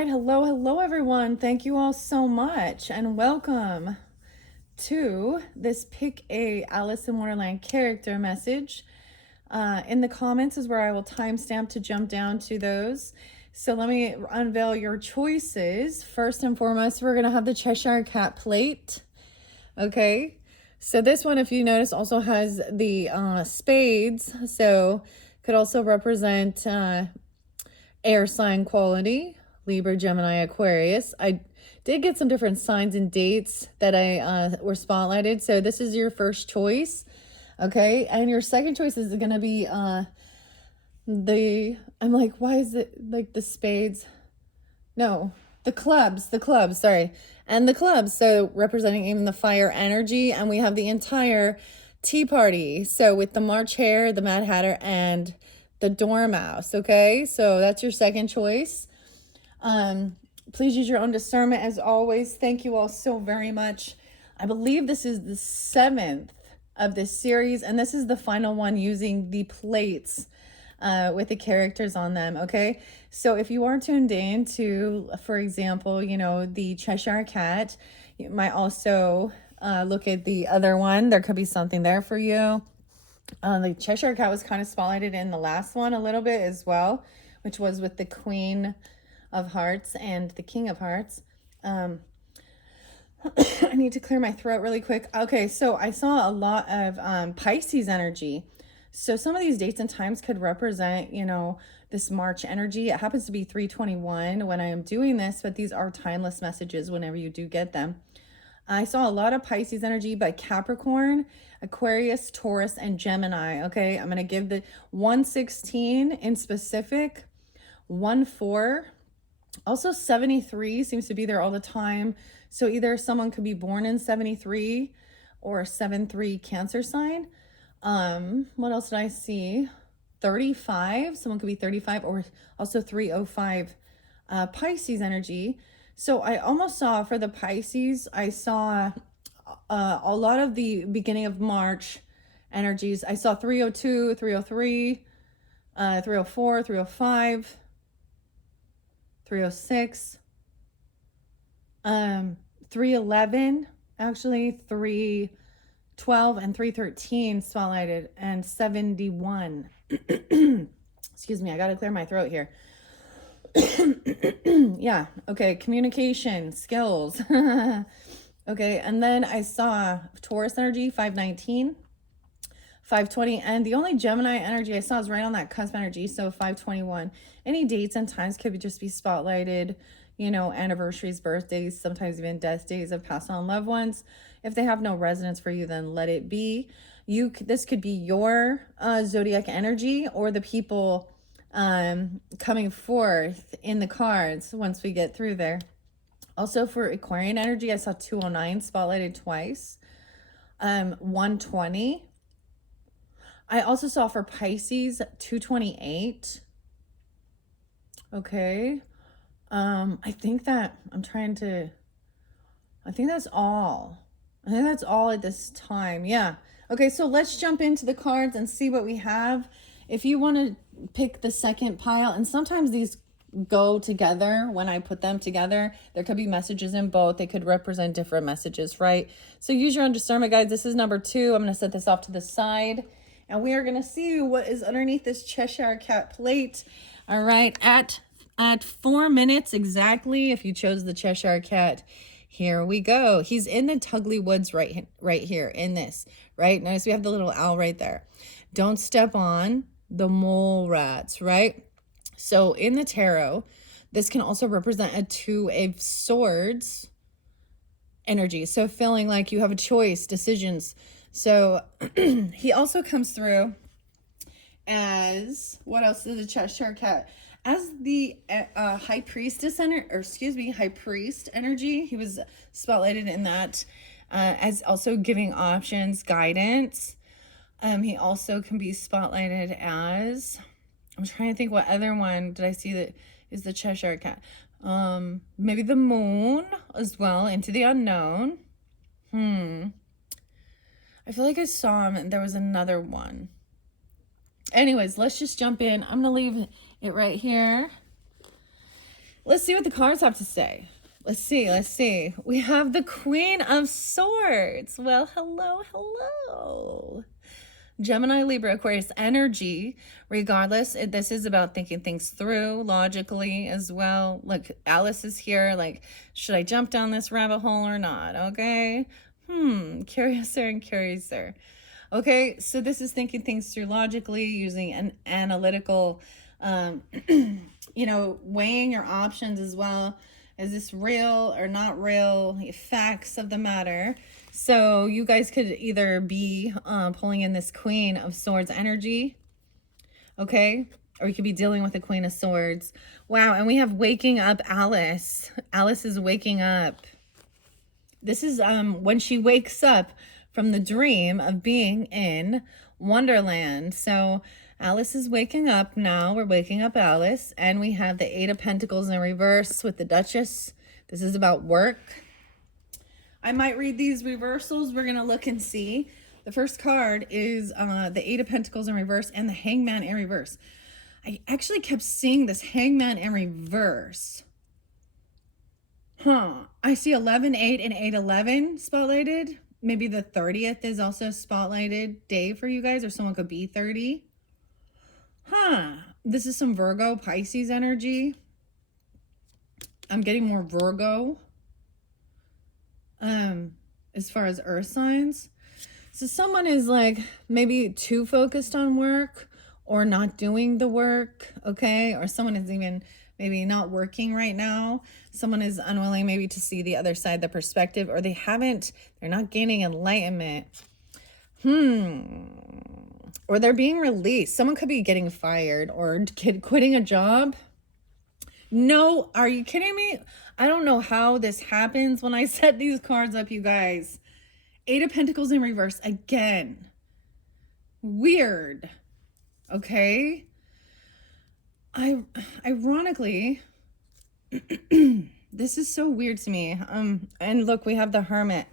right. Hello, everyone. Thank you all so much and welcome to this Pick a Alice in Wonderland character message. In the comments is where I will timestamp to jump down to those. So let me unveil your choices. First and foremost, we're going to have the Cheshire Cat plate. Okay. So this one, if you notice, also has the spades. So could also represent air sign quality. Libra, Gemini, Aquarius. I did get some different signs and dates that I were spotlighted. So this is your first choice. Okay. And your second choice is going to be I'm like, why is it like the spades? No, the clubs, sorry. And the clubs. So representing even the fire energy. And we have the entire tea party. So with the March Hare, the Mad Hatter, and the Doremouse. Okay. So that's your second choice. Please use your own discernment as always. Thank you all so very much. I believe this is the 7th of this series, and this is the final one using the plates with the characters on them. Okay, so if you are tuned in to, for example, the Cheshire Cat, you might also look at the other one. There could be something there for you. The Cheshire Cat was kind of spotlighted in the last one a little bit as well, which was with the Queen of Hearts and the King of Hearts. I need to clear my throat really quick. Okay, so I saw a lot of Pisces energy. So some of these dates and times could represent, this March energy. It happens to be 3/21 when I am doing this, but these are timeless messages whenever you do get them. I saw a lot of Pisces energy, but Capricorn, Aquarius, Taurus, and Gemini. Okay, I'm going to give the 116 in specific, 1/4. Also 73 seems to be there all the time. So either someone could be born in 73 or 7/3 Cancer sign. What else did I see? 35. Someone could be 35 or also 305 Pisces energy. So I almost saw for the Pisces, I saw a lot of the beginning of March energies. I saw 302, 303, 304, 305. 306, 311, actually 312 and 313 spotlighted, and 71. Excuse me, I gotta clear my throat here. Yeah, okay, communication skills. Okay, and then I saw Taurus energy, 519, 520, and the only Gemini energy I saw is right on that cusp energy, so 521. Any dates and times could just be spotlighted, anniversaries, birthdays, sometimes even death days of passed on loved ones. If they have no resonance for you, then let it be. This could be your zodiac energy or the people coming forth in the cards once we get through there. Also for Aquarian energy, I saw 209 spotlighted twice, 120. I also saw for Pisces 228. Okay. I think that's all. I think that's all at this time. Yeah. Okay, so let's jump into the cards and see what we have. If you want to pick the second pile, and sometimes these go together when I put them together, there could be messages in both. They could represent different messages, right? So use your own discernment, guys. This is number 2. I'm going to set this off to the side. And we are going to see what is underneath this Cheshire Cat plate. All right, at 4 minutes exactly, if you chose the Cheshire Cat, here we go. He's in the Tugly Woods right here in this, right? Notice we have the little owl right there. Don't step on the mole rats, right? So in the tarot, this can also represent a 2 of swords energy. So feeling like you have a choice, decisions. So he also comes through as, what else is the Cheshire Cat? As the high priestess high priest energy. He was spotlighted in that as also giving options, guidance. He also can be spotlighted as, I'm trying to think what other one did I see that is the Cheshire Cat. Maybe the moon as well, into the unknown. I feel like I saw him and there was another one. Anyways, let's just jump in. I'm going to leave it right here. Let's see what the cards have to say. Let's see. We have the Queen of Swords. Well, hello. Gemini, Libra, Aquarius energy. Regardless, this is about thinking things through logically as well. Look, Alice is here. Like, should I jump down this rabbit hole or not? Okay. Curiouser. Okay, so this is thinking things through logically, using an analytical, weighing your options as well. Is this real or not real? Facts of the matter. So you guys could either be pulling in this Queen of Swords energy, okay? Or you could be dealing with the Queen of Swords. Wow, and we have waking up Alice. Alice is waking up. This is when she wakes up from the dream of being in Wonderland. So Alice is waking up now. We're waking up Alice. And we have the Eight of Pentacles in reverse with the Duchess. This is about work. I might read these reversals. We're going to look and see. The first card is the Eight of Pentacles in reverse and the Hangman in reverse. I actually kept seeing this Hangman in reverse. I see 11-8 and 8-11 spotlighted. Maybe the 30th is also spotlighted day for you guys, or someone could be 30. This is some Virgo, Pisces energy. I'm getting more Virgo as far as earth signs. So someone is like maybe too focused on work or not doing the work, okay? Or someone is even maybe not working right now. Someone is unwilling maybe to see the other side, the perspective, or they're not gaining enlightenment. Or they're being released. Someone could be getting fired or quitting a job. No, are you kidding me? I don't know how this happens when I set these cards up, you guys. Eight of Pentacles in reverse again. Weird. Okay. Ironically, this is so weird to me. And look, we have the Hermit.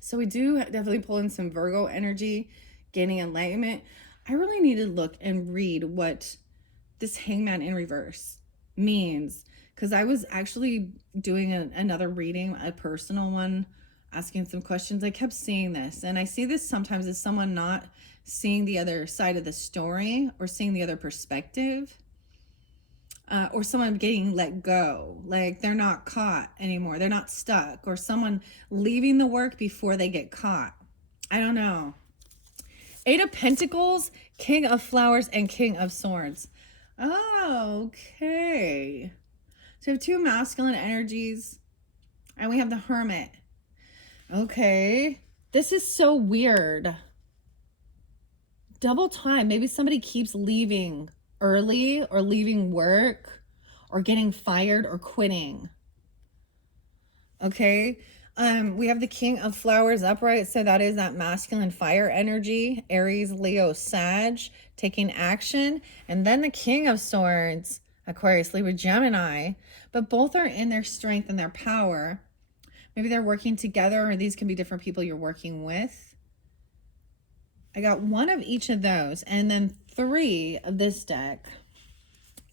So we do definitely pull in some Virgo energy, gaining enlightenment. I really need to look and read what this Hangman in reverse means, because I was actually doing another reading, a personal one, asking some questions. I kept seeing this, and I see this sometimes as someone not seeing the other side of the story or seeing the other perspective. Or someone getting let go, like they're not caught anymore, they're not stuck, or someone leaving the work before they get caught. I don't know. Eight of Pentacles, King of Flowers, and King of Swords. Oh, okay. So we have two masculine energies, and we have the Hermit. Okay. This is so weird. Double time. Maybe somebody keeps leaving early or leaving work or getting fired or quitting. Okay. We have the King of Flowers upright. So that is that masculine fire energy, Aries, Leo, Sag, taking action. And then the King of Swords, Aquarius, Libra, Gemini, but both are in their strength and their power. Maybe they're working together, or these can be different people you're working with. I got one of each of those, and then three of this deck.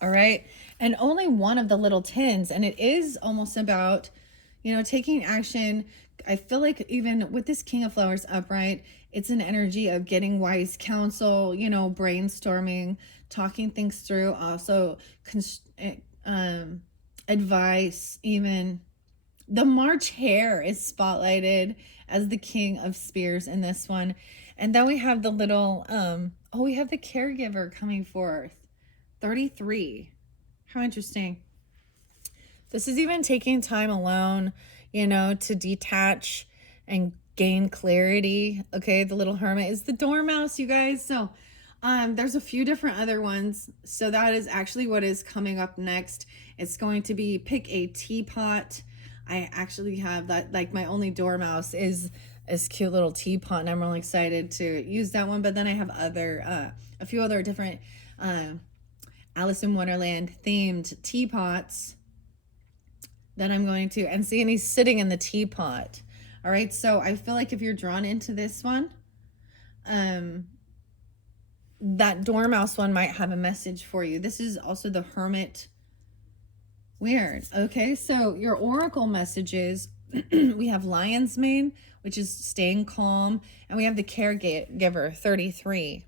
All right. And only one of the little tins. And it is almost about, taking action. I feel like even with this King of Flowers upright, it's an energy of getting wise counsel, brainstorming, talking things through, also advice even. The March Hare is spotlighted as the King of Spears in this one. And then we have the little, we have the caregiver coming forth. 33. How interesting. This is even taking time alone, to detach and gain clarity. Okay, the little Hermit is the Doremouse, you guys. So there's a few different other ones. So that is actually what is coming up next. It's going to be pick a teapot. I actually have that, like my only Dormouse is this cute little teapot, and I'm really excited to use that one. But then I have a few other different Alice in Wonderland themed teapots that I'm going to, and see, and he's sitting in the teapot. All right, so I feel like if you're drawn into this one, that Dormouse one might have a message for you. This is also the Hermit Weird. Okay, so your oracle messages, we have lion's mane, which is staying calm, and we have the caregiver, 33.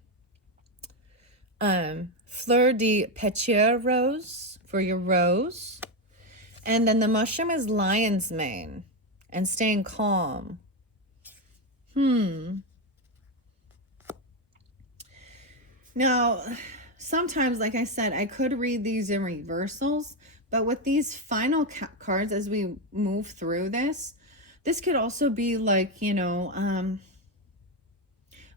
Fleur de pétier rose for your rose. And then the mushroom is lion's mane and staying calm. Now, sometimes, like I said, I could read these in reversals, but with these final cards, as we move through this could also be like,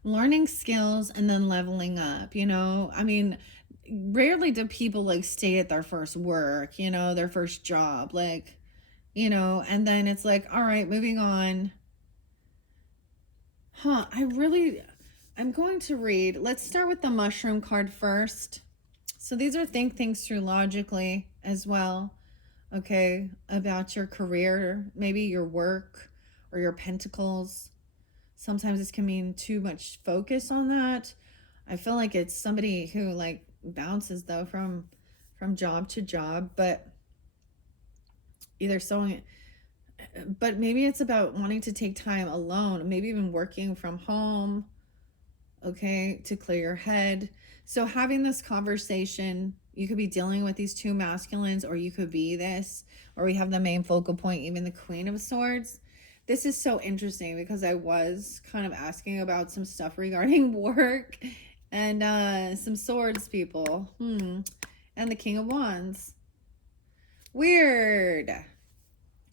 learning skills and then leveling up, I mean, rarely do people like stay at their first work, their first job, like, and then it's like, all right, moving on. I'm going to read. Let's start with the mushroom card first. So these are think things through logically as well. Okay, about your career, maybe your work or your pentacles. Sometimes this can mean too much focus on that. I feel like it's somebody who like bounces though from job to job, but either sewing, but maybe it's about wanting to take time alone, maybe even working from home, okay, to clear your head. So having this conversation, you could be dealing with these two masculines, or you could be this, or we have the main focal point, even the Queen of Swords. This is so interesting because I was kind of asking about some stuff regarding work and some swords people. And the King of Wands. Weird.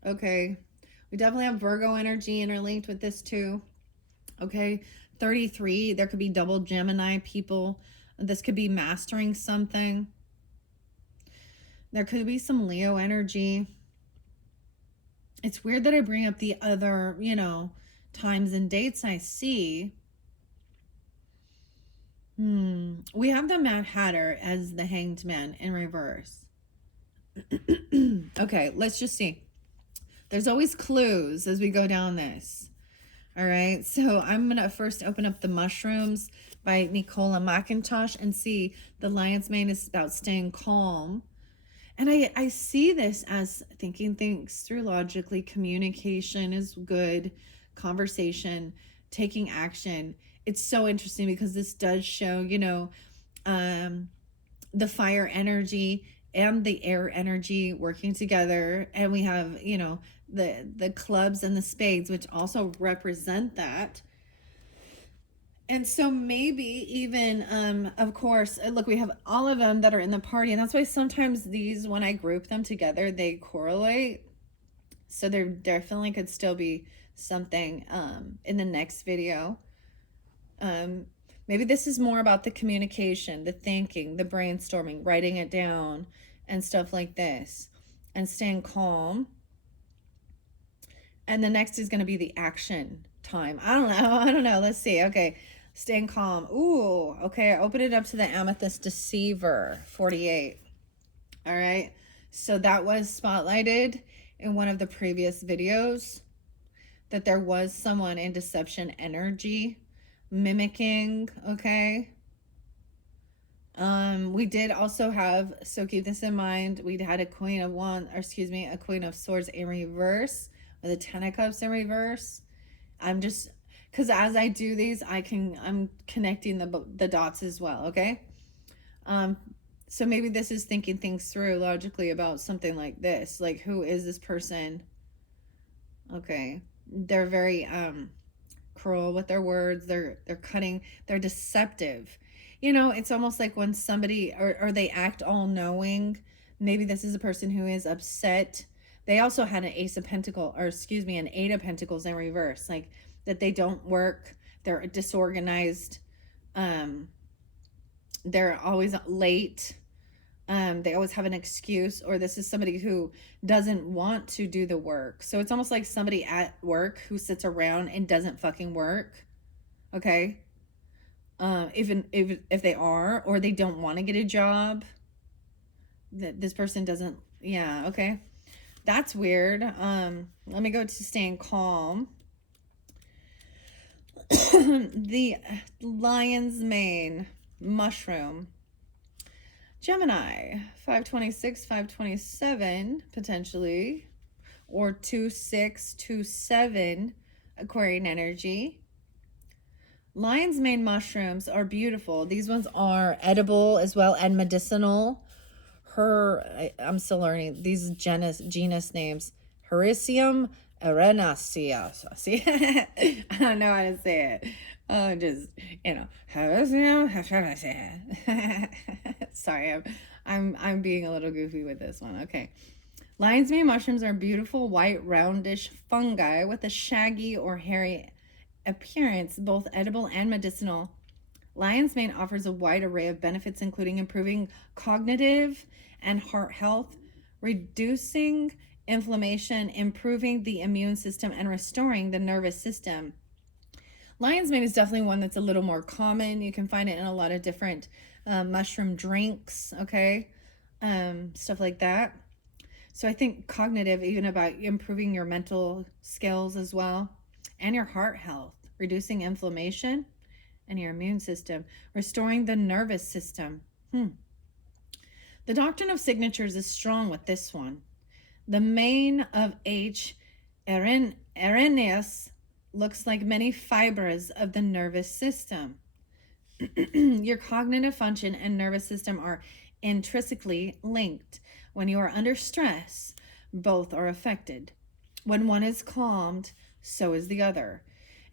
Okay. We definitely have Virgo energy interlinked with this too. Okay. 33. There could be double Gemini people. This could be mastering something. There could be some Leo energy. It's weird that I bring up the other, times and dates I see. We have the Mad Hatter as the Hanged Man in reverse. Okay, let's just see. There's always clues as we go down this. All right, so I'm going to first open up the Mushrooms by Nicola McIntosh and see the lion's mane is about staying calm. And I see this as thinking things through logically. Communication is good. Conversation, taking action. It's so interesting because this does show, the fire energy and the air energy working together. And we have, the clubs and the spades, which also represent that. And so maybe even, of course, look, we have all of them that are in the party. And that's why sometimes these, when I group them together, they correlate. So there definitely could still be something in the next video. Maybe this is more about the communication, the thinking, the brainstorming, writing it down and stuff like this, and staying calm. And the next is going to be the action time. I don't know. Let's see. Okay. Staying calm. Ooh, okay. I opened it up to the Amethyst Deceiver, 48. All right. So that was spotlighted in one of the previous videos, that there was someone in deception energy mimicking. Okay. We did also have, so keep this in mind, we had a Queen of Swords in reverse, with a 10 of Cups in reverse. I'm just, because as I do these, I'm connecting the dots as well, okay? So maybe this is thinking things through logically about something like this. Like, who is this person? Okay. They're very cruel with their words. They're cutting. They're deceptive. It's almost like when somebody, or they act all knowing. Maybe this is a person who is upset. They also had an Ace of Pentacles, an Eight of Pentacles in reverse. Like, that they don't work. They're disorganized. They're always late. They always have an excuse, or this is somebody who doesn't want to do the work. So it's almost like somebody at work who sits around and doesn't fucking work. Okay. Even if they are, or they don't want to get a job, that this person doesn't. Yeah. Okay. That's weird. Let me go to staying calm. The lion's mane mushroom. Gemini, 526, 527, potentially, or 2627, Aquarian energy. Lion's mane mushrooms are beautiful. These ones are edible as well and medicinal. I'm still learning these genus names. Hericium arenacea. See, I don't know how to say it. Just, Hericium. Sorry, I'm being a little goofy with this one. Okay. Lion's mane mushrooms are beautiful white roundish fungi with a shaggy or hairy appearance, both edible and medicinal. Lion's mane offers a wide array of benefits, including improving cognitive and heart health, reducing inflammation, improving the immune system, and restoring the nervous system. Lion's mane is definitely one that's a little more common. You can find it in a lot of different mushroom drinks, okay? Stuff like that. So I think cognitive, even about improving your mental skills as well, and your heart health, reducing inflammation and your immune system, restoring the nervous system. The doctrine of signatures is strong with this one. The mane of H. Arrhenius looks like many fibers of the nervous system. Your cognitive function and nervous system are intrinsically linked. When you are under stress, both are affected. When one is calmed, so is the other.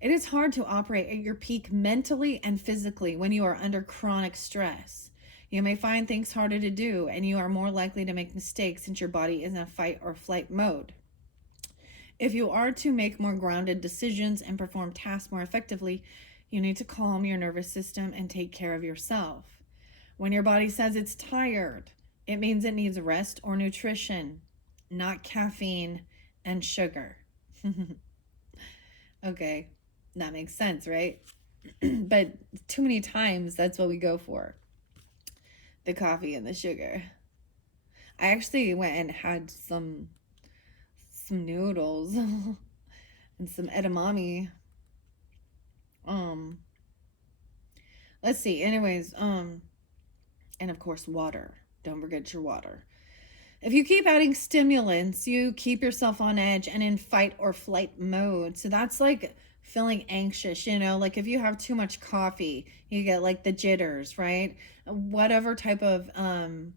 It is hard to operate at your peak mentally and physically when you are under chronic stress. You may find things harder to do, and you are more likely to make mistakes since your body is in a fight or flight mode. If you are to make more grounded decisions and perform tasks more effectively, you need to calm your nervous system and take care of yourself. When your body says it's tired, it means it needs rest or nutrition, not caffeine and sugar. Okay, that makes sense, right? But too many times, that's what we go for. The coffee and the sugar. I actually went and had some noodles and some edamame. Let's see. Anyways, and of course, water. Don't forget your water. If you keep adding stimulants, you keep yourself on edge and in fight or flight mode. So that's like feeling anxious, like if you have too much coffee, you get like the jitters, right? Whatever type of, and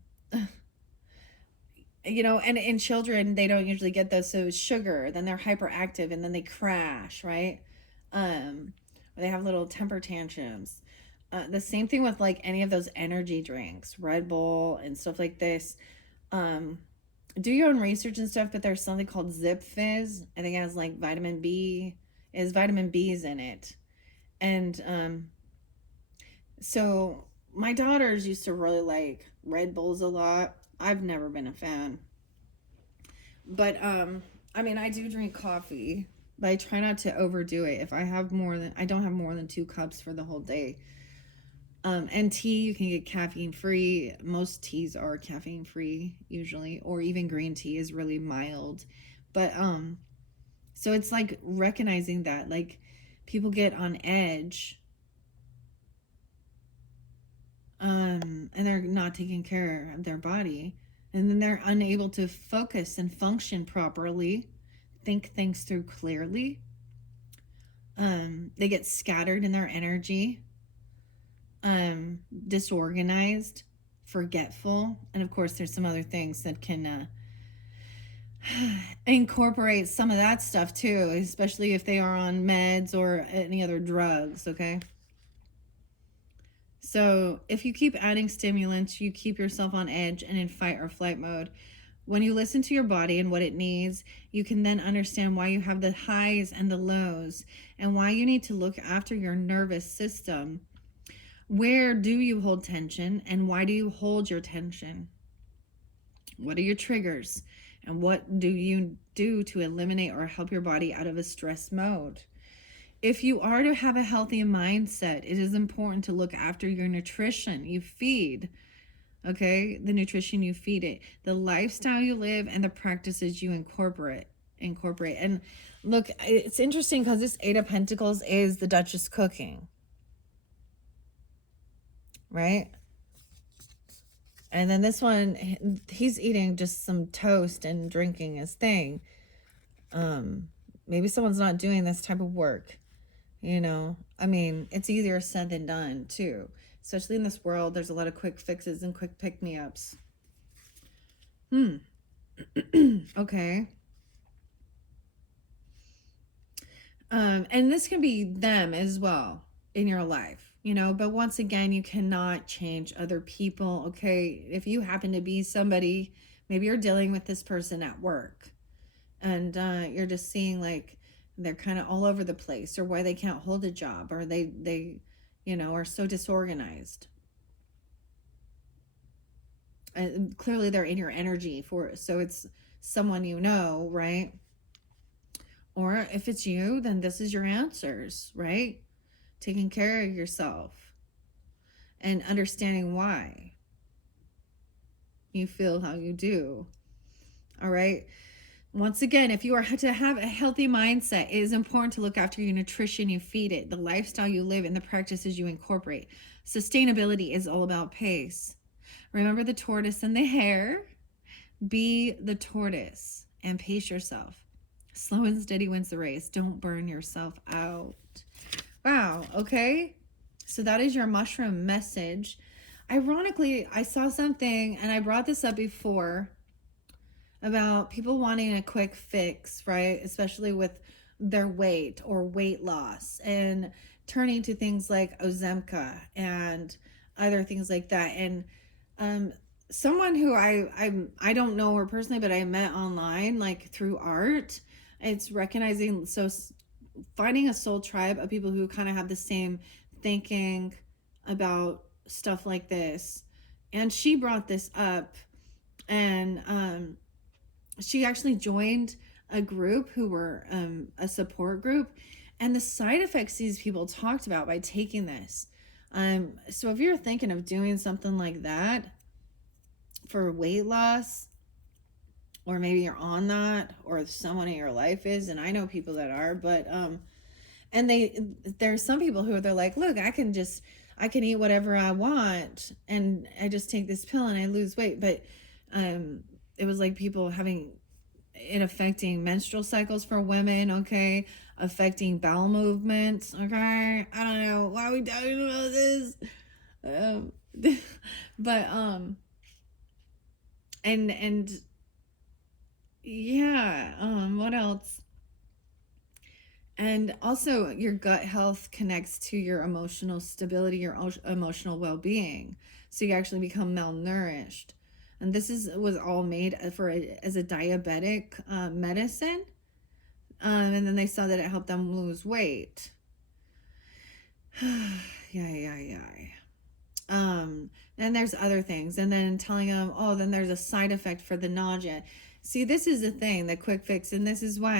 in children, they don't usually get those. So sugar, then they're hyperactive and then they crash, right? They have little temper tantrums. The same thing with like any of those energy drinks, Red Bull and stuff like this. Do your own research and stuff, but there's something called Zip Fizz. I think it has like vitamin B's in it. And so my daughters used to really like Red Bulls a lot. I've never been a fan. But I do drink coffee, but I try not to overdo it. If I don't have more than 2 cups for the whole day. And tea, you can get caffeine free. Most teas are caffeine free usually, or even green tea is really mild. But so it's like recognizing that like people get on edge and they're not taking care of their body, and then they're unable to focus and function properly, think things through clearly. They get scattered in their energy, disorganized, forgetful, and of course there's some other things that can incorporate some of that stuff too, especially if they are on meds or any other drugs. Okay, so if you keep adding stimulants, you keep yourself on edge and in fight or flight mode. When you listen to your body and what it needs, you can then understand why you have the highs and the lows, and why you need to look after your nervous system. Where do you hold tension, and why do you hold your tension? What are your triggers, and what do you do to eliminate or help your body out of a stress mode? If you are to have a healthy mindset, it is important to look after your nutrition you feed. Okay, the nutrition you feed it, the lifestyle you live, and the practices you incorporate. And look, it's interesting because this 8 of Pentacles is the Duchess cooking. Right? And then this one, he's eating just some toast and drinking his thing. Maybe someone's not doing this type of work. I mean, it's easier said than done too. Especially in this world, there's a lot of quick fixes and quick pick-me-ups. Okay. And this can be them as well in your life, but once again, you cannot change other people. Okay. If you happen to be somebody, maybe you're dealing with this person at work, and you're just seeing like they're kind of all over the place, or why they can't hold a job, or they are so disorganized. And clearly they're in your energy so it's someone right? Or if it's you, then this is your answers, right? Taking care of yourself and understanding why you feel how you do. All right. Once again, if you are to have a healthy mindset, it is important to look after your nutrition you feed it, the lifestyle you live, and the practices you incorporate. Sustainability is all about pace. Remember the tortoise and the hare? Be the tortoise and pace yourself. Slow and steady wins the race. Don't burn yourself out. Wow. Okay. So that is your mushroom message. Ironically, I saw something, and I brought this up before, about people wanting a quick fix, right? Especially with their weight or weight loss, and turning to things like Ozemka and other things like that. And someone who I don't know her personally, but I met online, like through art. It's recognizing, so finding a soul tribe of people who kind of have the same thinking about stuff like this. And she brought this up, and she actually joined a group who were a support group, and the side effects these people talked about by taking this. So if you're thinking of doing something like that for weight loss, or maybe you're on that, or someone in your life is, and I know people that are, but and there's some people who they're like, look, I can eat whatever I want, and I just take this pill and I lose weight. But it was like people having it affecting menstrual cycles for women, okay, affecting bowel movements, okay. I don't know why are we talking about this, but and yeah, what else? And also, your gut health connects to your emotional stability, your emotional well-being. So you actually become malnourished. And this was all made as a diabetic medicine. And then they saw that it helped them lose weight. Yeah. And there's other things. And then telling them, oh, then there's a side effect for the nausea. See, this is the thing, the quick fix. And this is why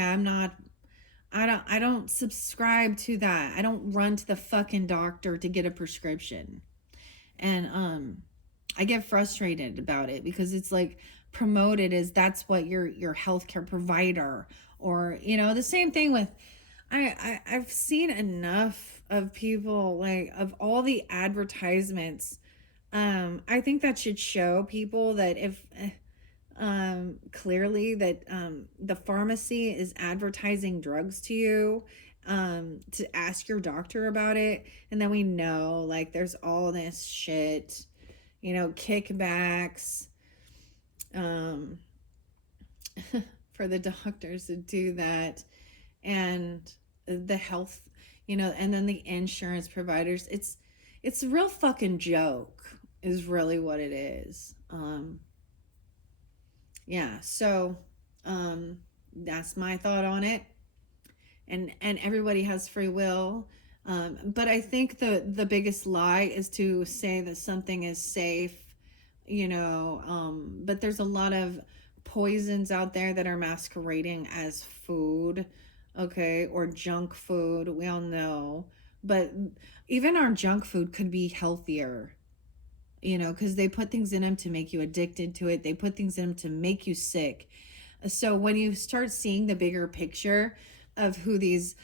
I don't subscribe to that. I don't run to the fucking doctor to get a prescription. And I get frustrated about it, because it's like promoted as that's what your healthcare provider, or the same thing with I've seen enough of people, like, of all the advertisements. I think that should show people that if clearly that the pharmacy is advertising drugs to you, to ask your doctor about it. And then we know, like, there's all this shit, kickbacks for the doctors to do that, and the health, and then the insurance providers. It's a real fucking joke, is really what it is. Yeah, so that's my thought on it. And everybody has free will. But I think the biggest lie is to say that something is safe, but there's a lot of poisons out there that are masquerading as food, okay, or junk food. We all know. But even our junk food could be healthier, because they put things in them to make you addicted to it. They put things in them to make you sick. So when you start seeing the bigger picture of who these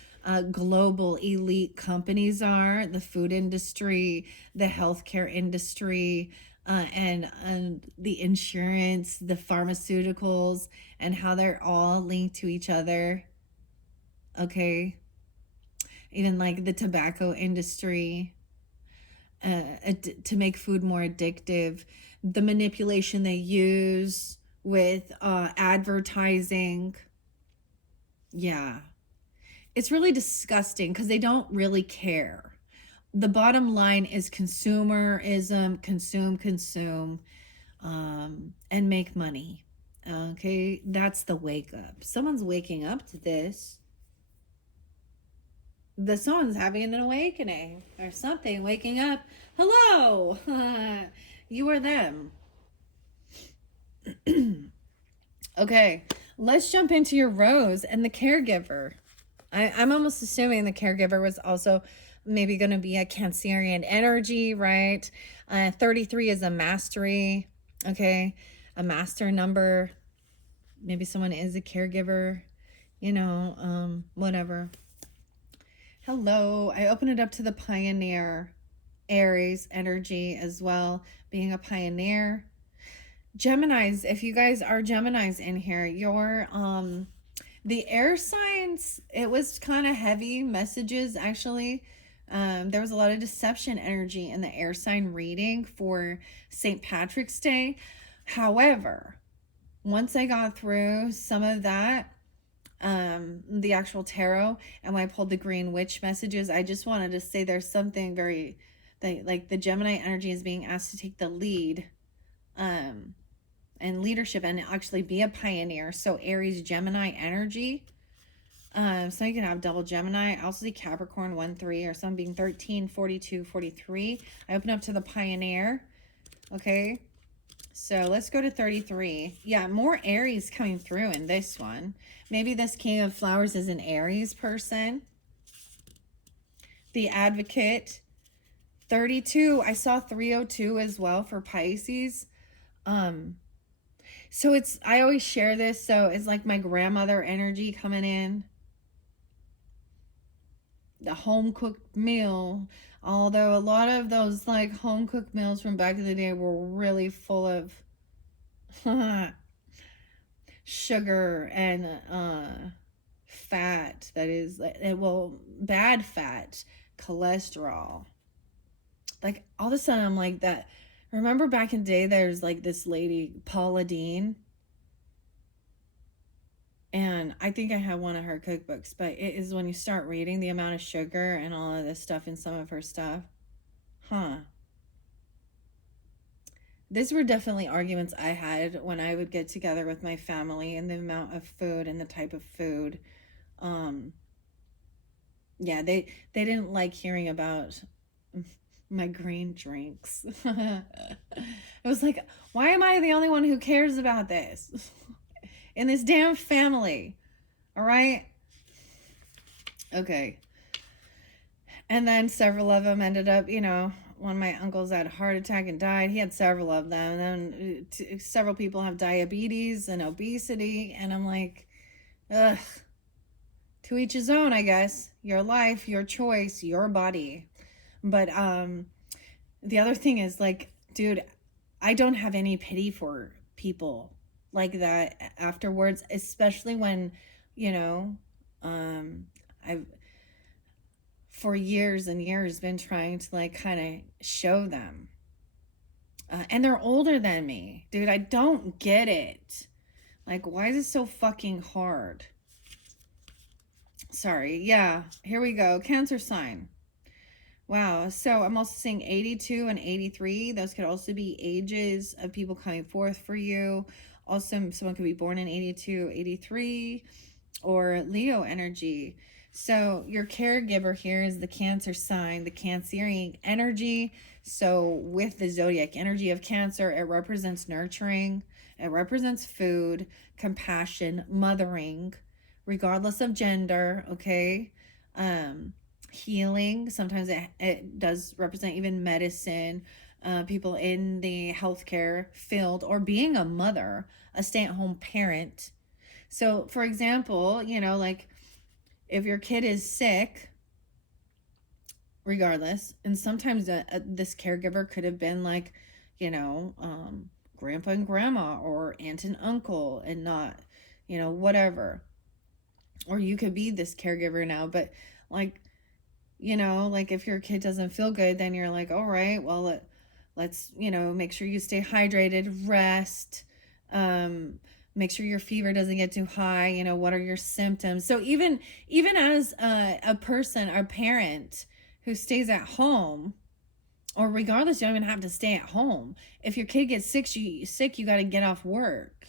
global elite companies are, the food industry, the healthcare industry, and the insurance, the pharmaceuticals, and how they're all linked to each other. Okay. Even like the tobacco industry, to make food more addictive, the manipulation they use with advertising. Yeah. It's really disgusting because they don't really care. The bottom line is consumerism, consume, and make money. Okay, that's the wake up. Someone's waking up to this. Someone's having an awakening or something, waking up. Hello, you are them. Okay, let's jump into your rose and the caregiver. I'm almost assuming the caregiver was also maybe going to be a Cancerian energy, right? 33 is a mastery, okay? A master number. Maybe someone is a caregiver, whatever. Hello, I open it up to the pioneer, Aries energy as well, being a pioneer. Geminis, if you guys are Geminis in here, you're the air signs, it was kind of heavy messages actually. There was a lot of deception energy in the air sign reading for St. Patrick's Day. However, once I got through some of that, the actual tarot, and when I pulled the green witch messages, I just wanted to say there's something very, like the Gemini energy is being asked to take the lead, and leadership and actually be a pioneer. So Aries, Gemini energy. So you can have double Gemini. I also see Capricorn 1-3 or some being 13, 42, 43. I open up to the pioneer. Okay. So let's go to 33. Yeah, more Aries coming through in this one. Maybe this King of Flowers is an Aries person. The Advocate. 32. I saw 302 as well for Pisces. So I always share this. So it's like my grandmother energy coming in. The home cooked meal. Although a lot of those like home cooked meals from back in the day were really full of sugar and fat. That is, bad fat, cholesterol. Like all of a sudden I'm like that. Remember back in the day, there's like this lady, Paula Deen. And I think I have one of her cookbooks, but it is when you start reading the amount of sugar and all of this stuff in some of her stuff. These were definitely arguments I had when I would get together with my family, and the amount of food and the type of food. Yeah, they didn't like hearing about my green drinks. It was like, why am I the only one who cares about this in this damn family? All right. Okay. And then several of them ended up, one of my uncles had a heart attack and died. He had several of them. And then several people have diabetes and obesity. And I'm like, ugh, to each his own, I guess. Your life, your choice, your body. But the other thing is, like, dude, I don't have any pity for people like that afterwards, especially when, I've for years and years been trying to like kind of show them. And they're older than me. Dude, I don't get it. Like, why is it so fucking hard? Sorry. Yeah, here we go. Cancer sign. Wow. So I'm also seeing 82 and 83. Those could also be ages of people coming forth for you. Also, someone could be born in 82, 83, or Leo energy. So your caregiver here is the Cancer sign, the Cancerian energy. So with the zodiac energy of Cancer, it represents nurturing. It represents food, compassion, mothering, regardless of gender, okay? Healing. Sometimes it does represent even medicine, people in the healthcare field, or being a mother, a stay-at-home parent. So, for example, like if your kid is sick, regardless, and sometimes this caregiver could have been like, grandpa and grandma or aunt and uncle, and not, whatever. Or you could be this caregiver now, but like, like if your kid doesn't feel good, then you're like, all right, well, let's, make sure you stay hydrated, rest, make sure your fever doesn't get too high. What are your symptoms? So even as a person, a parent who stays at home, or regardless, you don't even have to stay at home. If your kid gets sick, you got to get off work.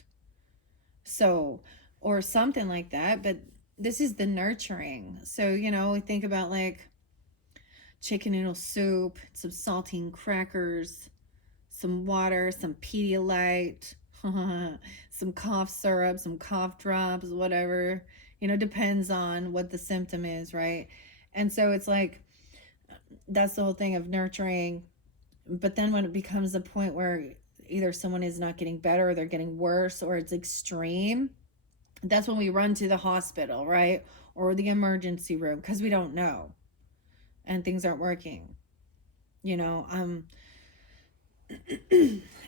So, or something like that. But this is the nurturing. So, we think about like chicken noodle soup, some saltine crackers, some water, some Pedialyte, some cough syrup, some cough drops, whatever. Depends on what the symptom is, right? And so it's like, that's the whole thing of nurturing. But then when it becomes a point where either someone is not getting better or they're getting worse or it's extreme, that's when we run to the hospital, right? Or the emergency room, because we don't know and things aren't working.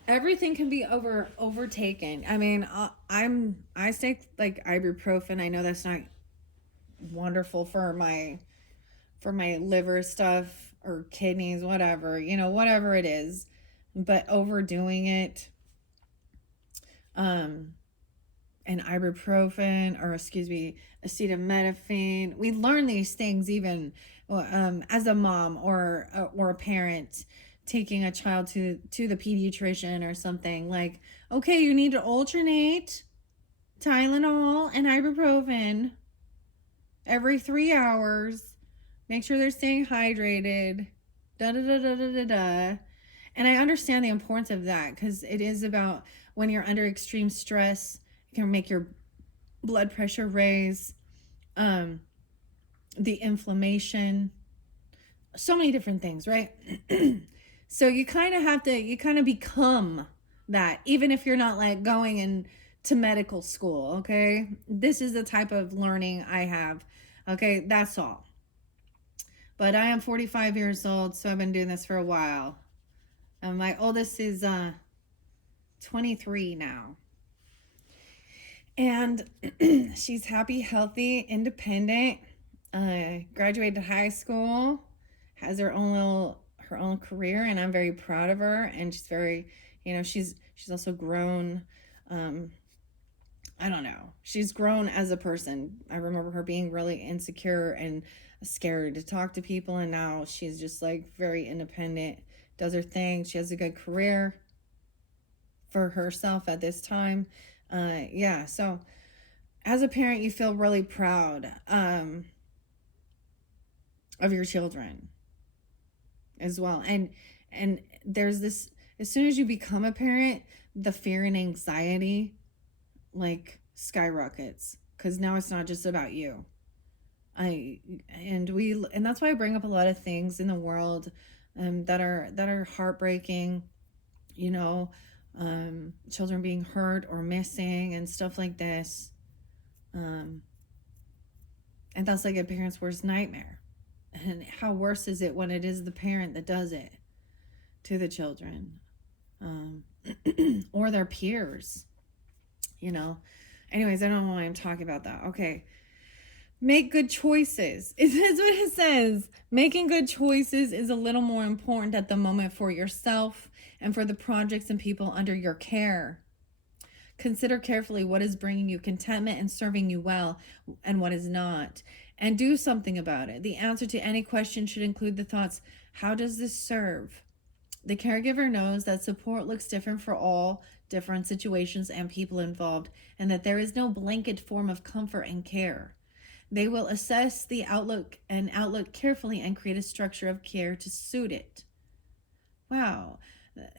Everything can be overtaken. I mean, I take like ibuprofen. I know that's not wonderful for my liver stuff or kidneys, whatever, whatever it is, but overdoing it, and ibuprofen, or excuse me, acetaminophen. We learn these things even as a mom or a parent taking a child to the pediatrician or something. Like, okay, you need to alternate Tylenol and ibuprofen every 3 hours. Make sure they're staying hydrated. Da da da da da da da. And I understand the importance of that, because it is about when you're under extreme stress, it can make your blood pressure raise, the inflammation, so many different things, right? So you kind of become that, even if you're not like going into medical school, okay? This is the type of learning I have, okay? That's all. But I am 45 years old, so I've been doing this for a while. My oldest is 23 now. And she's happy, healthy, independent, graduated high school, has her own career, and I'm very proud of her. And she's very, she's also grown. I don't know. She's grown as a person. I remember her being really insecure and scared to talk to people, and now she's just like very independent, does her thing. She has a good career for herself at this time. Yeah, so as a parent, you feel really proud of your children as well. And there's this, as soon as you become a parent, the fear and anxiety like skyrockets, because now it's not just about you. And that's why I bring up a lot of things in the world that are heartbreaking, children being hurt or missing and stuff like this. And that's like a parent's worst nightmare. And how worse is it when it is the parent that does it to the children, or their peers, Anyways, I don't know why I'm talking about that. Okay. Make good choices. That's what it says. Making good choices is a little more important at the moment for yourself and for the projects and people under your care. Consider carefully what is bringing you contentment and serving you well, and what is not, and do something about it. The answer to any question should include the thoughts, how does this serve? The caregiver knows that support looks different for all different situations and people involved, and that there is no blanket form of comfort and care. They will assess the outlook carefully and create a structure of care to suit it. Wow.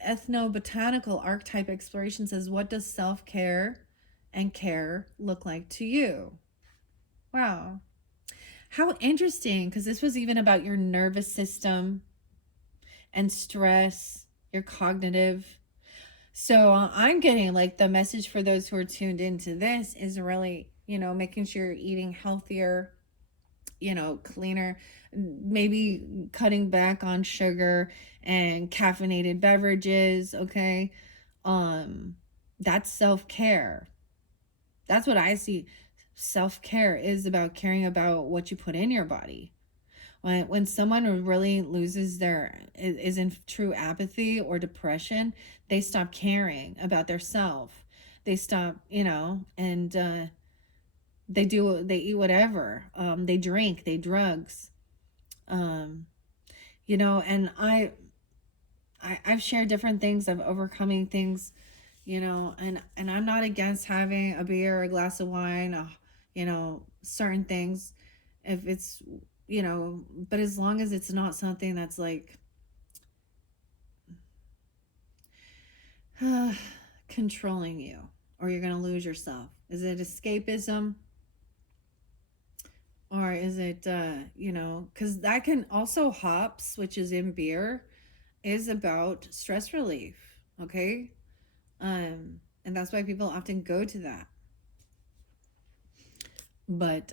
Ethnobotanical archetype exploration says, what does self-care and care look like to you? Wow. How interesting, because this was even about your nervous system and stress, your cognitive. So I'm getting like the message for those who are tuned into this is really, making sure you're eating healthier, cleaner, maybe cutting back on sugar and caffeinated beverages, okay? That's self-care. That's what I see. Self-care is about caring about what you put in your body. When someone really loses is in true apathy or depression, they stop caring about their self. They stop, and they eat whatever. They drink, they drugs. Um, and I've shared different things of overcoming things, and I'm not against having a beer or a glass of wine, certain things, if it's, but as long as it's not something that's like controlling you, or you're going to lose yourself. Is it escapism? Or is it, because that can also, hops, which is in beer, is about stress relief. Okay. And that's why people often go to that. But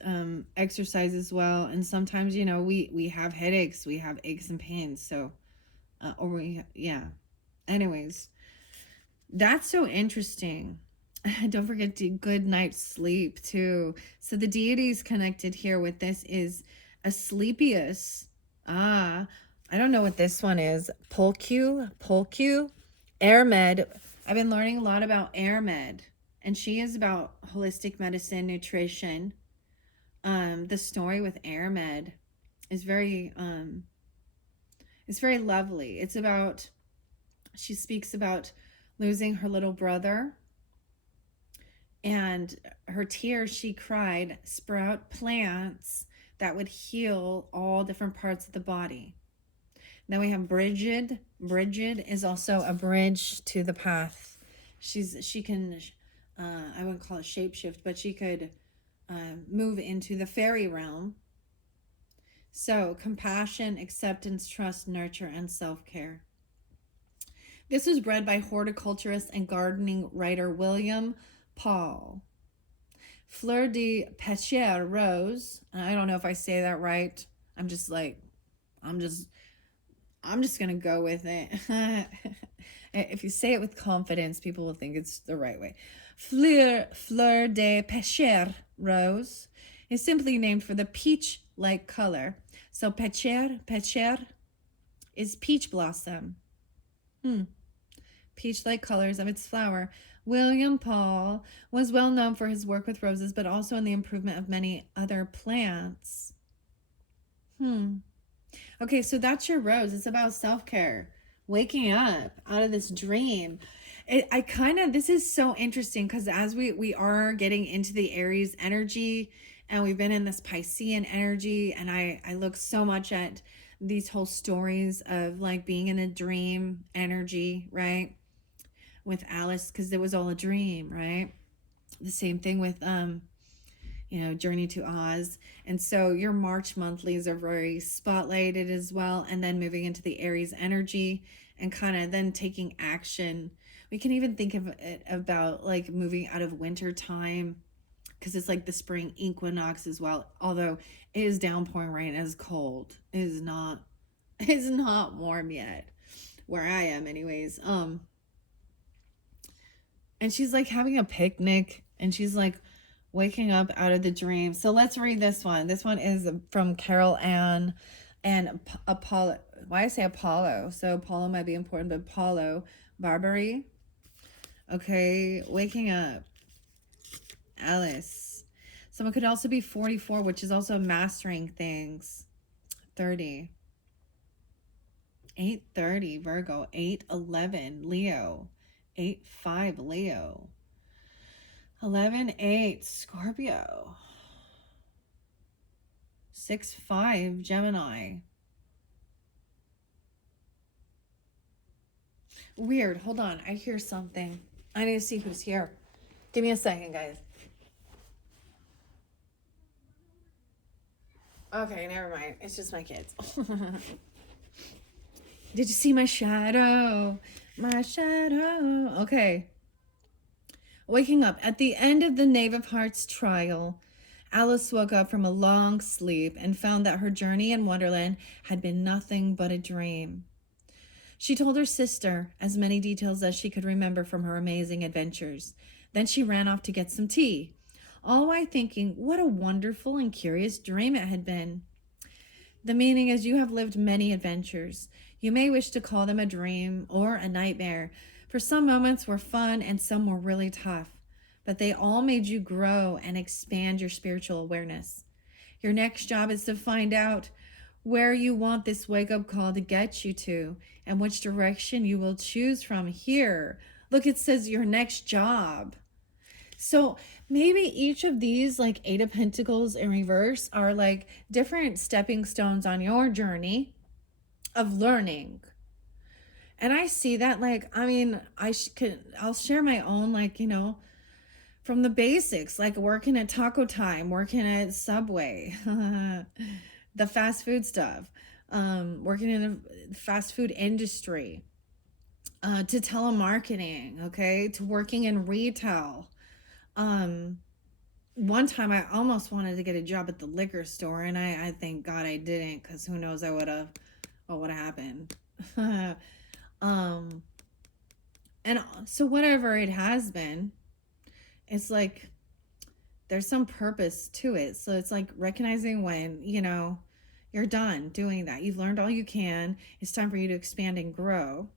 exercise as well. And sometimes, we have headaches, we have aches and pains. So, yeah. Anyways, that's so interesting. Don't forget to good night's sleep too. So the deities connected here with this is Asclepius. I don't know what this one is. Polku, Airmed. I've been learning a lot about Airmed, and she is about holistic medicine, nutrition. The story with Airmed is it's very lovely. She speaks about losing her little brother, and her tears she cried sprout plants that would heal all different parts of the body. Then we have Bridget. Bridget is also a bridge to the path. She can, I wouldn't call it shapeshift, but she could move into the fairy realm. So compassion, acceptance, trust, nurture, and self-care. This was bred by horticulturist and gardening writer William Paul. Fleur de Cheshire rose. I don't know if I say that right. I'm just gonna go with it. If you say it with confidence, people will think it's the right way. Fleur de Cheshire rose is simply named for the peach-like color. So Cheshire is peach blossom. Peach-like colors of its flower. William Paul was well known for his work with roses, but also in the improvement of many other plants. Okay, so that's your rose. It's about self-care, waking up out of this dream. This is so interesting because as we are getting into the Aries energy, and we've been in this Piscean energy, and I look so much at these whole stories of like being in a dream energy, right? With Alice, because it was all a dream, right? The same thing with Journey to Oz. And so your March monthlies are very spotlighted as well, and then moving into the Aries energy and kind of then taking action. We can even think of it about like moving out of winter time, because it's like the spring equinox as well, although it is downpouring rain. It is cold. It's not warm yet where I am anyways. And she's like having a picnic, and she's like waking up out of the dream. So let's read this one. This one is from Carol Ann and Apollo. Why I say Apollo? So Apollo might be important, but Apollo Barbary. Okay, waking up. Alice. Someone could also be 44, which is also mastering things. 30. 8:30 Virgo. 8:11 Leo. 8:5 Leo. 11:8 Scorpio. 6:5 Gemini. Weird. Hold on. I hear something. I need to see who's here. Give me a second, guys. Okay, never mind. It's just my kids. Did you see my shadow? My shadow. Okay. Waking up at the end of the Knave of Hearts trial, Alice woke up from a long sleep and found that her journey in Wonderland had been nothing but a dream. She told her sister as many details as she could remember from her amazing adventures. Then she ran off to get some tea, all while thinking what a wonderful and curious dream it had been. The meaning is you have lived many adventures. You may wish to call them a dream or a nightmare, for some moments were fun and some were really tough, but they all made you grow and expand your spiritual awareness. Your next job is to find out where you want this wake up call to get you to and which direction you will choose from here. Look, it says your next job. So maybe each of these, like Eight of Pentacles in reverse, are like different stepping stones on your journey of learning. And I see that, like, I mean, I'll share my own, like, from the basics, like working at Taco Time, working at Subway, the fast food stuff, working in the fast food industry, to telemarketing, okay, to working in retail. One time I almost wanted to get a job at the liquor store, and I thank God I didn't, because who knows what would have happened. And so whatever it has been, it's like there's some purpose to it. So it's like recognizing when, you're done doing that. You've learned all you can. It's time for you to expand and grow.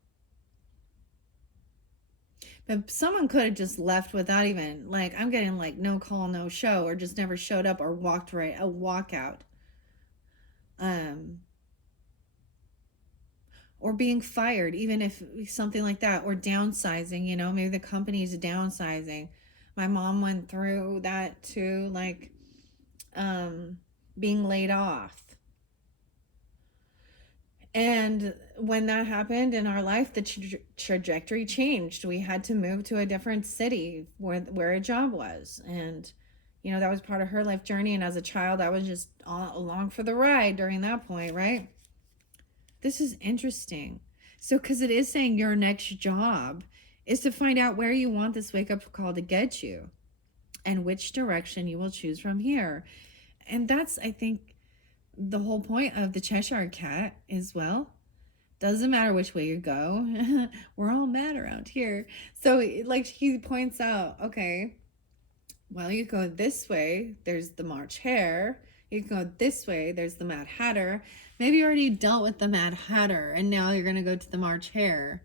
But someone could have just left without even, like, I'm getting like no call, no show, or just never showed up, or walked right, a walkout. Or being fired, even if something like that, or downsizing, maybe the company's downsizing. My mom went through that too, like being laid off. And when that happened in our life, the trajectory changed. We had to move to a different city where a job was. And, that was part of her life journey. And as a child, I was just along for the ride during that point, right? This is interesting. So, because it is saying your next job is to find out where you want this wake-up call to get you and which direction you will choose from here. And that's, I think, the whole point of the Cheshire Cat is, well, doesn't matter which way you go. We're all mad around here. So, like, he points out, okay, well, you go this way, there's the March Hare. You can go this way, there's the Mad Hatter. Maybe you already dealt with the Mad Hatter, and now you're going to go to the March Hare.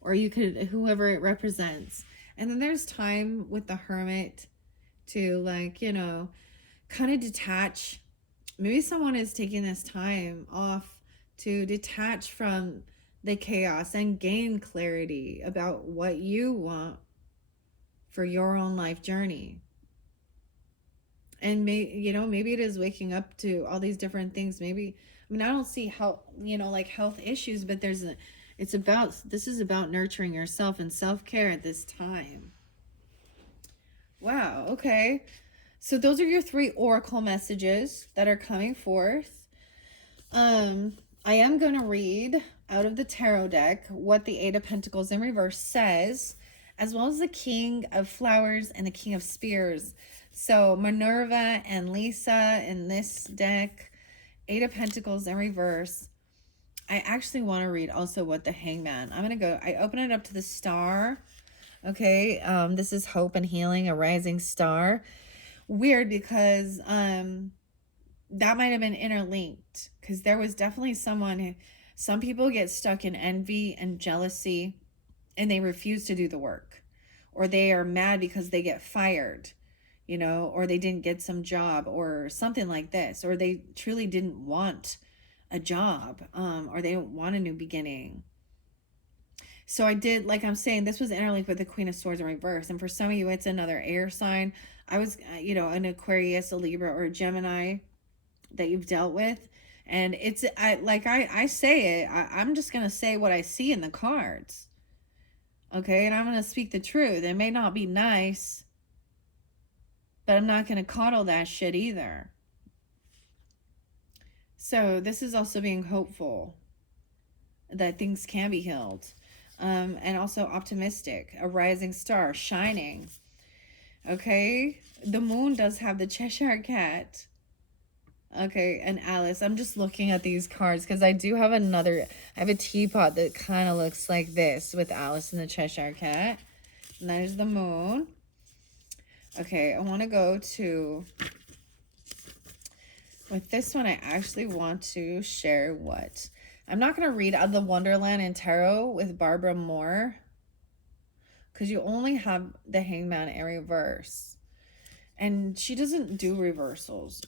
Or you could, whoever it represents. And then there's time with the Hermit to, like, kind of detach. Maybe someone is taking this time off to detach from the chaos and gain clarity about what you want for your own life journey. And maybe it is waking up to all these different things. Maybe, I don't see how, like health issues, but this is about nurturing yourself and self-care at this time. Wow. Okay. So those are your 3 oracle messages that are coming forth. I am going to read out of the tarot deck what the 8 of Pentacles in reverse says, as well as the King of Flowers and the King of Spears. So Minerva and Lisa in this deck, 8 of Pentacles in reverse. I actually want to read also what the Hangman. I open it up to the Star. Okay, this is Hope and Healing, a rising star. Weird, because that might have been interlinked, because there was definitely some people get stuck in envy and jealousy and they refuse to do the work, or they are mad because they get fired, or they didn't get some job or something like this, or they truly didn't want a job, or they don't want a new beginning. So I did, like I'm saying, this was interlinked with the Queen of Swords in reverse. And for some of you, it's another air sign. I was, an Aquarius, a Libra, or a Gemini that you've dealt with. And it's, I say it, I'm just going to say what I see in the cards. Okay, and I'm going to speak the truth. It may not be nice, but I'm not going to coddle that shit either. So this is also being hopeful that things can be healed. And also optimistic, a rising star, shining. Okay, the moon does have the Cheshire cat. Okay, and Alice. I'm just looking at these cards because I do have another. I have a teapot that kind of looks like this with Alice and the Cheshire cat. And there's the moon. Okay, I want to go to. With this one, I actually want to share what. I'm not going to read out the Wonderland and Tarot with Barbara Moore because you only have the Hangman in reverse. And she doesn't do reversals.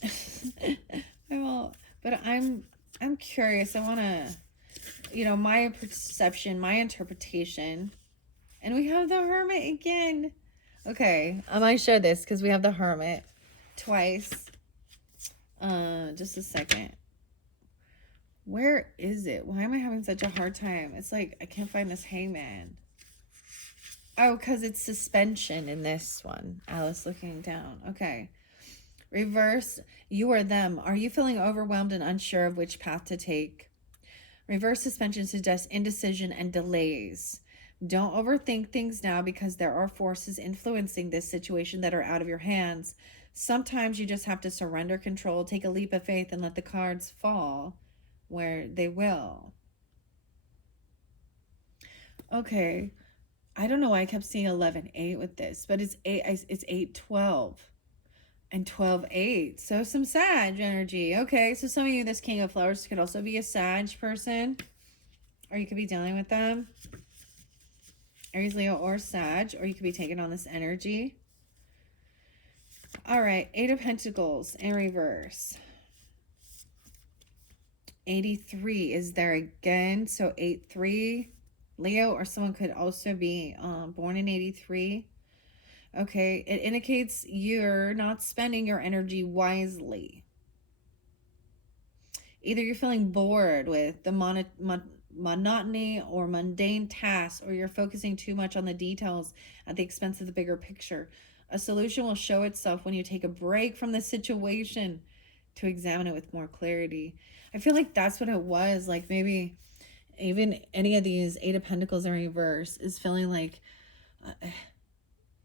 But I'm curious. I want to, my perception, my interpretation. And we have the Hermit again. Okay, I might share this because we have the Hermit twice. Just a second. Where is it? Why am I having such a hard time? It's like I can't find this Hangman. Oh, because it's suspension in this one. Alice looking down. Okay. Reverse, you or them. Are you feeling overwhelmed and unsure of which path to take? Reverse suspension suggests indecision and delays. Don't overthink things now because there are forces influencing this situation that are out of your hands. Sometimes you just have to surrender control, take a leap of faith, and let the cards fall where they will. Okay. I don't know why I kept seeing 11-8 with this, but it's 8-12 and 12-8. So some Sag energy. Okay, so some of you, this King of Flowers could also be a Sag person, or you could be dealing with them. Aries, Leo, or Sag, or you could be taking on this energy. All right, 8 of Pentacles in reverse. 83 is there again, so 8-3. Leo, or someone could also be born in 83. Okay, it indicates you're not spending your energy wisely. Either you're feeling bored with the monotony or mundane tasks, or you're focusing too much on the details at the expense of the bigger picture. A solution will show itself when you take a break from the situation to examine it with more clarity. I feel like that's what it was. Like maybe even any of these 8 of Pentacles in reverse is feeling like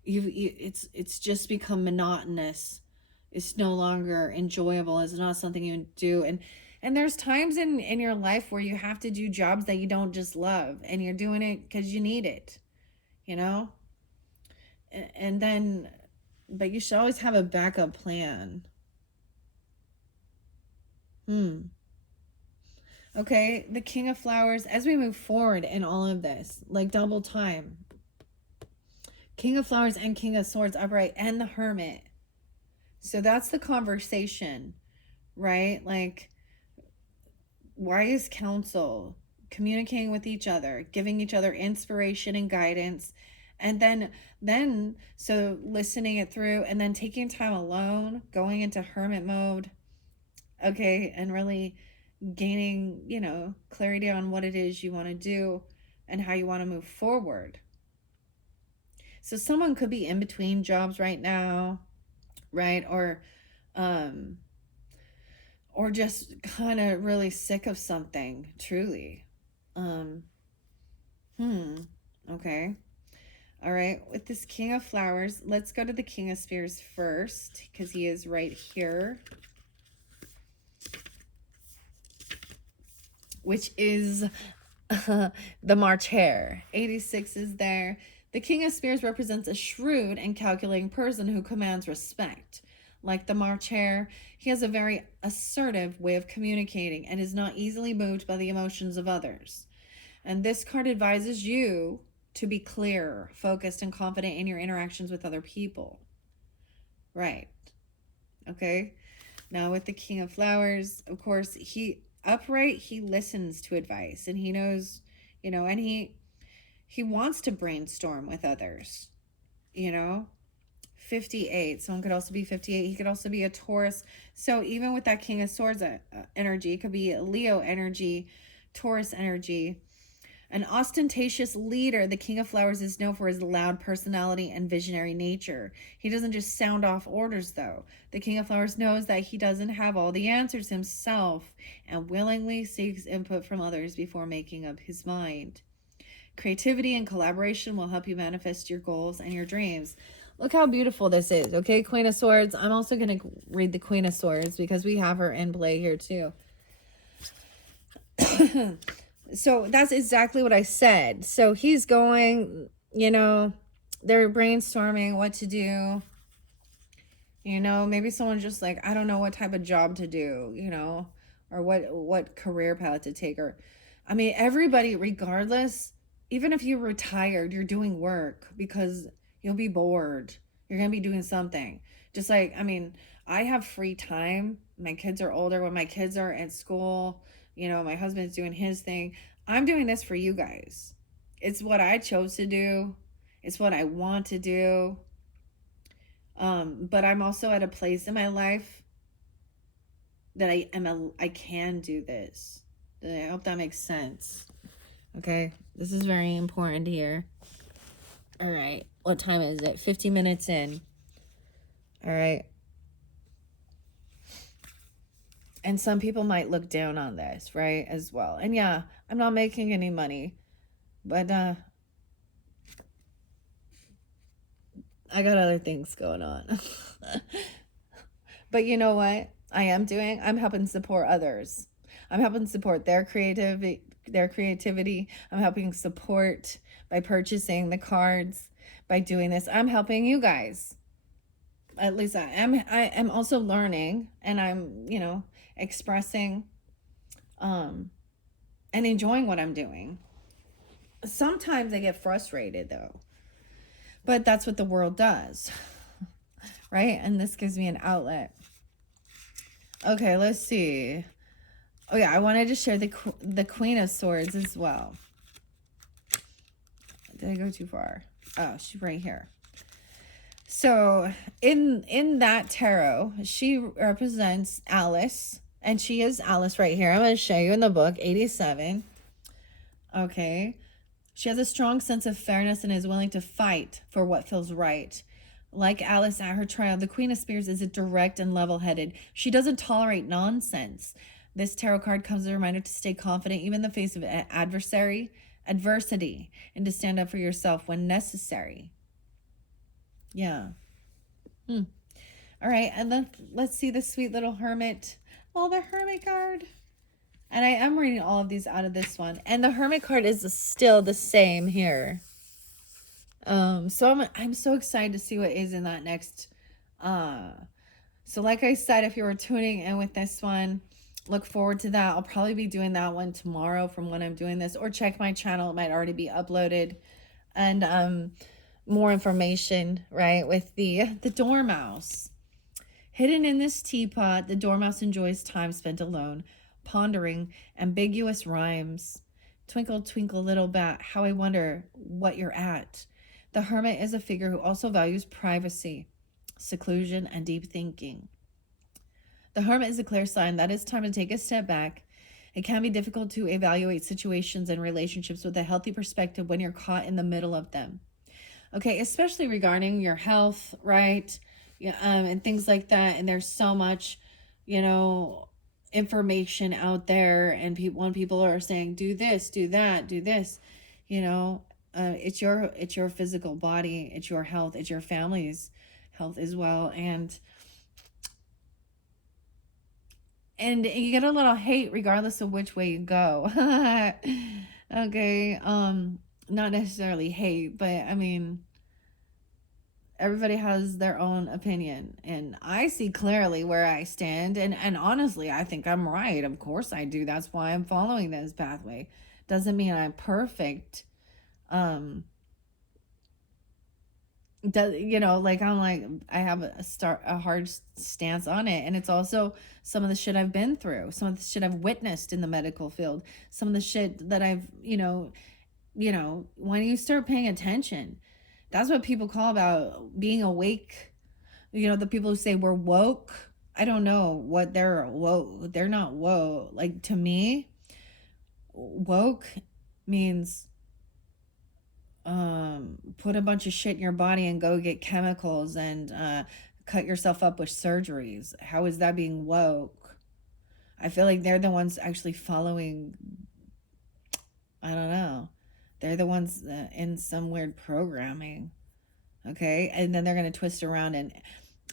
it's just become monotonous. It's no longer enjoyable. It's not something you do. And there's times in your life where you have to do jobs that you don't just love, and you're doing it because you need it, and then, but you should always have a backup plan. Okay, the King of Flowers, as we move forward in all of this, like double time. King of Flowers and King of Swords upright and the Hermit. So that's the conversation, right? Like, wise counsel, communicating with each other, giving each other inspiration and guidance. And then so listening it through, and then taking time alone, going into hermit mode. Okay, and really gaining, clarity on what it is you want to do and how you want to move forward. So someone could be in between jobs right now, right? Or just kind of really sick of something, truly. Okay. All right, with this King of Flowers, let's go to the King of Spears first, because he is right here, which is the March Hare. 86 is there. The King of Spears represents a shrewd and calculating person who commands respect. Like the March Hare, he has a very assertive way of communicating and is not easily moved by the emotions of others. And this card advises you to be clear, focused, and confident in your interactions with other people. Right. Okay. Now with the King of Flowers, of course, he listens to advice, and he knows, and he wants to brainstorm with others, 58. Someone could also be 58. He could also be a Taurus. So even with that King of Swords energy, it could be a Leo energy, Taurus energy. An ostentatious leader, the King of Flowers is known for his loud personality and visionary nature. He doesn't just sound off orders, though. The King of Flowers knows that he doesn't have all the answers himself and willingly seeks input from others before making up his mind. Creativity and collaboration will help you manifest your goals and your dreams. Look how beautiful this is. Okay, Queen of Swords. I'm also going to read the Queen of Swords because we have her in play here too. So that's exactly what I said. So he's going, you know, they're brainstorming what to do. You know, maybe someone just like, I don't know what type of job to do, you know, or what career path to take. Or I mean, everybody, regardless, even if you're retired, you're doing work because you'll be bored. You're going to be doing something. Just like, I mean, I have free time. My kids are older. When my kids are at school, you know, my husband's doing his thing. I'm doing this for you guys. It's what I chose to do. It's what I want to do. But I'm also at a place in my life that I can do this. I hope that makes sense. Okay, this is very important here. All right, what time is it? 50 minutes in. All right. And some people might look down on this, right, as well. And yeah, I'm not making any money, but I got other things going on. But you know what I am doing? I'm helping support others. I'm helping support their creativity. I'm helping support by purchasing the cards, by doing this. I'm helping you guys. At least I am also learning, and I'm, you know, expressing and enjoying what I'm doing. Sometimes I get frustrated though. But that's what the world does. Right? And this gives me an outlet. Okay, let's see. Oh yeah, I wanted to share the Queen of Swords as well. Did I go too far? Oh, she's right here. So in that tarot, she represents Alice, and she is Alice right here. I'm going to show you in the book, 87. Okay. She has a strong sense of fairness and is willing to fight for what feels right. Like Alice at her trial, the Queen of Spears is direct and level-headed. She doesn't tolerate nonsense. This tarot card comes as a reminder to stay confident even in the face of adversity, and to stand up for yourself when necessary. Yeah. All right, and then let's see the sweet little hermit. Oh, the hermit card. And I am reading all of these out of this one. And the hermit card is still the same here. So I'm so excited to see what is in that next. So like I said, if you were tuning in with this one, look forward to that. I'll probably be doing that one tomorrow from when I'm doing this, or check my channel. It might already be uploaded. And more information, right, with the Doremouse. Hidden in this teapot, the Doremouse enjoys time spent alone, pondering ambiguous rhymes. Twinkle, twinkle, little bat, how I wonder what you're at. The hermit is a figure who also values privacy, seclusion, and deep thinking. The hermit is a clear sign that it's time to take a step back. It can be difficult to evaluate situations and relationships with a healthy perspective when you're caught in the middle of them. Okay, especially regarding your health, right? Yeah, and things like that. And there's so much, you know, information out there, and when people are saying, do this, do that, do this, you know, it's your physical body, it's your health, it's your family's health as well. And you get a little hate regardless of which way you go. Okay, not necessarily hate, but I mean, everybody has their own opinion, and I see clearly where I stand, and honestly, I think I'm right. Of course I do. That's why I'm following this pathway. Doesn't mean I'm perfect. You know, like I'm like, I have a hard stance on it, and it's also some of the shit I've been through, some of the shit I've witnessed in the medical field, some of the shit that I've, you know, when you start paying attention, that's what people call about being awake. You know, the people who say we're woke, I don't know what they're woke. They're not woke. Like, to me, woke means put a bunch of shit in your body and go get chemicals and cut yourself up with surgeries. How is that being woke? I feel like they're the ones actually following, I don't know. They're the ones in some weird programming. Okay. And then they're going to twist around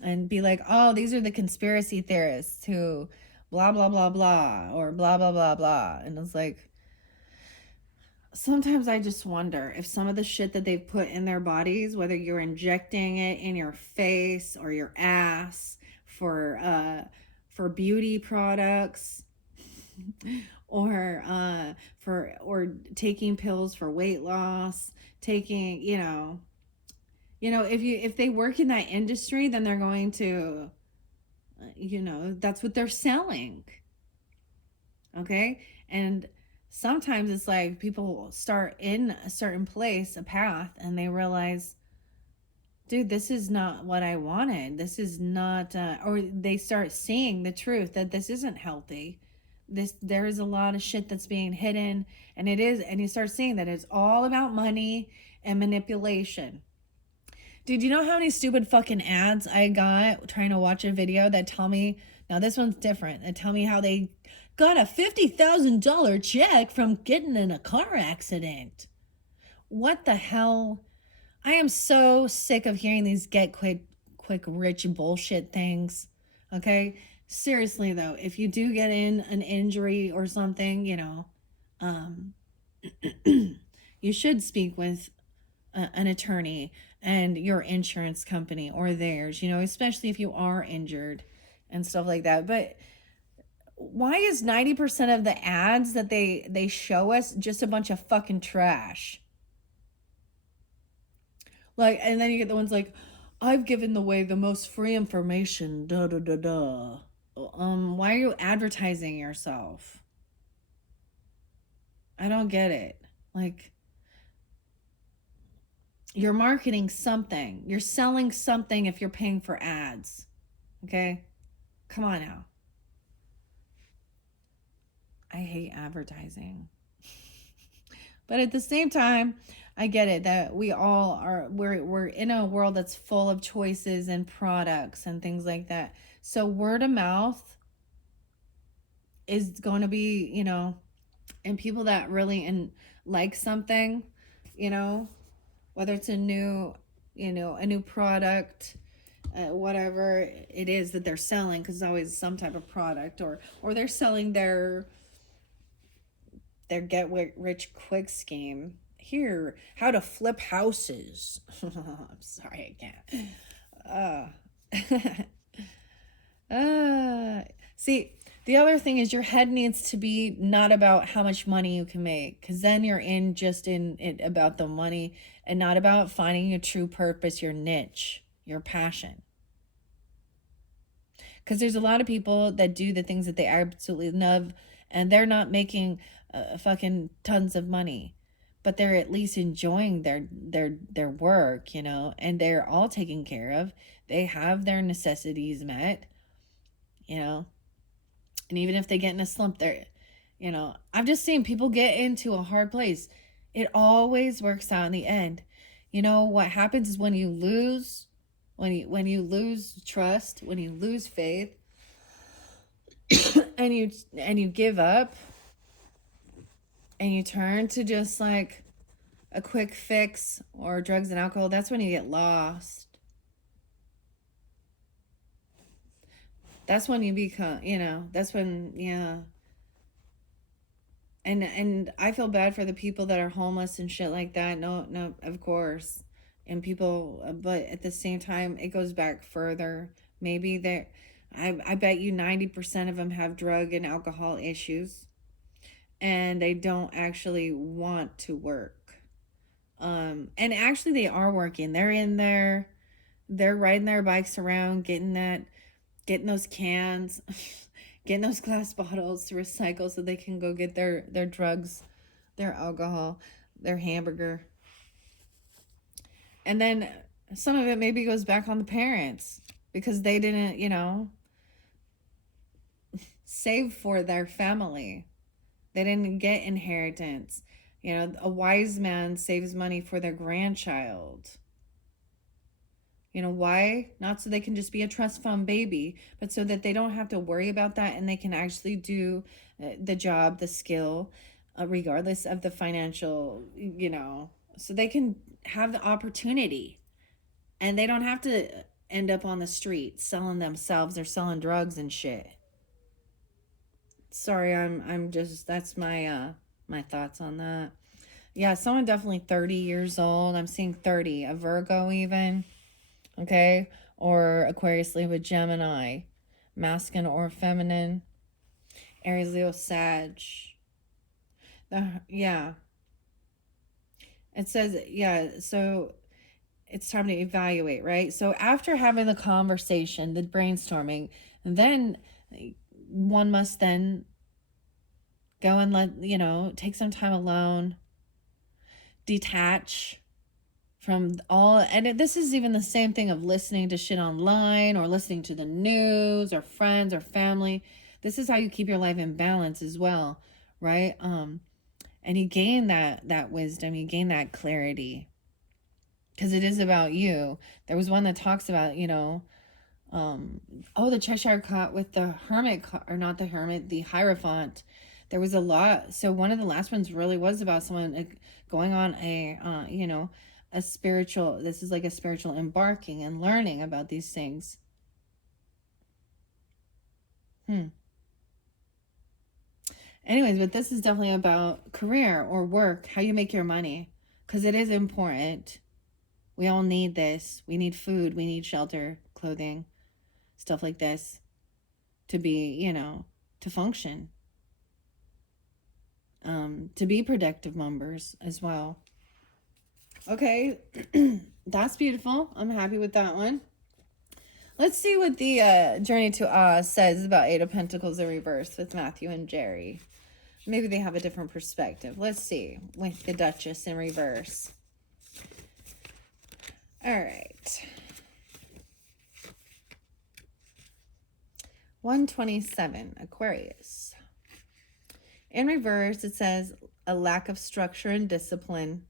and be like, oh, these are the conspiracy theorists who blah, blah, blah, blah, or blah, blah, blah, blah. And it's like, sometimes I just wonder if some of the shit that they've put in their bodies, whether you're injecting it in your face or your ass for beauty products, or taking pills for weight loss, taking, if they work in that industry, then they're going to, that's what they're selling. Okay. And sometimes it's like people start in a certain place, a path, and they realize, dude, this is not what I wanted. This is not, or they start seeing the truth that this isn't healthy. There is a lot of shit that's being hidden, and you start seeing that it's all about money and manipulation. Dude, you know how many stupid fucking ads I got trying to watch a video that tell me, now this one's different, that tell me how they got a $50,000 check from getting in a car accident. What the hell? I am so sick of hearing these get quick rich bullshit things. Okay? Seriously though, if you do get in an injury or something, you should speak with an attorney and your insurance company or theirs, especially if you are injured and stuff like that. But why is 90% of the ads that they show us just a bunch of fucking trash? Like, and then you get the ones like, I've given away the most free information, da da da da. Why are you advertising yourself? I don't get it. Like, you're marketing something. You're selling something if you're paying for ads. Okay? Come on now. I hate advertising. But at the same time, I get it that we're in a world that's full of choices and products and things like that. So word of mouth is going to be, and people that really like something, whether it's a new product, whatever it is that they're selling, because it's always some type of product, or they're selling their get rich quick scheme. Here, how to flip houses. I'm sorry, I can't. See, the other thing is your head needs to be not about how much money you can make, because then you're just in it about the money and not about finding your true purpose, your niche, your passion. Because there's a lot of people that do the things that they absolutely love, and they're not making fucking tons of money, but they're at least enjoying their work, and they're all taken care of. They have their necessities met, and even if they get in a slump, I've just seen people get into a hard place. It always works out in the end. What happens is when you lose trust, when you lose faith, and you give up, and you turn to just like a quick fix or drugs and alcohol, that's when you get lost. That's when you become, that's when, yeah. And I feel bad for the people that are homeless and shit like that. No, of course. And people, but at the same time, it goes back further. Maybe I bet you 90% of them have drug and alcohol issues, and they don't actually want to work. And actually they are working. They're in there, they're riding their bikes around, getting those cans, getting those glass bottles to recycle so they can go get their drugs, their alcohol, their hamburger. And then some of it maybe goes back on the parents because they didn't, save for their family. They didn't get inheritance. A wise man saves money for their grandchild. Why? Not so they can just be a trust fund baby, but so that they don't have to worry about that and they can actually do the job, the skill, regardless of the financial, so they can have the opportunity. And they don't have to end up on the street selling themselves or selling drugs and shit. Sorry, I'm just, that's my thoughts on that. Yeah, someone definitely 30 years old. I'm seeing 30, a Virgo even, okay? Or Aquarius, Leo, Gemini, masculine or feminine, Aries, Leo, Sag. Yeah. It says, yeah, so it's time to evaluate, right? So after having the conversation, the brainstorming, then one must then go and take some time alone, detach from all, and this is even the same thing of listening to shit online or listening to the news or friends or family. This is how you keep your life in balance as well, right? And you gain that wisdom, you gain that clarity, because it is about you. There was one that talks about, the Cheshire cat with the hermit, or not the hermit, the Hierophant. There was a lot. So one of the last ones really was about someone going on a spiritual, this is like a spiritual embarking and learning about these things. Anyways, but this is definitely about career or work, how you make your money, because it is important. We all need this. We need food, we need shelter, clothing, stuff like this to be, to function, to be productive members as well. Okay, that's beautiful. I'm happy with that one. Let's see what the Journey to Oz says about Eight of Pentacles in reverse with Matthew and Jerry. Maybe they have a different perspective. Let's see with the Duchess in reverse. All right. 127, Aquarius. In reverse, it says a lack of structure and discipline,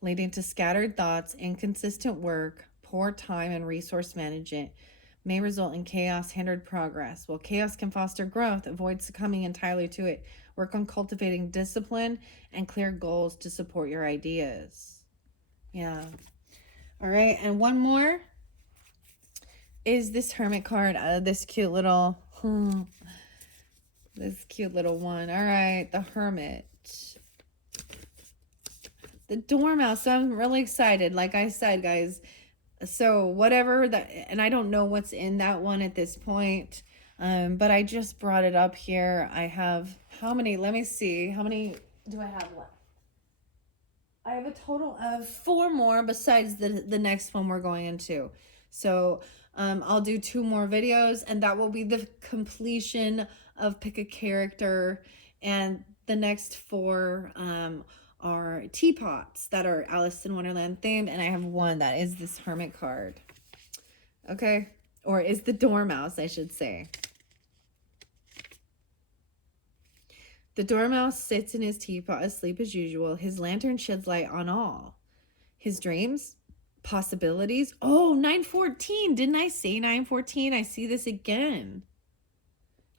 leading to scattered thoughts, inconsistent work, poor time and resource management may result in chaos, hindered progress. While chaos can foster growth, avoid succumbing entirely to it. Work on cultivating discipline and clear goals to support your ideas. Yeah. All right, and one more is this Hermit card. This cute little one. All right, the Hermit. The Dormouse. So I'm really excited. Like I said, guys. So whatever that, and I don't know what's in that one at this point. But I just brought it up here. I have how many? Let me see. How many do I have left? I have a total of 4 more besides the next one we're going into. So I'll do 2 more videos, and that will be the completion of Pick a Character. And the next 4 are teapots that are Alice in Wonderland themed, and I have one that is this Hermit card. Okay? Or is the Dormouse, I should say. The Dormouse sits in his teapot asleep as usual. His lantern sheds light on all. His dreams, possibilities. Oh, 914. Didn't I say 914? I see this again.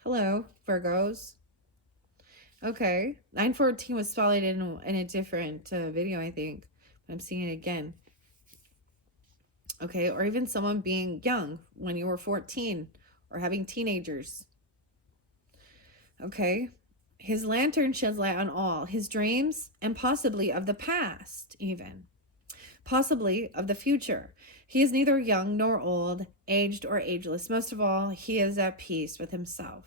Hello, Virgos. Okay. 914 was spotlighted in a different video, I think. But I'm seeing it again. Okay, or even someone being young when you were 14 or having teenagers. Okay. His lantern sheds light on all his dreams and possibly of the past, even possibly of the future. He is neither young nor old, aged or ageless. Most of all, he is at peace with himself,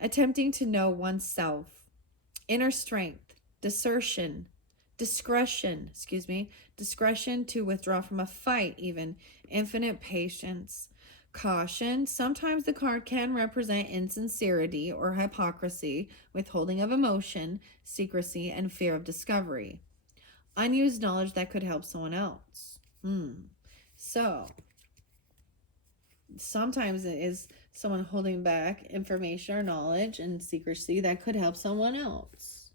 attempting to know oneself, inner strength, discretion to withdraw from a fight, even infinite patience. Caution. Sometimes the card can represent insincerity or hypocrisy, withholding of emotion, secrecy, and fear of discovery. Unused knowledge that could help someone else. So, sometimes it is someone holding back information or knowledge and secrecy that could help someone else.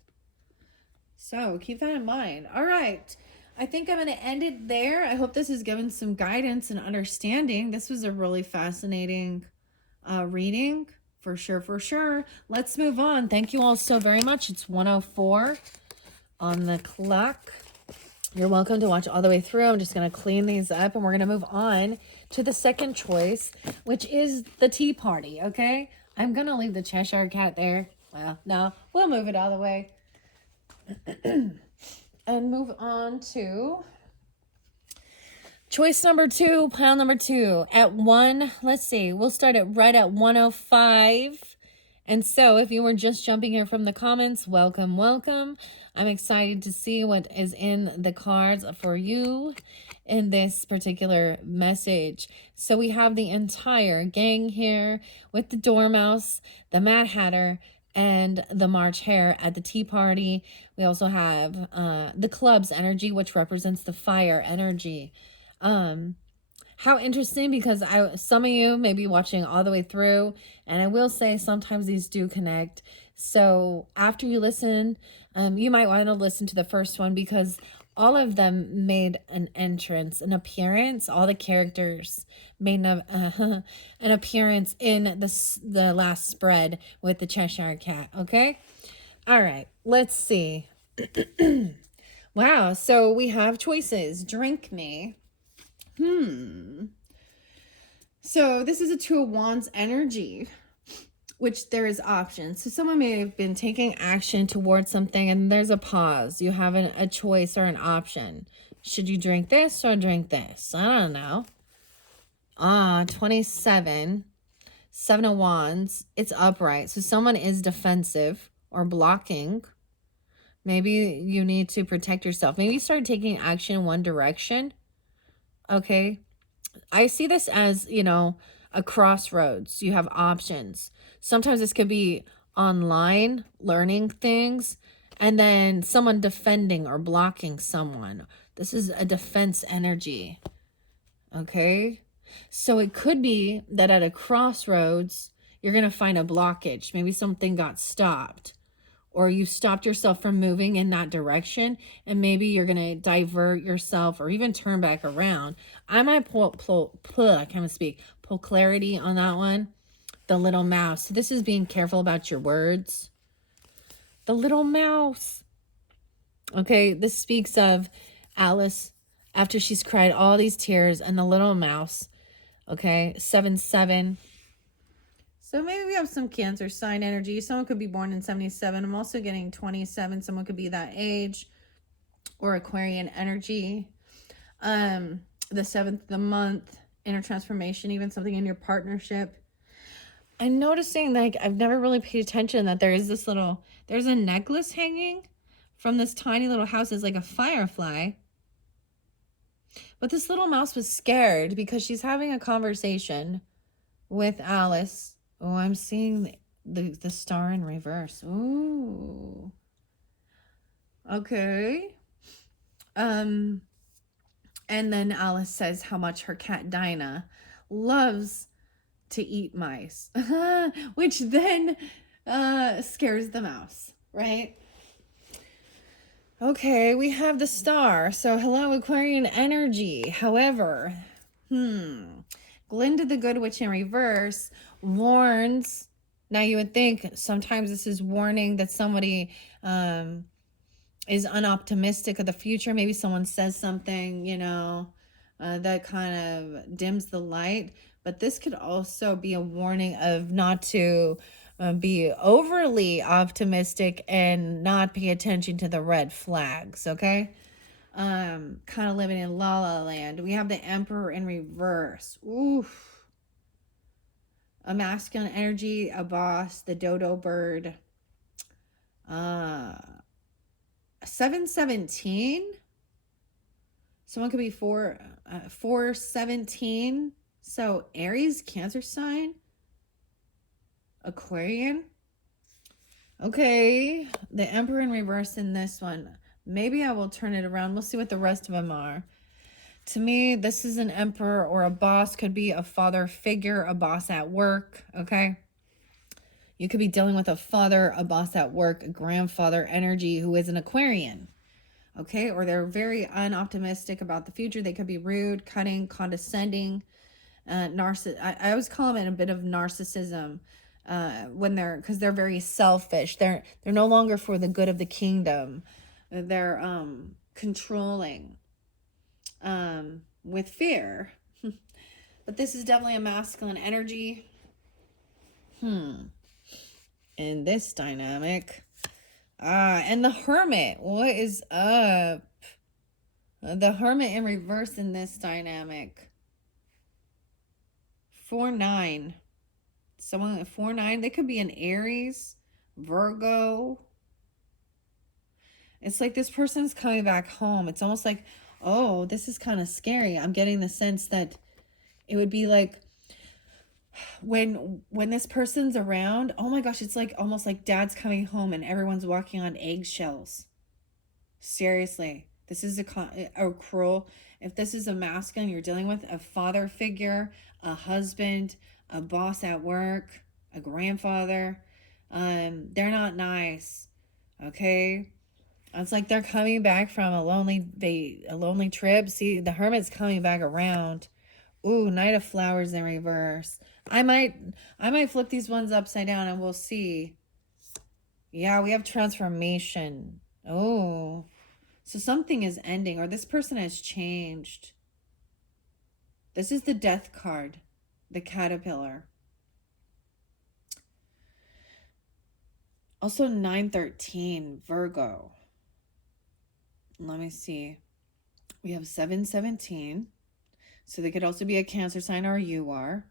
So, keep that in mind. All right. I think I'm going to end it there. I hope this has given some guidance and understanding. This was a really fascinating reading, for sure. Let's move on. Thank you all so very much. It's 1:04 on the clock. You're welcome to watch all the way through. I'm just going to clean these up and we're going to move on to the second choice, which is the tea party, okay? I'm going to leave the Cheshire cat there. Well, no, we'll move it all the way. And move on to choice number 2, pile number 2. At 1, let's see, we'll start it right at 105. And so if you were just jumping here from the comments, welcome, welcome. I'm excited to see what is in the cards for you in this particular message. So we have the entire gang here with the Doremouse, the Mad Hatter, and the March Hare at the tea party. We also have the club's energy, which represents the fire energy. How interesting, because some of you may be watching all the way through, and I will say sometimes these do connect. So after you listen, you might want to listen to the first one, because all of them made an entrance, an appearance. All the characters made an appearance in the last spread with the Cheshire Cat, okay? All right, let's see. Wow, so we have choices. Drink me. So this is a 2 of Wands energy, which there is options. So someone may have been taking action towards something and there's a pause. You have a choice or an option. Should you drink this or drink this? I don't know. 27. 7 of Wands. It's upright. So someone is defensive or blocking. Maybe you need to protect yourself. Maybe you start taking action in one direction. Okay. I see this as, a crossroads. You have options. Sometimes this could be online, learning things, and then someone defending or blocking someone. This is a defense energy. Okay? So it could be that at a crossroads, you're going to find a blockage. Maybe something got stopped, or you stopped yourself from moving in that direction, and maybe you're going to divert yourself or even turn back around. I might pull clarity on that one. The little mouse. This is being careful about your words. The little mouse. Okay, this speaks of Alice after she's cried all these tears, and the little mouse. Okay, 7-7. So maybe we have some Cancer sign energy. Someone could be born in 77. I'm also getting 27. Someone could be that age. Or Aquarian energy. The 7th of the month. Inner transformation. Even something in your partnership. I'm noticing, I've never really paid attention that there's a necklace hanging from this tiny little house. It's like a firefly. But this little mouse was scared because she's having a conversation with Alice. Oh, I'm seeing the star in reverse. Ooh. Okay. And then Alice says how much her cat Dinah loves to eat mice, which then scares the mouse, right? Okay, we have the star. So hello, Aquarian energy. However, Glinda the Good Witch in reverse warns. Now you would think sometimes this is warning that somebody is unoptimistic of the future. Maybe someone says something, that kind of dims the light. But this could also be a warning of not to be overly optimistic and not pay attention to the red flags, okay? Kind of living in La La Land. We have the Emperor in reverse. Oof. A masculine energy, a boss, the dodo bird. 7-17. Someone could be 4-17. So Aries, Cancer sign. Aquarian. Okay. The Emperor in reverse in this one. Maybe I will turn it around. We'll see what the rest of them are. To me, this is an emperor or a boss. Could be a father figure, a boss at work, okay? You could be dealing with a father, a boss at work, a grandfather energy who is an Aquarian, okay? Or they're very unoptimistic about the future. They could be rude, cutting, condescending, I always call them in a bit of narcissism because they're very selfish. They're no longer for the good of the kingdom. They're controlling, with fear. But this is definitely a masculine energy. In this dynamic. And the Hermit. What is up? The Hermit in reverse in this dynamic. 4-9. Someone 4-9. They could be an Aries, Virgo. It's like this person's coming back home. It's almost like, oh, this is kind of scary. I'm getting the sense that it would be like when this person's around, oh my gosh, it's like almost like dad's coming home and everyone's walking on eggshells. Seriously, this is a cruel. If this is a masculine you're dealing with, a father figure, a husband, a boss at work, a grandfather, they're not nice. Okay, it's like they're coming back from a lonely trip. See, the Hermit's coming back around. Ooh, Knight of Flowers in reverse. I might flip these ones upside down and we'll see. Yeah, we have transformation. Oh, so something is ending, or this person has changed. This is the Death card, the Caterpillar. Also 9-13, Virgo. Let me see. We have 7-17. So they could also be a Cancer sign, or you are.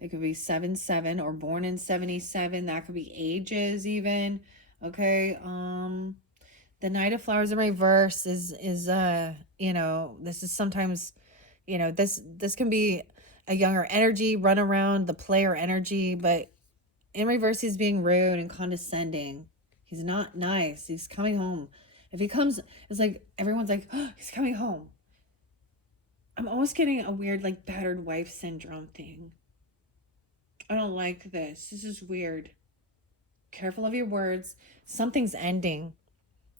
They could be 7-7 or born in 77. That could be ages even. Okay. The Knight of Flowers in reverse is you know, this is sometimes, you know, this can be a younger energy, run around, the player energy, but in reverse he's being rude and condescending. He's not nice. He's coming home. If he comes, it's like everyone's like, oh, he's coming home. I'm almost getting a weird like battered wife syndrome thing. I don't like this. This is weird. Careful of your words. Something's ending.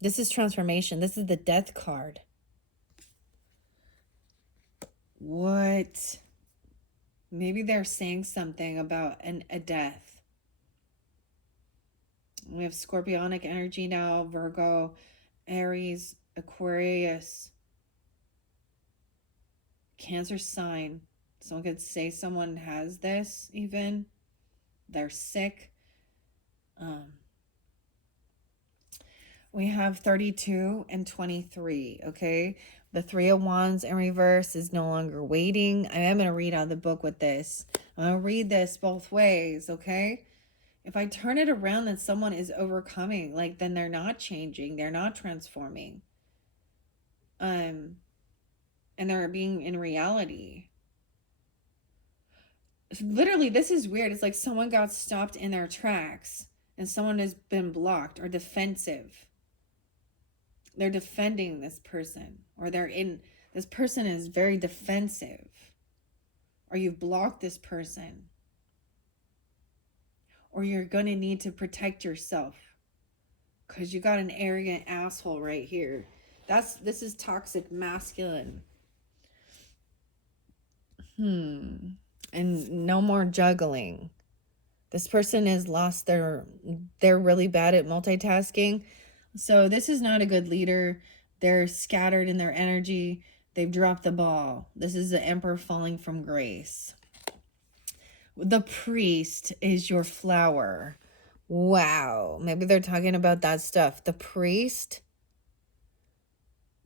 This is transformation. This is the Death card. What? Maybe they're saying something about a death. We have Scorpionic energy now. Virgo, Aries, Aquarius, Cancer sign. Someone could say someone has this even. They're sick. We have 32 and 23, okay? The 3 of Wands in reverse is no longer waiting. I am going to read out the book with this. I'm going to read this both ways, okay? If I turn it around, then someone is overcoming. Like, then they're not changing. They're not transforming. And they're being in reality. Literally, this is weird. It's like someone got stopped in their tracks and someone has been blocked or defensive. They're defending this person, or this person is very defensive, or you've blocked this person, or you're going to need to protect yourself because you got an arrogant asshole right here. This is toxic masculine. And no more juggling. This person has lost they're really bad at multitasking. So this is not a good leader. They're scattered in their energy. They've dropped the ball. This is the Emperor falling from grace. The Priest is your flower. Wow. Maybe they're talking about that stuff. The Priest.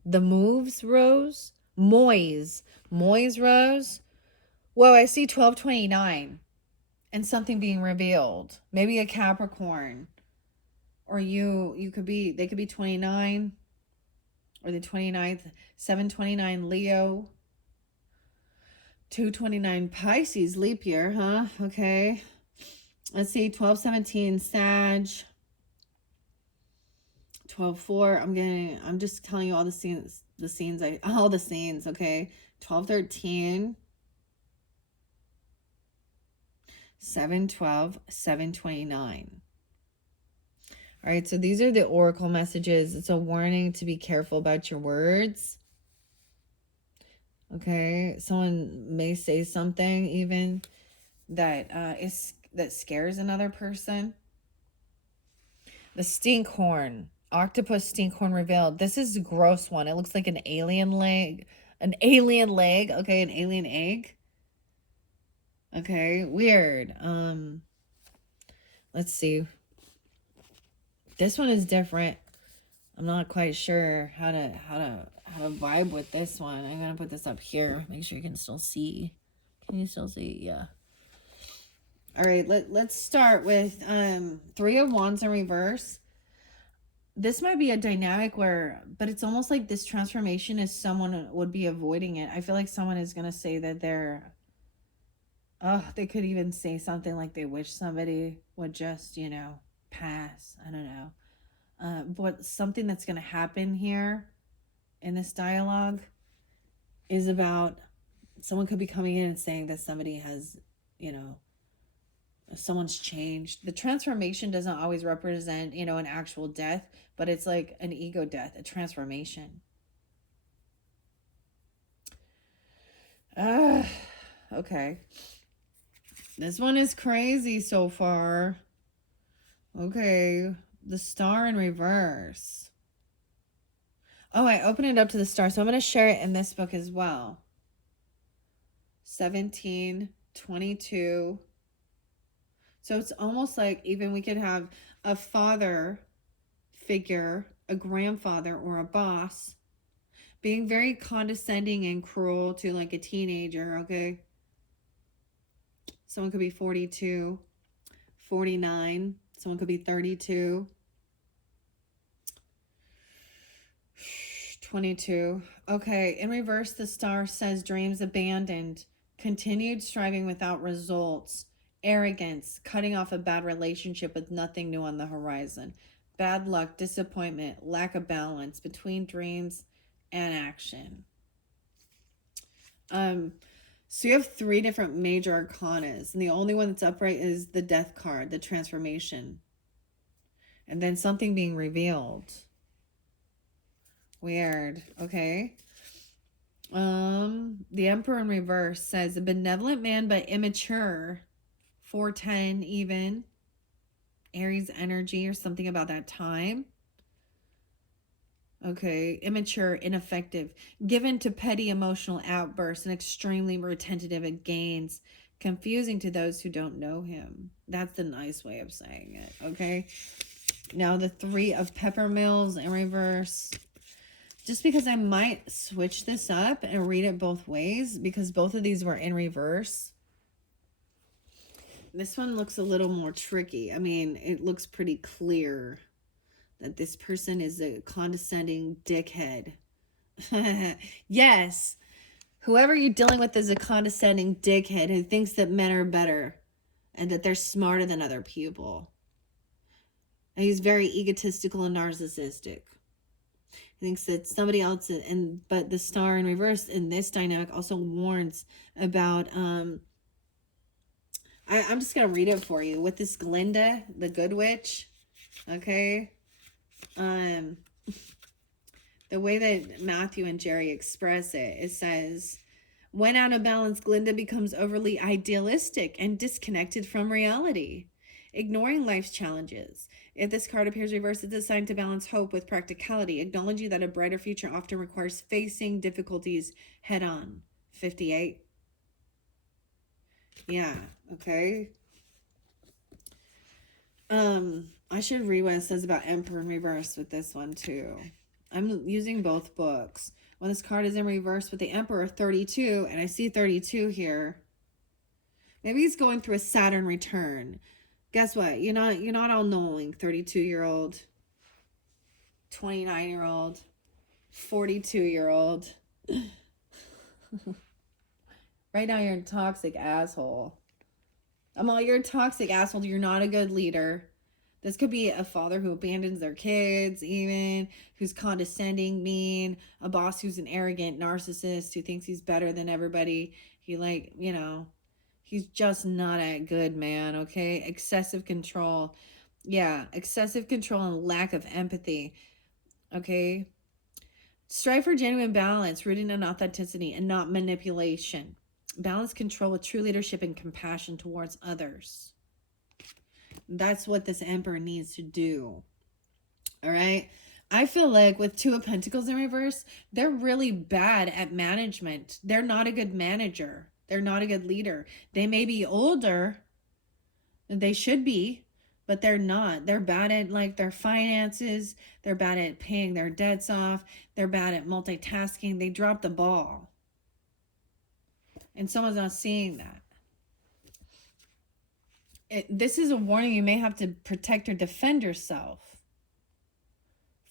The Moves Rose. Moise Rose. Whoa, I see 1229. And something being revealed. Maybe a Capricorn. Or they could be 29. Or the 29th. 729 Leo. 229 Pisces, leap year, huh? Okay. Let's see, 1217 Sag. 12-4. I'm just telling you all the scenes, all the scenes, okay? 1213. 712, 729. All right, so these are the oracle messages. It's a warning to be careful about your words. Okay, someone may say something even that that scares another person. The Stinkhorn. Octopus stinkhorn revealed. This is a gross one. It looks like an alien leg. An alien leg. Okay, an alien egg. Okay, weird. Let's see. This one is different. I'm not quite sure how to vibe with this one. I'm gonna put this up here. Make sure you can still see. Can you still see? Yeah. All right, let's start with 3 of Wands in reverse. This might be a dynamic but it's almost like this transformation is someone would be avoiding it. I feel like someone is gonna say that they could even say something like they wish somebody would just, pass. I don't know. But something that's going to happen here in this dialogue is about someone could be coming in and saying that somebody has, someone's changed. The transformation doesn't always represent, an actual death, but it's like an ego death, a transformation. Okay. This one is crazy so far. Okay. The Star in reverse. Oh, I opened it up to the Star, so I'm going to share it in this book as well. 17, 22. So it's almost like even we could have a father figure, a grandfather, or a boss being very condescending and cruel to like a teenager, okay? Someone could be 42, 49. Someone could be 32. 22. Okay, in reverse, the Star says dreams abandoned, continued striving without results, arrogance, cutting off a bad relationship with nothing new on the horizon, bad luck, disappointment, lack of balance between dreams and action. So you have 3 different major arcanas, and the only one that's upright is the Death card, the transformation. And then something being revealed. Weird. Okay. The Emperor in reverse says a benevolent man but immature. 410 even. Aries energy or something about that time. Okay. Immature, ineffective. Given to petty emotional outbursts and extremely retentive at gains. Confusing to those who don't know him. That's the nice way of saying it. Okay. Now the 3 of Peppermills in reverse. Just because I might switch this up and read it both ways because both of these were in reverse. This one looks a little more tricky. I mean, it looks pretty clear that this person is a condescending dickhead. Yes. Whoever you're dealing with is a condescending dickhead who thinks that men are better and that they're smarter than other people. And he's very egotistical and narcissistic. Thinks that somebody else, but the Star in reverse in this dynamic also warns about I'm just gonna read it for you with this Glinda, the good witch. Okay. The way that Matthew and Jerry express it, it says, when out of balance, Glinda becomes overly idealistic and disconnected from reality, ignoring life's challenges. If this card appears reversed, it's a sign to balance hope with practicality, acknowledging that a brighter future often requires facing difficulties head on. 58. Yeah, okay. I should read what it says about Emperor in reverse with this one too. I'm using both books. When this card is in reverse with the Emperor 32, and I see 32 here, maybe he's going through a Saturn return. Guess what? You're not all knowing 32-year-old, 29-year-old, 42-year-old. Right now you're a toxic asshole. You're a toxic asshole. You're not a good leader. This could be a father who abandons their kids, even, who's condescending, mean, a boss who's an arrogant narcissist who thinks he's better than everybody. He's just not a good man, okay? Excessive control. Yeah, excessive control and lack of empathy, okay? Strive for genuine balance, rooted in authenticity and not manipulation. Balance control with true leadership and compassion towards others. That's what this Emperor needs to do. All right. I feel like with Two of Pentacles in reverse, they're really bad at management. They're not a good manager. They're not a good leader. They may be older. They should be, but they're not. They're bad at like their finances. They're bad at paying their debts off. They're bad at multitasking. They drop the ball. And someone's not seeing that. This is a warning. You may have to protect or defend yourself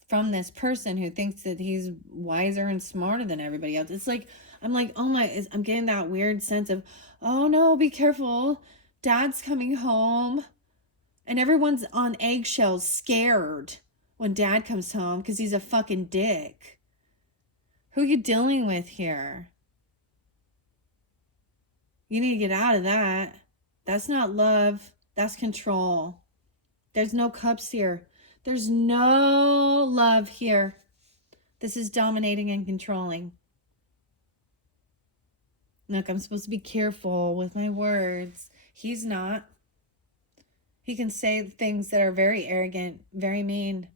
from this person who thinks that he's wiser and smarter than everybody else. It's like, I'm like, oh my, I'm getting that weird sense of, oh no, be careful. Dad's coming home. And everyone's on eggshells, scared when dad comes home because he's a fucking dick. Who are you dealing with here? You need to get out of that. That's not love. That's control. There's no cups here. There's no love here. This is dominating and controlling. Look, I'm supposed to be careful with my words. He's not. He can say things that are very arrogant, very mean.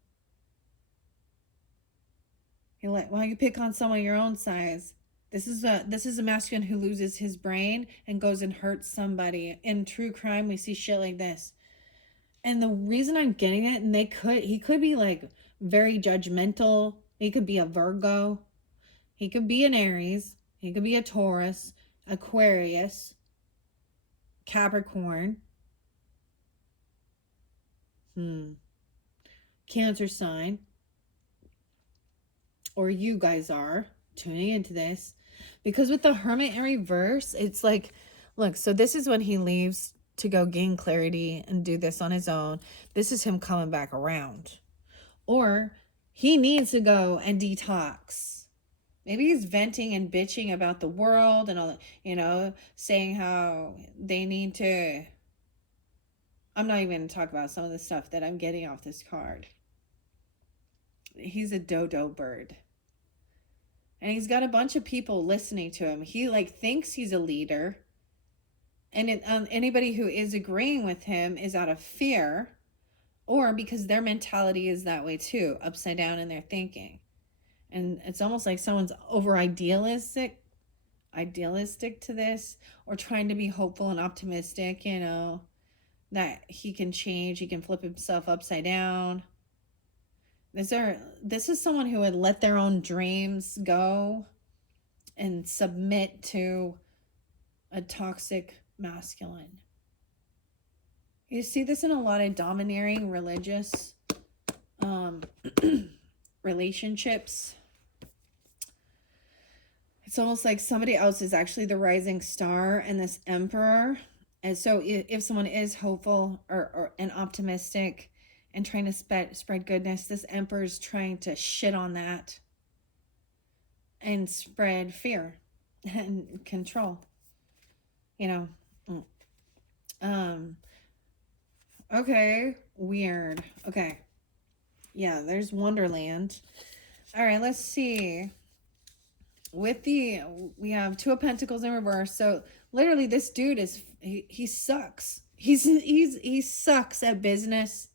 You're like, why don't you pick on someone your own size? This is a masculine who loses his brain and goes and hurts somebody. In true crime, we see shit like this. And the reason I'm getting it, and he could be like very judgmental. He could be a Virgo. He could be an Aries. He could be a Taurus, Aquarius, Capricorn. Cancer sign. Or you guys are tuning into this. Because with the Hermit in reverse, it's like, look, so this is when he leaves to go gain clarity and do this on his own. This is him coming back around. Or he needs to go and detox. Maybe he's venting and bitching about the world and all, saying how they need to. I'm not even going to talk about some of the stuff that I'm getting off this card. He's a dodo bird. And he's got a bunch of people listening to him. He thinks he's a leader. And anybody who is agreeing with him is out of fear, or because their mentality is that way too, upside down in their thinking. And it's almost like someone's over idealistic to this, or trying to be hopeful and optimistic, that he can change, he can flip himself upside down. This is someone who would let their own dreams go and submit to a toxic masculine. You see this in a lot of domineering religious relationships. It's almost like somebody else is actually the rising star and this emperor. And so if someone is hopeful or and optimistic and trying to spread goodness, this emperor is trying to shit on that and spread fear and control. Okay, weird. Okay. Yeah, there's Wonderland. All right, let's see. We have Two of Pentacles in reverse. So literally this dude he sucks. He sucks at business.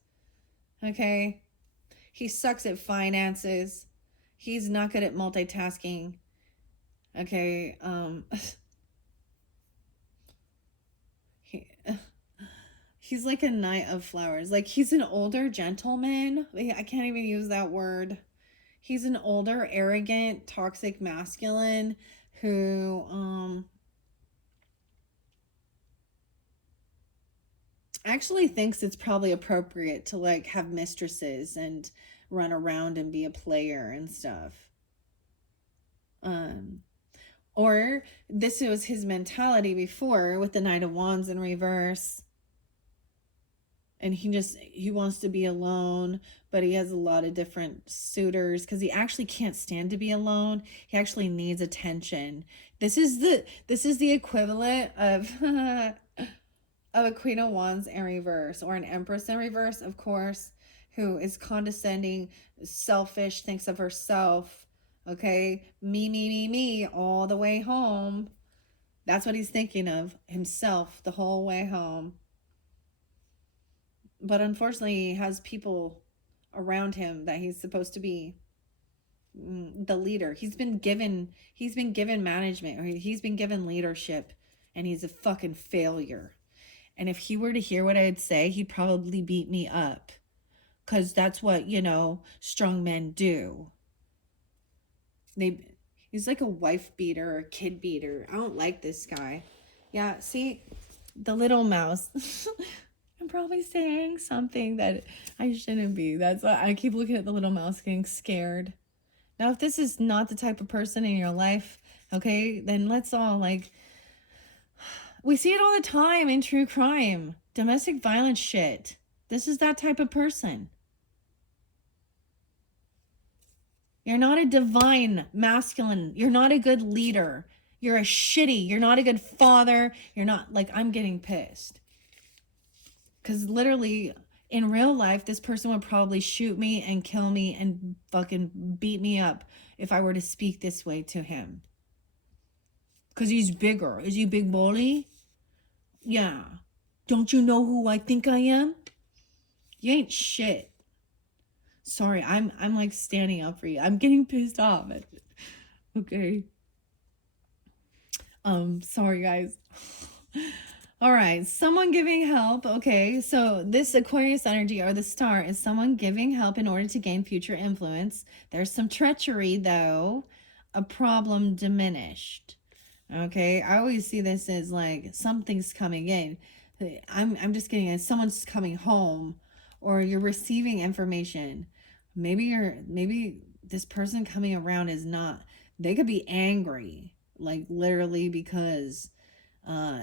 Okay. He sucks at finances. He's not good at multitasking. Okay. He's like a knight of flowers. Like, he's an older gentleman. I can't even use that word. He's an older, arrogant, toxic masculine who actually thinks it's probably appropriate to have mistresses and run around and be a player and stuff. Or this was his mentality before with the Knight of Wands in reverse. And he wants to be alone, but he has a lot of different suitors because he actually can't stand to be alone. He actually needs attention. This is the equivalent of of a Queen of Wands in reverse, or an Empress in reverse, of course, who is condescending, selfish, thinks of herself. Okay, me, all the way home. That's what he's thinking of, himself the whole way home. But unfortunately, he has people around him that he's supposed to be the leader. He's been given management, or he's been given leadership, and he's a fucking failure. And if he were to hear what I'd say, he'd probably beat me up. Because that's what, strong men do. He's like a wife beater or a kid beater. I don't like this guy. Yeah, see, the little mouse. I'm probably saying something that I shouldn't be. That's why I keep looking at the little mouse getting scared. Now, if this is not the type of person in your life, okay, then let's all we see it all the time in true crime, domestic violence shit. This is that type of person. You're not a divine masculine. You're not a good leader. You're you're not a good father. You're not, I'm getting pissed. Because literally, in real life, this person would probably shoot me and kill me and fucking beat me up if I were to speak this way to him. Because he's bigger. Is he big bully? Yeah. Don't you know who I think I am? You ain't shit. Sorry, I'm standing up for you. I'm getting pissed off. Okay. Sorry guys. All right, someone giving help. Okay, so this Aquarius energy, or the star, is someone giving help in order to gain future influence. There's some treachery though. A problem diminished. Okay, I always see this as something's coming in. I'm just getting it. Someone's coming home, or you're receiving information. Maybe this person coming around is not. They could be angry, literally, because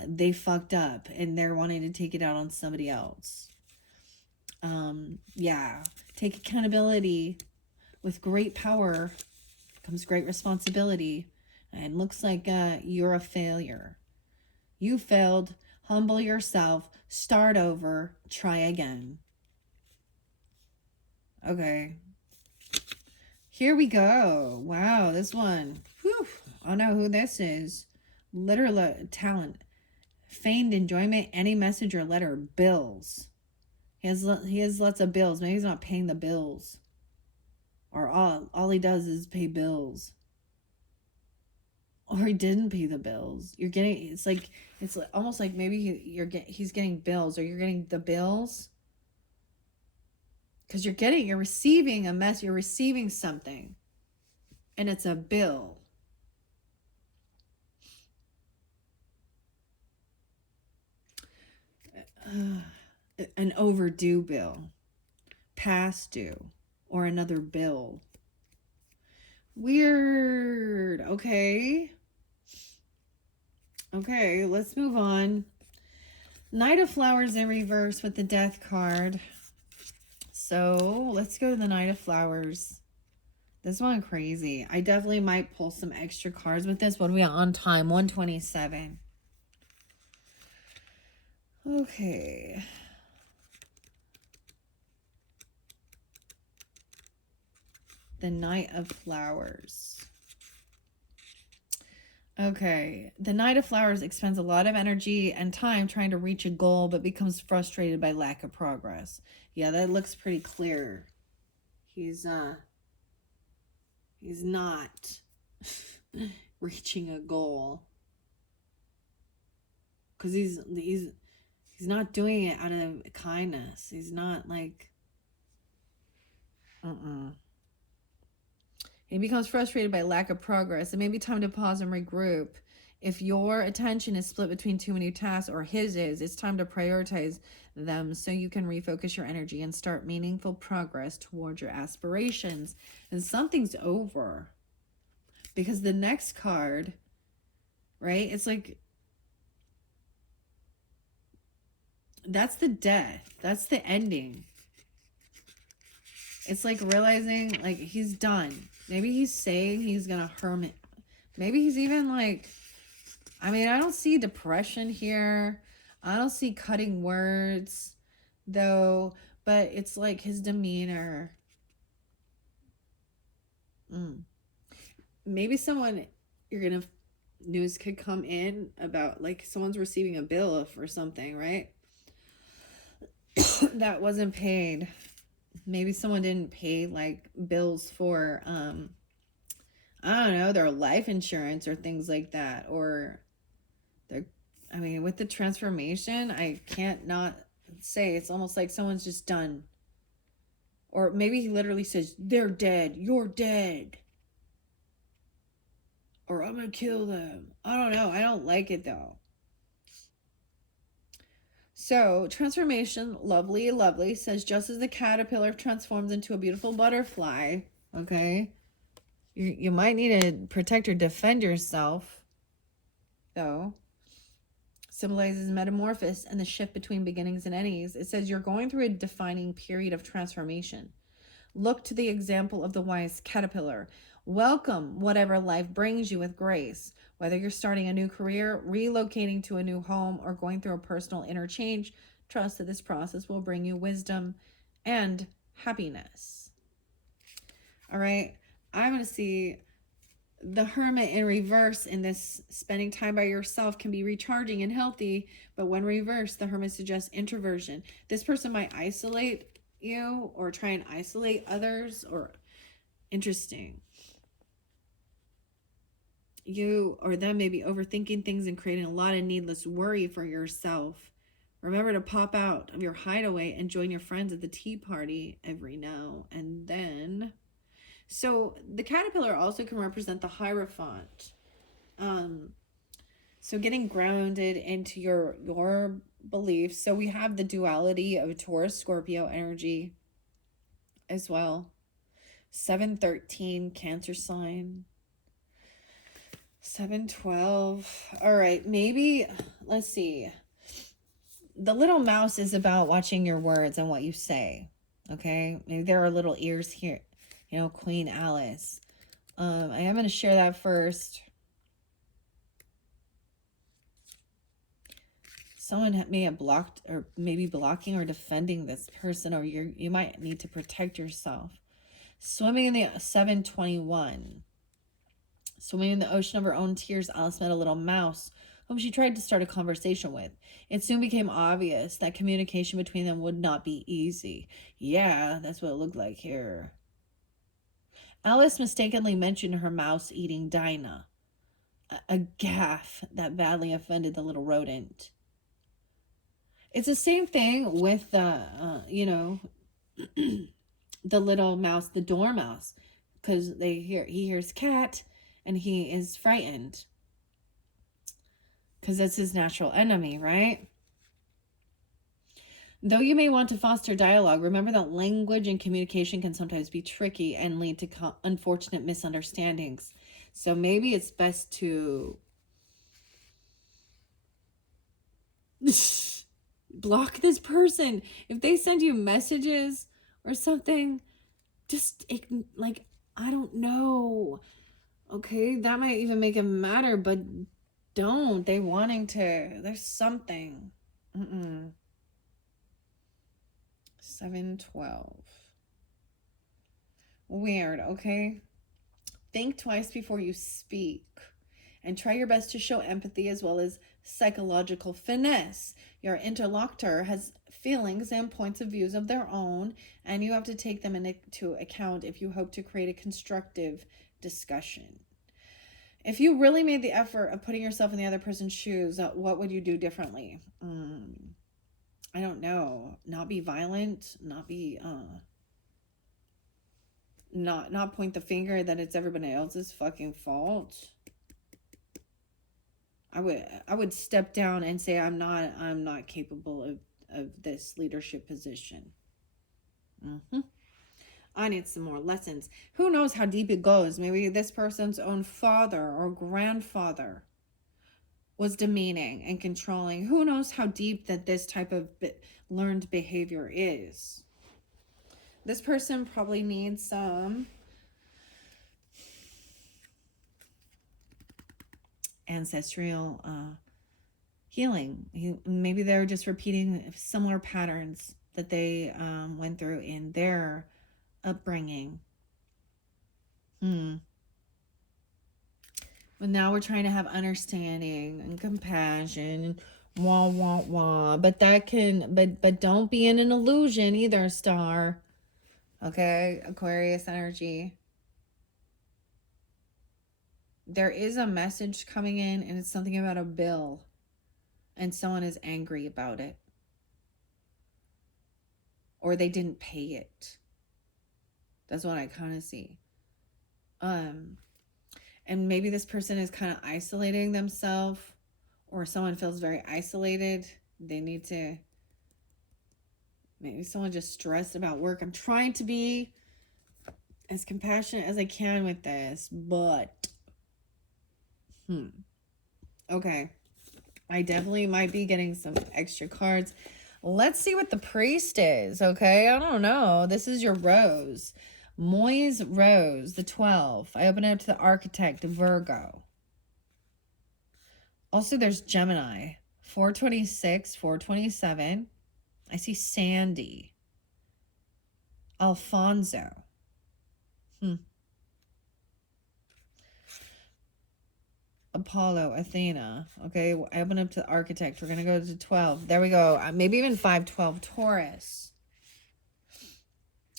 they fucked up and they're wanting to take it out on somebody else. Yeah, take accountability. With great power comes great responsibility. And looks like you're a failure. You failed. Humble yourself. Start over. Try again. Okay. Here we go. Wow, this one. Whew. I don't know who this is. Literal talent. Feigned enjoyment. Any message or letter. Bills. He has lots of bills. Maybe he's not paying the bills. Or all he does is pay bills. Or he didn't pay the bills. You're getting, it's almost like maybe he's getting bills, or you're getting the bills. Because you're receiving a mess, you're receiving something. And it's a bill. An overdue bill. Past due. Or another bill. Weird. Okay. Okay, let's move on. Knight of Flowers in reverse with the Death card. So let's go to the Knight of Flowers. This one crazy. I definitely might pull some extra cards with this. What are we on time? 127. Okay. The Knight of Flowers. Okay. The Knight of Flowers expends a lot of energy and time trying to reach a goal, but becomes frustrated by lack of progress. Yeah, that looks pretty clear. He's not reaching a goal. Because he's not doing it out of kindness. He's not He becomes frustrated by lack of progress. It may be time to pause and regroup. If your attention is split between too many tasks, or his is, it's time to prioritize them so you can refocus your energy and start meaningful progress towards your aspirations. And something's over. Because the next card, right? It's that's the death. That's the ending. It's realizing he's done. Maybe he's saying he's gonna hermit. Maybe he's even I don't see depression here. I don't see cutting words though, but it's his demeanor. Maybe news could come in about someone's receiving a bill for something, right? That wasn't paid. maybe someone didn't pay like bills for, I don't know, their life insurance or things like that. Or they're, I mean, with the transformation, I can't not say it's almost like someone's just done. Or maybe he literally says, they're dead, you're dead. Or I'm gonna kill them. I don't know. I don't like it though. So, transformation, lovely, lovely, says just as the caterpillar transforms into a beautiful butterfly, okay? You might need to protect or defend yourself, though. Symbolizes metamorphosis and the shift between beginnings and endings. It says you're going through a defining period of transformation. Look to the example of the wise caterpillar. Welcome whatever life brings you with grace. Whether you're starting a new career, relocating to a new home, or going through a personal interchange, trust that this process will bring you wisdom and happiness. All right, I'm going to see the Hermit in reverse in this. Spending time by yourself can be recharging and healthy, but when reversed, the Hermit suggests introversion. This person might isolate you or try and isolate others, or interesting. You or them may be overthinking things and creating a lot of needless worry for yourself. Remember to pop out of your hideaway and join your friends at the tea party every now and then. So the caterpillar also can represent the Hierophant. So getting grounded into your beliefs. So we have the duality of Taurus, Scorpio energy as well. 713 Cancer sign. 712. All right, maybe let's see. The little mouse is about watching your words and what you say. Okay, maybe there are little ears here. You know, Queen Alice. I am going to share that first. Someone may have blocked, or maybe blocking or defending this person, or you might need to protect yourself. Swimming in the 721. Swimming in the ocean of her own tears, Alice met a little mouse whom she tried to start a conversation with. It soon became obvious that communication between them would not be easy. Yeah, that's what it looked like here. Alice mistakenly mentioned her mouse eating Dinah, a gaffe that badly offended the little rodent. It's the same thing with the, the little mouse, the Doremouse, because he hears cat and he is frightened because that's his natural enemy, right? Though you may want to foster dialogue, remember that language and communication can sometimes be tricky and lead to unfortunate misunderstandings. So maybe it's best to block this person. If they send you messages or something, just like, I don't know. Okay, that might even make it matter, but don't. They wanting to. There's something. 712. Weird, okay? Think twice before you speak. And try your best to show empathy as well as psychological finesse. Your interlocutor has feelings and points of views of their own, and you have to take them into account if you hope to create a constructive discussion. If you really made the effort of putting yourself in the other person's shoes, what would you do differently? I don't know. Not be violent, not be not point the finger that it's everybody else's fucking fault. I would step down and say I'm not capable of this leadership position. I need some more lessons. Who knows how deep it goes? Maybe this person's own father or grandfather was demeaning and controlling. Who knows how deep that this type of learned behavior is? This person probably needs some ancestral healing. Maybe they're just repeating similar patterns that they went through in their upbringing. But now we're trying to have understanding and compassion and wah. But that can, but don't be in an illusion either, Star. Okay, Aquarius energy. There is a message coming in, and it's something about a bill, and someone is angry about it, or they didn't pay it. That's what I kind of see. And maybe this person is kind of isolating themselves, or someone feels very isolated. They need to, maybe someone just stressed about work. I'm trying to be as compassionate as I can with this, but okay, I definitely might be getting some extra cards. Let's see what the priest is. Okay, I don't know. This is your rose, Moy's rose, the 12. I open it up to the architect, Virgo. Also, there's Gemini, 426, 427. I see Sandy, Alfonso. Apollo, Athena. Okay, I open up to architect. We're going to go to 12. There we go. Maybe even 512. Taurus.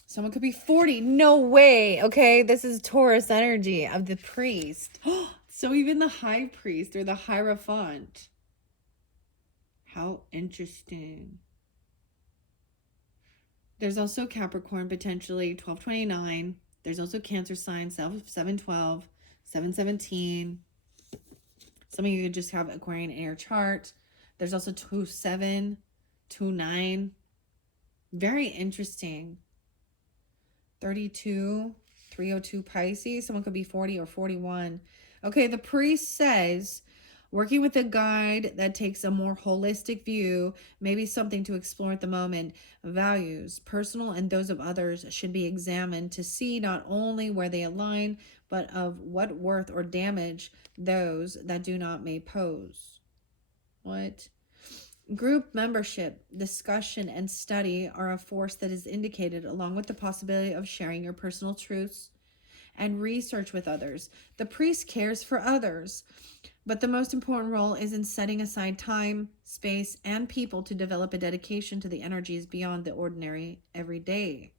Someone could be 40. No way. Okay, this is Taurus energy of the priest. So even the high priest or the Hierophant. How interesting. There's also Capricorn, potentially 1229. There's also Cancer sign, 712, 717. Some of you could just have Aquarian in your chart. There's also 27, 29. Very interesting. 32, 302 Pisces. Someone could be 40 or 41. Okay, the priest says, working with a guide that takes a more holistic view, maybe something to explore at the moment. Values, personal and those of others, should be examined to see not only where they align, but of what worth or damage those that do not may pose. What? Group membership, discussion, and study are a force that is indicated along with the possibility of sharing your personal truths and research with others. The priest cares for others, but the most important role is in setting aside time, space, and people to develop a dedication to the energies beyond the ordinary everyday.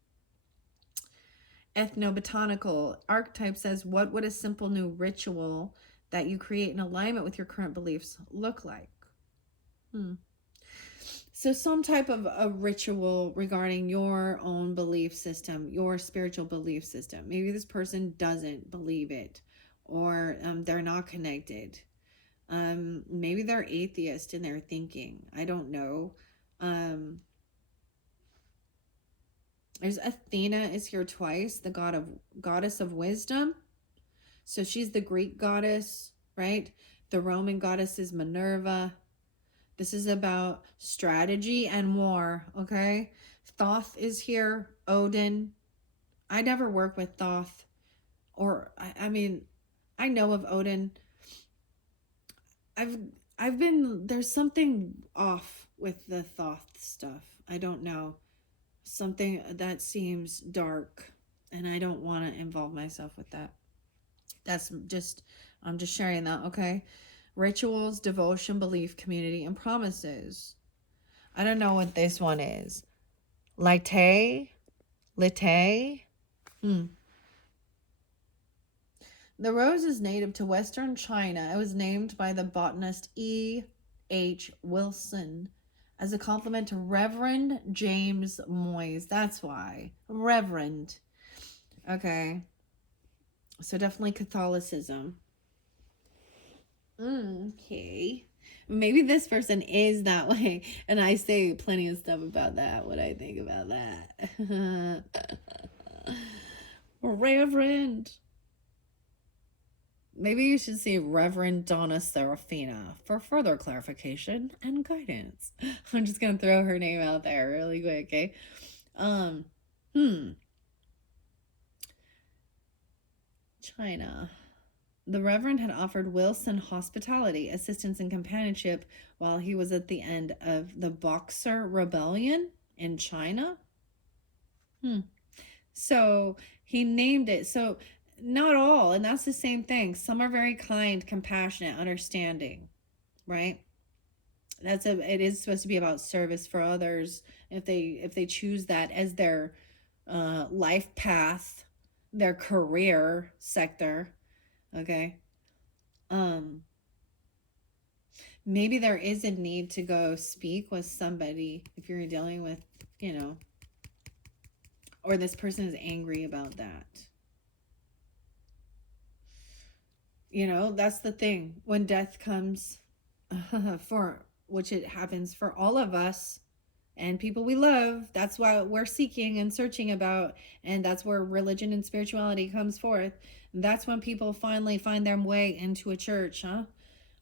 Ethnobotanical archetype says, what would a simple new ritual that you create in alignment with your current beliefs look like? So some type of a ritual regarding your own belief system, your spiritual belief system. Maybe this person doesn't believe it, or they're not connected. Maybe they're atheist in their thinking. I don't know. There's Athena is here twice, the goddess of wisdom. So she's the Greek goddess, right? The Roman goddess is Minerva. This is about strategy and war, okay? Thoth is here, Odin. I never work with Thoth. Or, I mean, I know of Odin. I've been, there's something off with the Thoth stuff. I don't know. Something that seems dark, and I don't want to involve myself with that. I'm just sharing that, okay? Rituals, devotion, belief, community, and promises. I don't know what this one is. Lite? The rose is native to Western China. It was named by the botanist E. H. Wilson as a compliment to Reverend James Moyes. That's why. Reverend. Okay. So definitely Catholicism. Okay. Maybe this person is that way, and I say plenty of stuff about that, what I think about that. Reverend. Maybe you should see Reverend Donna Serafina for further clarification and guidance. I'm just gonna throw her name out there really quick, okay? China. The Reverend had offered Wilson hospitality, assistance, and companionship while he was at the end of the Boxer Rebellion in China. So he named it. So not all, and that's the same thing. Some are very kind, compassionate, understanding, right? It is supposed to be about service for others if they choose that as their life path, their career sector. Okay. Um, maybe there is a need to go speak with somebody if you're dealing with, or this person is angry about that. That's the thing. When death comes, for which it happens for all of us and people we love, that's why we're seeking and searching about, and that's where religion and spirituality comes forth. That's when people finally find their way into a church, huh?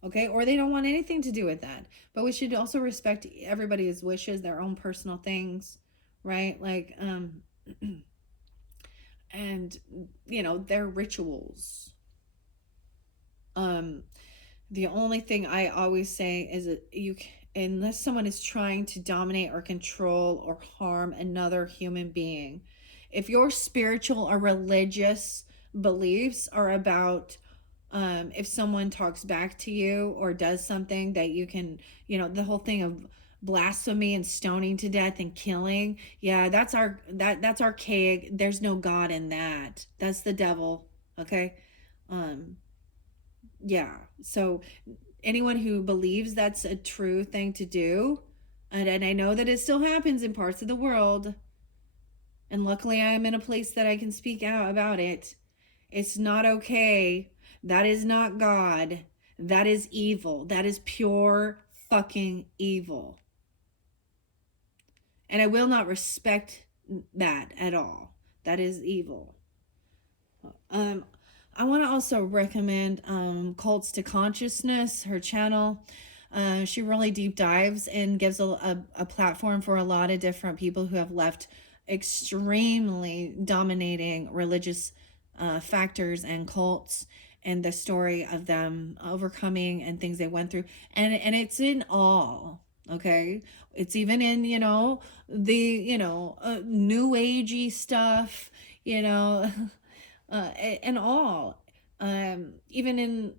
Okay, or they don't want anything to do with that. But we should also respect everybody's wishes, their own personal things, right? Like and their rituals. The only thing I always say is that unless someone is trying to dominate or control or harm another human being, if your spiritual or religious beliefs are about, if someone talks back to you or does something that you can, the whole thing of blasphemy and stoning to death and killing, yeah, that's archaic. There's no God in that. That's the devil. Okay. Yeah. So anyone who believes that's a true thing to do, and I know that it still happens in parts of the world, and luckily I'm in a place that I can speak out about it. It's not okay. That is not God. That is evil. That is pure fucking evil. And I will not respect that at all. That is evil. I want to also recommend Cults to Consciousness, her channel. She really deep dives and gives a platform for a lot of different people who have left extremely dominating religious factors and cults, and the story of them overcoming and things they went through. And it's in all. Okay, it's even in the new agey stuff, and all, even in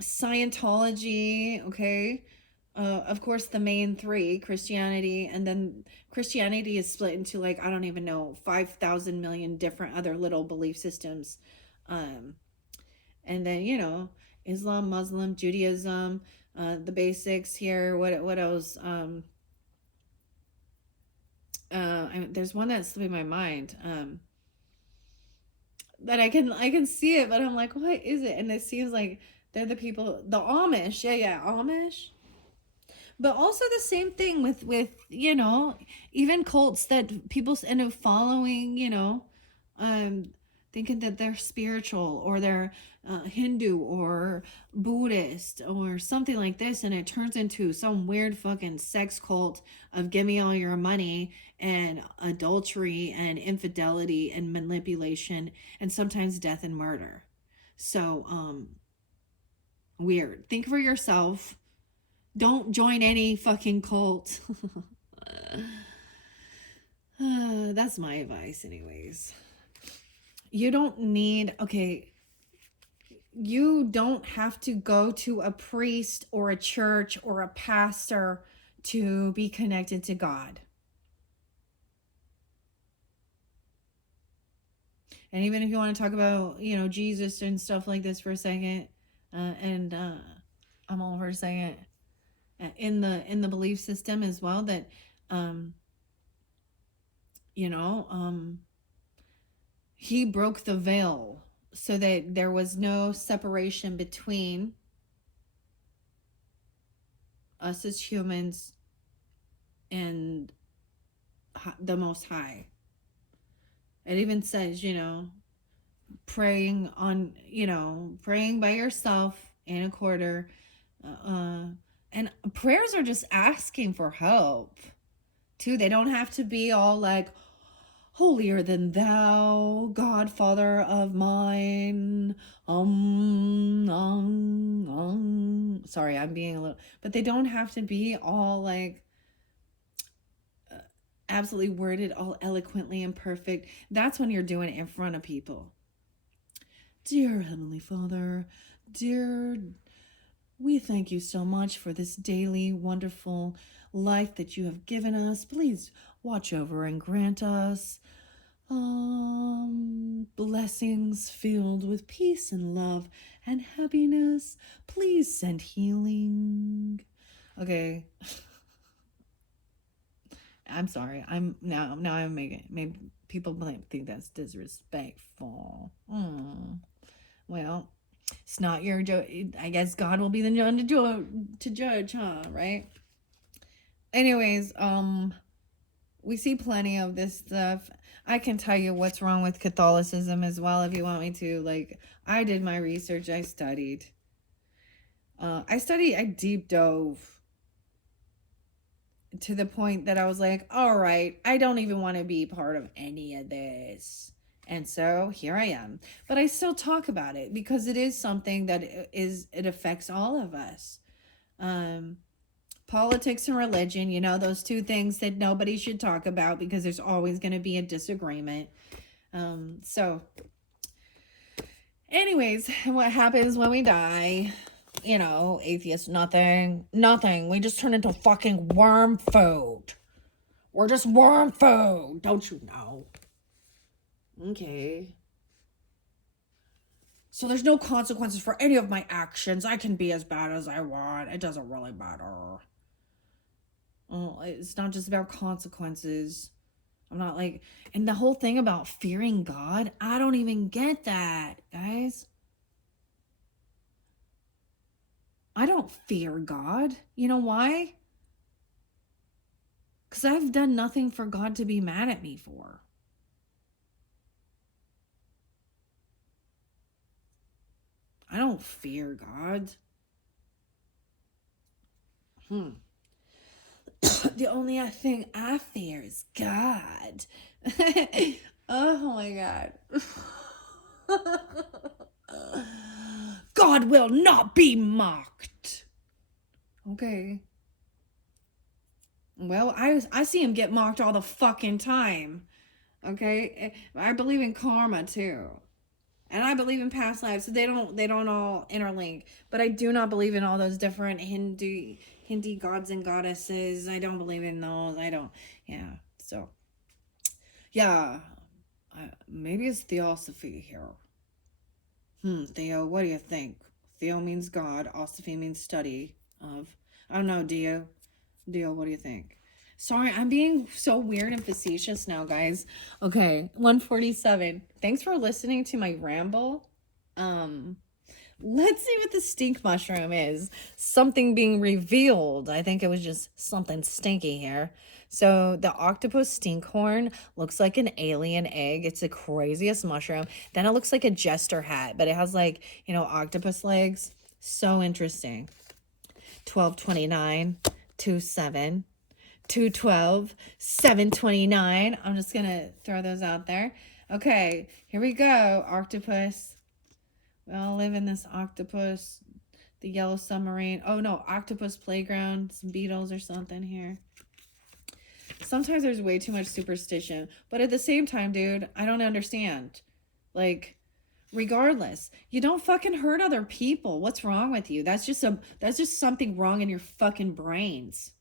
Scientology. Okay, of course the main three, Christianity, and then Christianity is split into, like, I don't even know, 5,000 million different other little belief systems. And then Islam, Muslim, Judaism, the basics here. What else? There's one that's slipping my mind. That I can see it, but I'm like, what is it? And it seems like they're the people, the Amish. Yeah, Amish. But also the same thing with even cults that people end up following, um thinking that they're spiritual, or they're Hindu or Buddhist or something like this, and it turns into some weird fucking sex cult of give me all your money, and adultery and infidelity and manipulation, and sometimes death and murder. So weird. Think for yourself. Don't join any fucking cult. That's my advice, anyways. You don't need, okay, you don't have to go to a priest or a church or a pastor to be connected to God. And even if you want to talk about, Jesus and stuff like this for a second, and I'm all for saying it, in the belief system as well, that he broke the veil so that there was no separation between us as humans and the Most High. It even says, praying by yourself in a quarter, and prayers are just asking for help too. They don't have to be all like, holier than thou, God, Father of mine. Sorry, I'm being a little, but they don't have to be all like absolutely worded all eloquently and perfect. That's when you're doing it in front of people. Dear Heavenly Father, dear, we thank you so much for this daily wonderful life that you have given us. Please watch over and grant us Blessings filled with peace and love and happiness. Please send healing. Okay. I'm sorry. I'm making, maybe people might think that's disrespectful. Well, it's not your joke. I guess God will be the one to judge, huh? Right? Anyways, we see plenty of this stuff. I can tell you what's wrong with Catholicism as well if you want me to. Like, I did my research. I studied. I deep dove to the point that I was like, all right, I don't even want to be part of any of this. And so here I am. But I still talk about it because it is something that it affects all of us. Politics and religion, you know, those two things that nobody should talk about because there's always going to be a disagreement. So anyways, what happens when we die? You know, atheists, nothing. We just turn into fucking worm food. We're just worm food, don't you know? Okay. So there's no consequences for any of my actions. I can be as bad as I want. It doesn't really matter. Oh, it's not just about consequences. I'm not like, and the whole thing about fearing God, I don't even get that, guys. I don't fear God. You know why? Because I've done nothing for God to be mad at me for. I don't fear God. The only thing I fear is God. Oh my God. God will not be mocked. Okay. Well, I see him get mocked all the fucking time. Okay? I believe in karma too. And I believe in past lives. So they don't all interlink. But I do not believe in all those different Hindi gods and goddesses. I don't believe in those. I don't. Yeah. So yeah. Maybe it's theosophy here. Theo, what do you think? Theo means God. Osophy means study of. I don't know, Dio. Dio, what do you think? Sorry, I'm being so weird and facetious now, guys. Okay, 147. Thanks for listening to my ramble. Let's see what the stink mushroom is. Something being revealed. I think it was just something stinky here. So the octopus stinkhorn looks like an alien egg. It's the craziest mushroom. Then it looks like a jester hat, but it has like, you know, octopus legs. So interesting. 1229, 27, 212, 729. I'm just going to throw those out there. Okay, here we go. Octopus. We all live in this octopus. The yellow submarine. Oh no, octopus playground. Some beetles or something here. Sometimes there's way too much superstition. But at the same time, dude, I don't understand. Like, regardless, you don't fucking hurt other people. What's wrong with you? That's just something wrong in your fucking brains.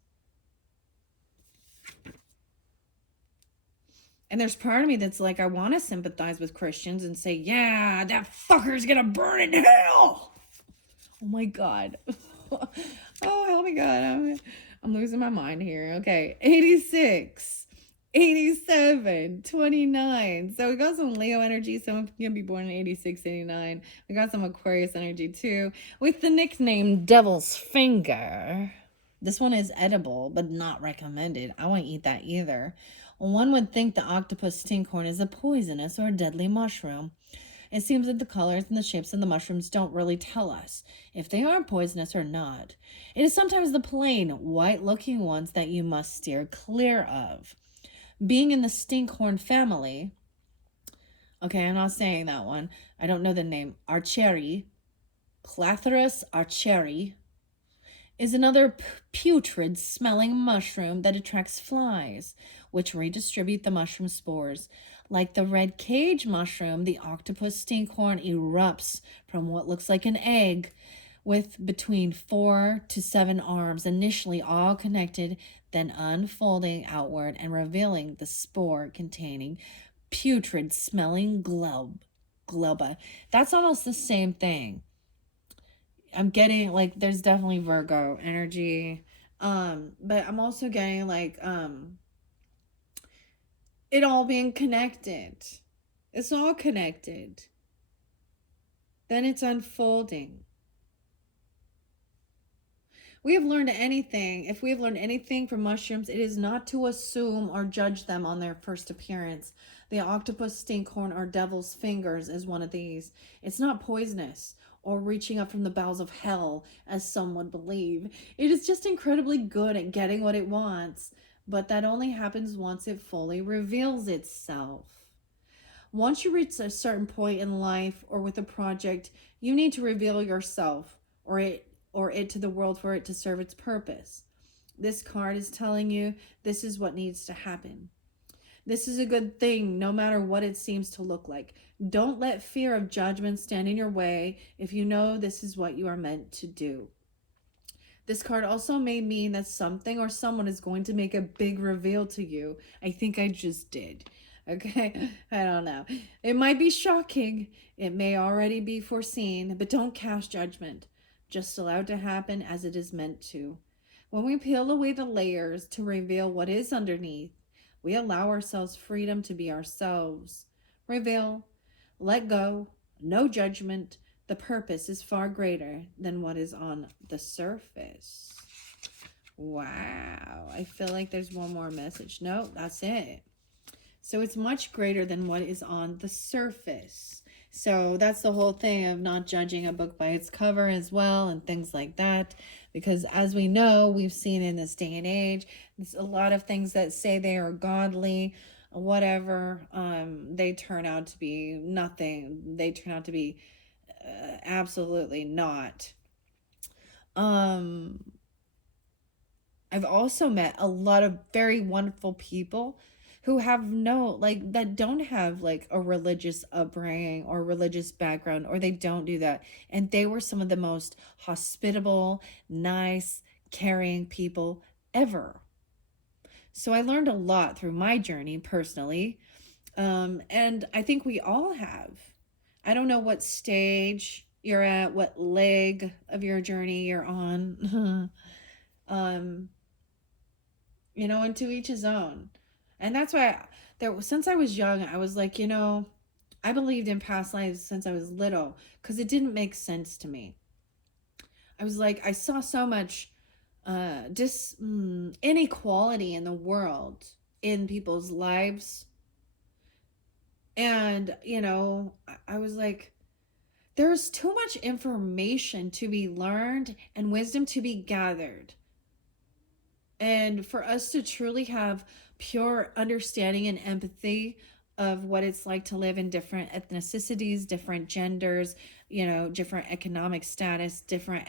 And there's part of me that's like, I want to sympathize with Christians and say, yeah, that fucker's gonna burn in hell. Oh my God. Oh, help me God. I'm losing my mind here. Okay, 86, 87, 29. So we got some Leo energy. Someone can be born in 86, 89. We got some Aquarius energy too, with the nickname Devil's Finger. This one is edible, but not recommended. I won't eat that either. One would think the octopus stinkhorn is a poisonous or deadly mushroom. It seems that the colors and the shapes of the mushrooms don't really tell us if they are poisonous or not. It is sometimes the plain, white-looking ones that you must steer clear of. Being in the stinkhorn family, okay, I'm not saying that one. I don't know the name. Archeri, Clathrus archeri, is another putrid smelling mushroom that attracts flies, which redistribute the mushroom spores. Like the red cage mushroom, the octopus stinkhorn erupts from what looks like an egg with between 4 to 7 arms, initially all connected, then unfolding outward and revealing the spore containing putrid smelling globa. That's almost the same thing. I'm getting like there's definitely Virgo energy. But I'm also getting like it all being connected. It's all connected. Then it's unfolding. We have learned anything. If we have learned anything from mushrooms, it is not to assume or judge them on their first appearance. The octopus stinkhorn or devil's fingers is one of these. It's not poisonous or reaching up from the bowels of hell, as some would believe. It is just incredibly good at getting what it wants, but that only happens once it fully reveals itself. Once you reach a certain point in life or with a project, you need to reveal yourself or it to the world for it to serve its purpose. This card is telling you this is what needs to happen. This is a good thing no matter what it seems to look like. Don't let fear of judgment stand in your way if you know this is what you are meant to do. This card also may mean that something or someone is going to make a big reveal to you. I think I just did. Okay, I don't know. It might be shocking. It may already be foreseen, but don't cast judgment. Just allow it to happen as it is meant to. When we peel away the layers to reveal what is underneath, we allow ourselves freedom to be ourselves. Reveal, let go, no judgment. The purpose is far greater than what is on the surface. Wow, I feel like there's one more message. No, that's it. So it's much greater than what is on the surface. So that's the whole thing of not judging a book by its cover as well and things like that. Because as we know, we've seen in this day and age, there's a lot of things that say they are godly, whatever, they turn out to be nothing. They turn out to be absolutely not. I've also met a lot of very wonderful people who have that don't have like a religious upbringing or religious background, or they don't do that. And they were some of the most hospitable, nice, caring people ever. So I learned a lot through my journey personally. And I think we all have. I don't know what stage you're at, what leg of your journey you're on. And to each his own. And that's why since I was young, I was like, I believed in past lives since I was little because it didn't make sense to me. I was like, I saw so much inequality in the world, in people's lives. And, I was like, there's too much information to be learned and wisdom to be gathered. And for us to truly have pure understanding and empathy of what it's like to live in different ethnicities, different genders, different economic status, different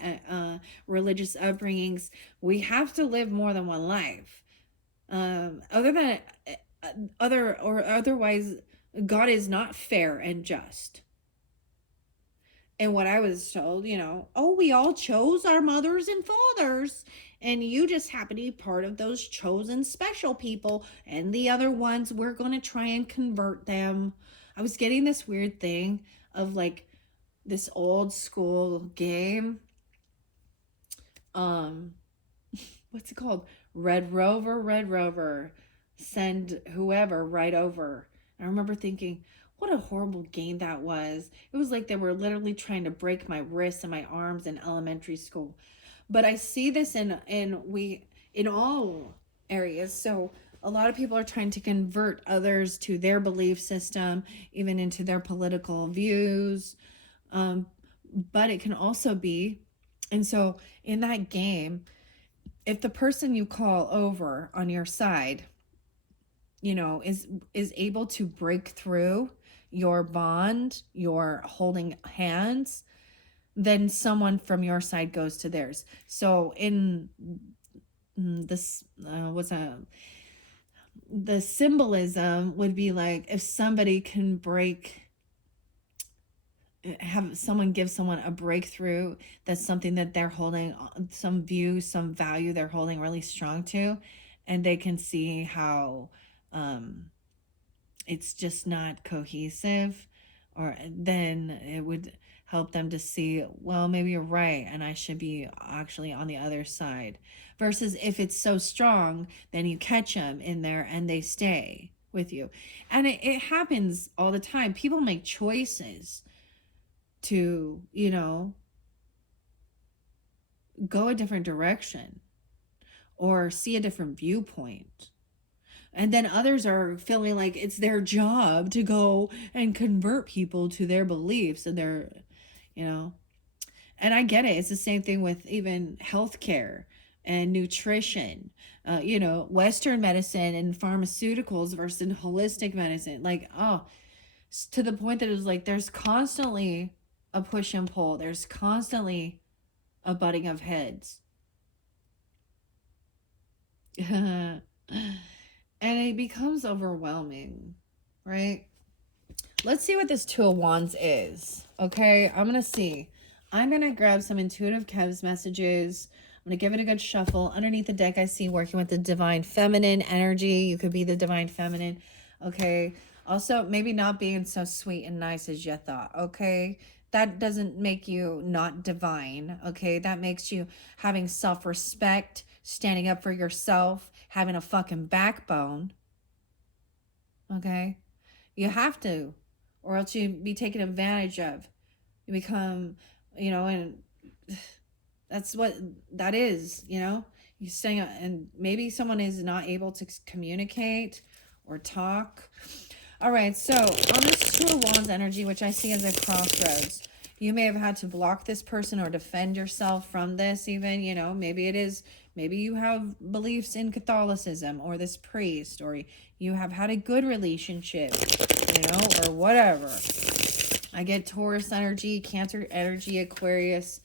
religious upbringings, we have to live more than one life. Otherwise, God is not fair and just. And what I was told, we all chose our mothers and fathers, and you just happen to be part of those chosen special people, and the other ones, we're going to try and convert them. I was getting this weird thing of like this old school game. What's it called? Red Rover, send whoever right over. I remember thinking, what a horrible game that was. It was like they were literally trying to break my wrists and my arms in elementary school. But I see this in all areas. So a lot of people are trying to convert others to their belief system, even into their political views. But it can also be, and so in that game, if the person you call over on your side, is able to break through your bond, your holding hands, then someone from your side goes to theirs. So in this, the symbolism would be like if somebody can have someone give someone a breakthrough, that's something that they're holding, some view, some value they're holding really strong to, and they can see how it's just not cohesive, or then it would help them to see, well, maybe you're right and I should be actually on the other side. Versus if it's so strong, then you catch them in there and they stay with you. And it happens all the time. People make choices to, go a different direction or see a different viewpoint. And then others are feeling like it's their job to go and convert people to their beliefs and their, you know, and I get it. It's the same thing with even healthcare and nutrition, Western medicine and pharmaceuticals versus holistic medicine. Like, oh, to the point that it was like there's constantly a push and pull, there's constantly a butting of heads. And it becomes overwhelming, right? Let's see what this Two of Wands is. Okay, I'm going to see. I'm going to grab some intuitive Kev's messages. I'm going to give it a good shuffle. Underneath the deck, I see working with the divine feminine energy. You could be the divine feminine. Okay. Also, maybe not being so sweet and nice as you thought. Okay. That doesn't make you not divine. Okay. That makes you having self-respect, standing up for yourself, having a fucking backbone. Okay. You have to, or else you'd be taken advantage of. You become, and that's what that is, you staying, and maybe someone is not able to communicate or talk. All right, so on this Two of Wands energy, which I see as a crossroads, you may have had to block this person or defend yourself from this even, maybe you have beliefs in Catholicism or this priest, or you have had a good relationship, or whatever. I get Taurus energy, Cancer energy, Aquarius,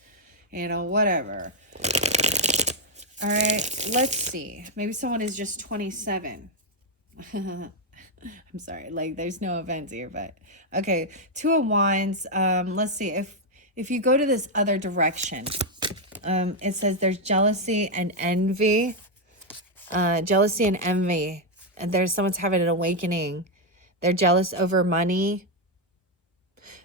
whatever. All right, let's see. Maybe someone is just 27. I'm sorry, like there's no offense here, but okay. Two of Wands. Let's see if you go to this other direction. It says there's jealousy and envy. Jealousy and envy. And there's someone's having an awakening. They're jealous over money.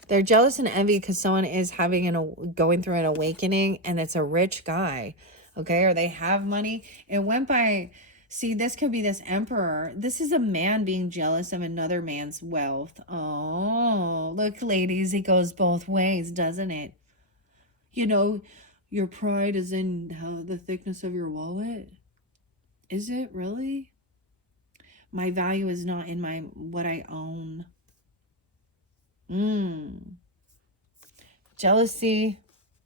They're jealous and envy because someone is going through an awakening, and it's a rich guy, okay? Or they have money. It went by, see, this could be this emperor. This is a man being jealous of another man's wealth. Oh, look, ladies, it goes both ways, doesn't it? Your pride is in the thickness of your wallet. Is it really? My value is not in what I own. Jealousy,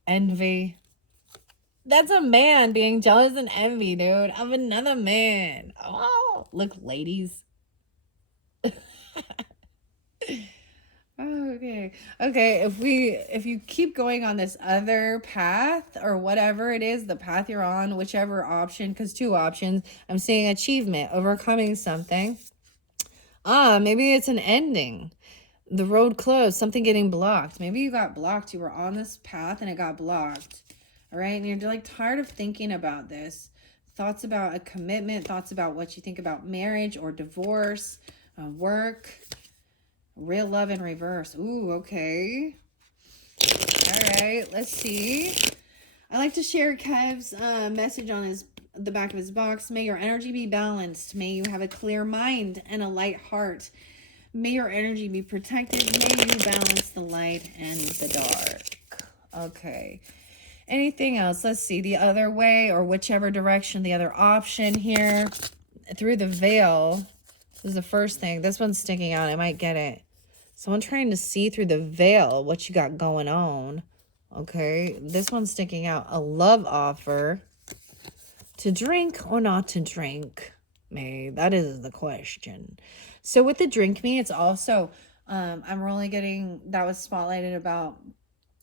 envy. That's a man being jealous and envy, dude, of another man. Oh, look, ladies. Okay. If you keep going on this other path or whatever it is, the path you're on, whichever option, because two options, I'm seeing achievement, overcoming something. Maybe it's an ending. The road closed, something getting blocked. Maybe you got blocked. You were on this path and it got blocked. All right. And you're like tired of thinking about this. Thoughts about a commitment, thoughts about what you think about marriage or divorce, work, real love in reverse. Ooh, okay. All right. Let's see. I like to share Kev's message on the back of his box. May your energy be balanced. May you have a clear mind and a light heart. May your energy be protected. May you balance the light and the dark. Okay. Anything else? Let's see. The other way, or whichever direction, the other option here. Through the veil. This is the first thing. This one's sticking out. I might get it. Someone trying to see through the veil what you got going on. Okay. This one's sticking out. A love offer. To drink or not to drink? May, that is the question. So with the drink me, it's also, I'm really getting, that was spotlighted about,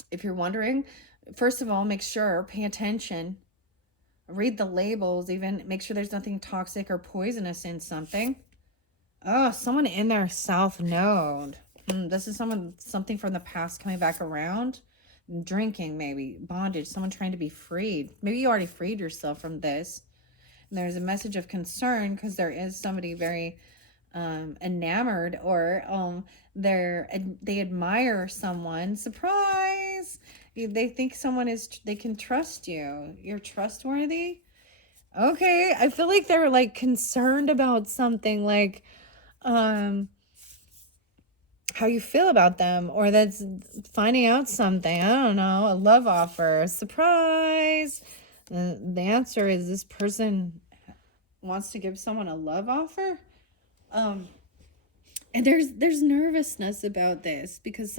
if you're wondering, first of all, make sure, pay attention, read the labels, even make sure there's nothing toxic or poisonous in something. Oh, someone in their south node. This is something from the past coming back around. Drinking, maybe, bondage, someone trying to be freed. Maybe you already freed yourself from this. And there's a message of concern because there is somebody very enamored, or they admire someone. Surprise! They think they can trust you. You're trustworthy. Okay, I feel like they're like concerned about something, like um how you feel about them, or that's finding out something. I don't know, a love offer, surprise. The answer is this person wants to give someone a love offer. And there's nervousness about this because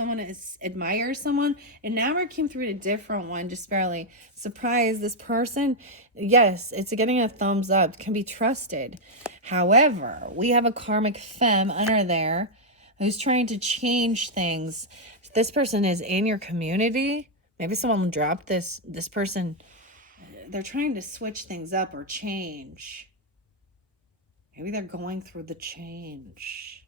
admires someone, and now we came through a different one, just barely. Surprise, this person, yes, it's getting a thumbs up, can be trusted. However, we have a karmic femme under there who's trying to change things. This person is in your community. Maybe someone dropped this person. They're trying to switch things up or change. Maybe they're going through the change.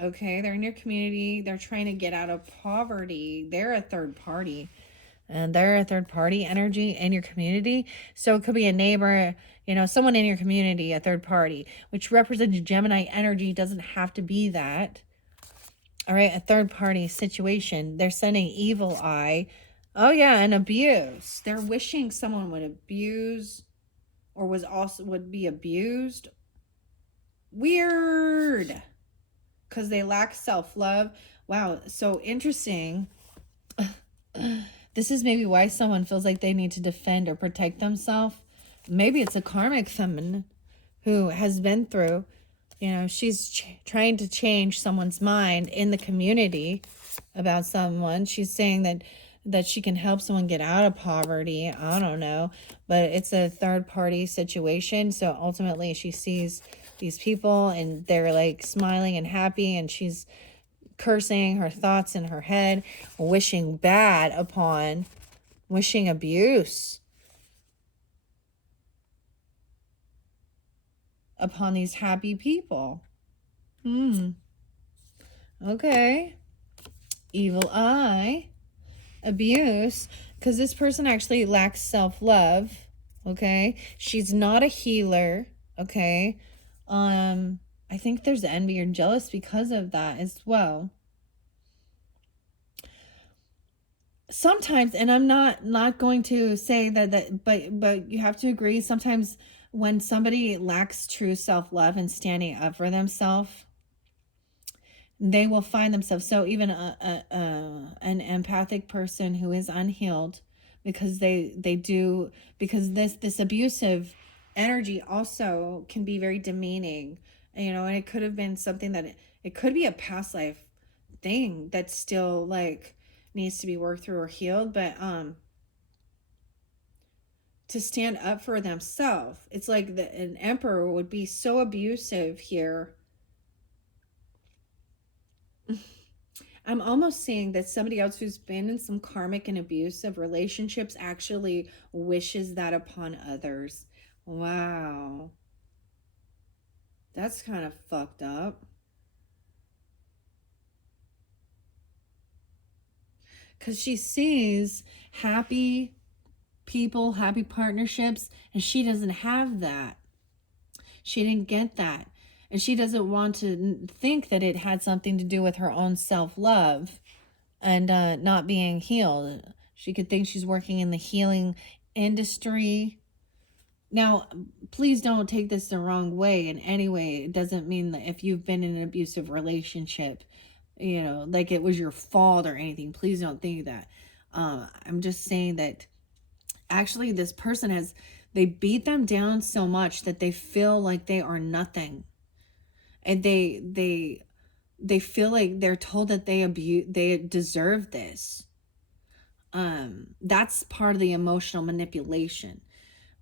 Okay, they're in your community. They're trying to get out of poverty. They're a third party. And they're a third party energy in your community. So it could be a neighbor, someone in your community, a third party, which represents Gemini energy. Doesn't have to be that. All right, a third party situation. They're sending evil eye. Oh yeah, and abuse. They're wishing someone would abuse or would be abused. Weird. Because they lack self-love. Wow, so interesting. This is maybe why someone feels like they need to defend or protect themselves. Maybe it's a karmic feminine who has been through, she's trying to change someone's mind in the community about someone. She's saying that she can help someone get out of poverty. I don't know, but it's a third party situation. So ultimately she sees these people and they're like smiling and happy, and she's cursing her thoughts in her head, wishing abuse upon these happy people. Okay. Evil eye. Abuse. Because this person actually lacks self-love. Okay. She's not a healer. Okay. I think there's envy or jealous because of that as well. Sometimes, and I'm not going to say but you have to agree, sometimes when somebody lacks true self-love and standing up for themselves, they will find themselves, so even an empathic person who is unhealed, because because this abusive energy also can be very demeaning, and it could have been something that it could be a past life thing that still like needs to be worked through or healed. But to stand up for themselves, it's like an emperor would be so abusive here. I'm almost seeing that somebody else who's been in some karmic and abusive relationships actually wishes that upon others. Wow. That's kind of fucked up. Because she sees happy people, happy partnerships, and she doesn't have that. She didn't get that. And she doesn't want to think that it had something to do with her own self-love and not being healed. She could think she's working in the healing industry. Now, please don't take this the wrong way in any way. It doesn't mean that if you've been in an abusive relationship, like it was your fault or anything. Please don't think that. I'm just saying that actually this person they beat them down so much that they feel like they are nothing. And they feel like they're told that they deserve this. That's part of the emotional manipulation.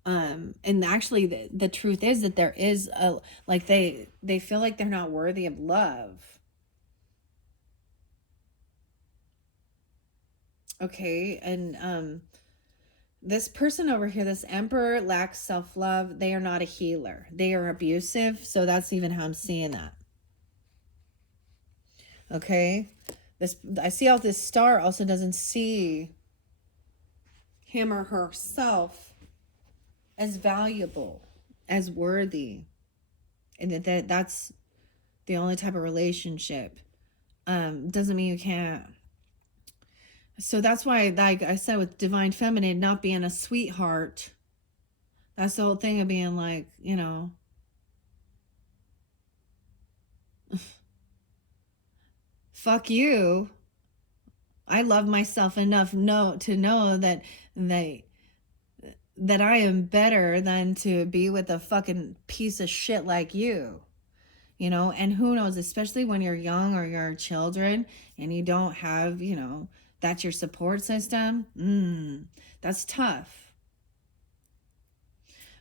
And actually the truth is that there is they feel like they're not worthy of love. Okay. And this person over here, this emperor, lacks self-love. They are not a healer. They are abusive. So that's even how I'm seeing that. Okay. I see how this star also doesn't see him or herself as valuable, as worthy. And that's the only type of relationship. Doesn't mean you can't. So that's why, like I said, with divine feminine not being a sweetheart, that's the whole thing of being like, fuck you. I love myself enough to know that that I am better than to be with a fucking piece of shit like you. And who knows, especially when you're young or you're children and you don't have, that's your support system. That's tough.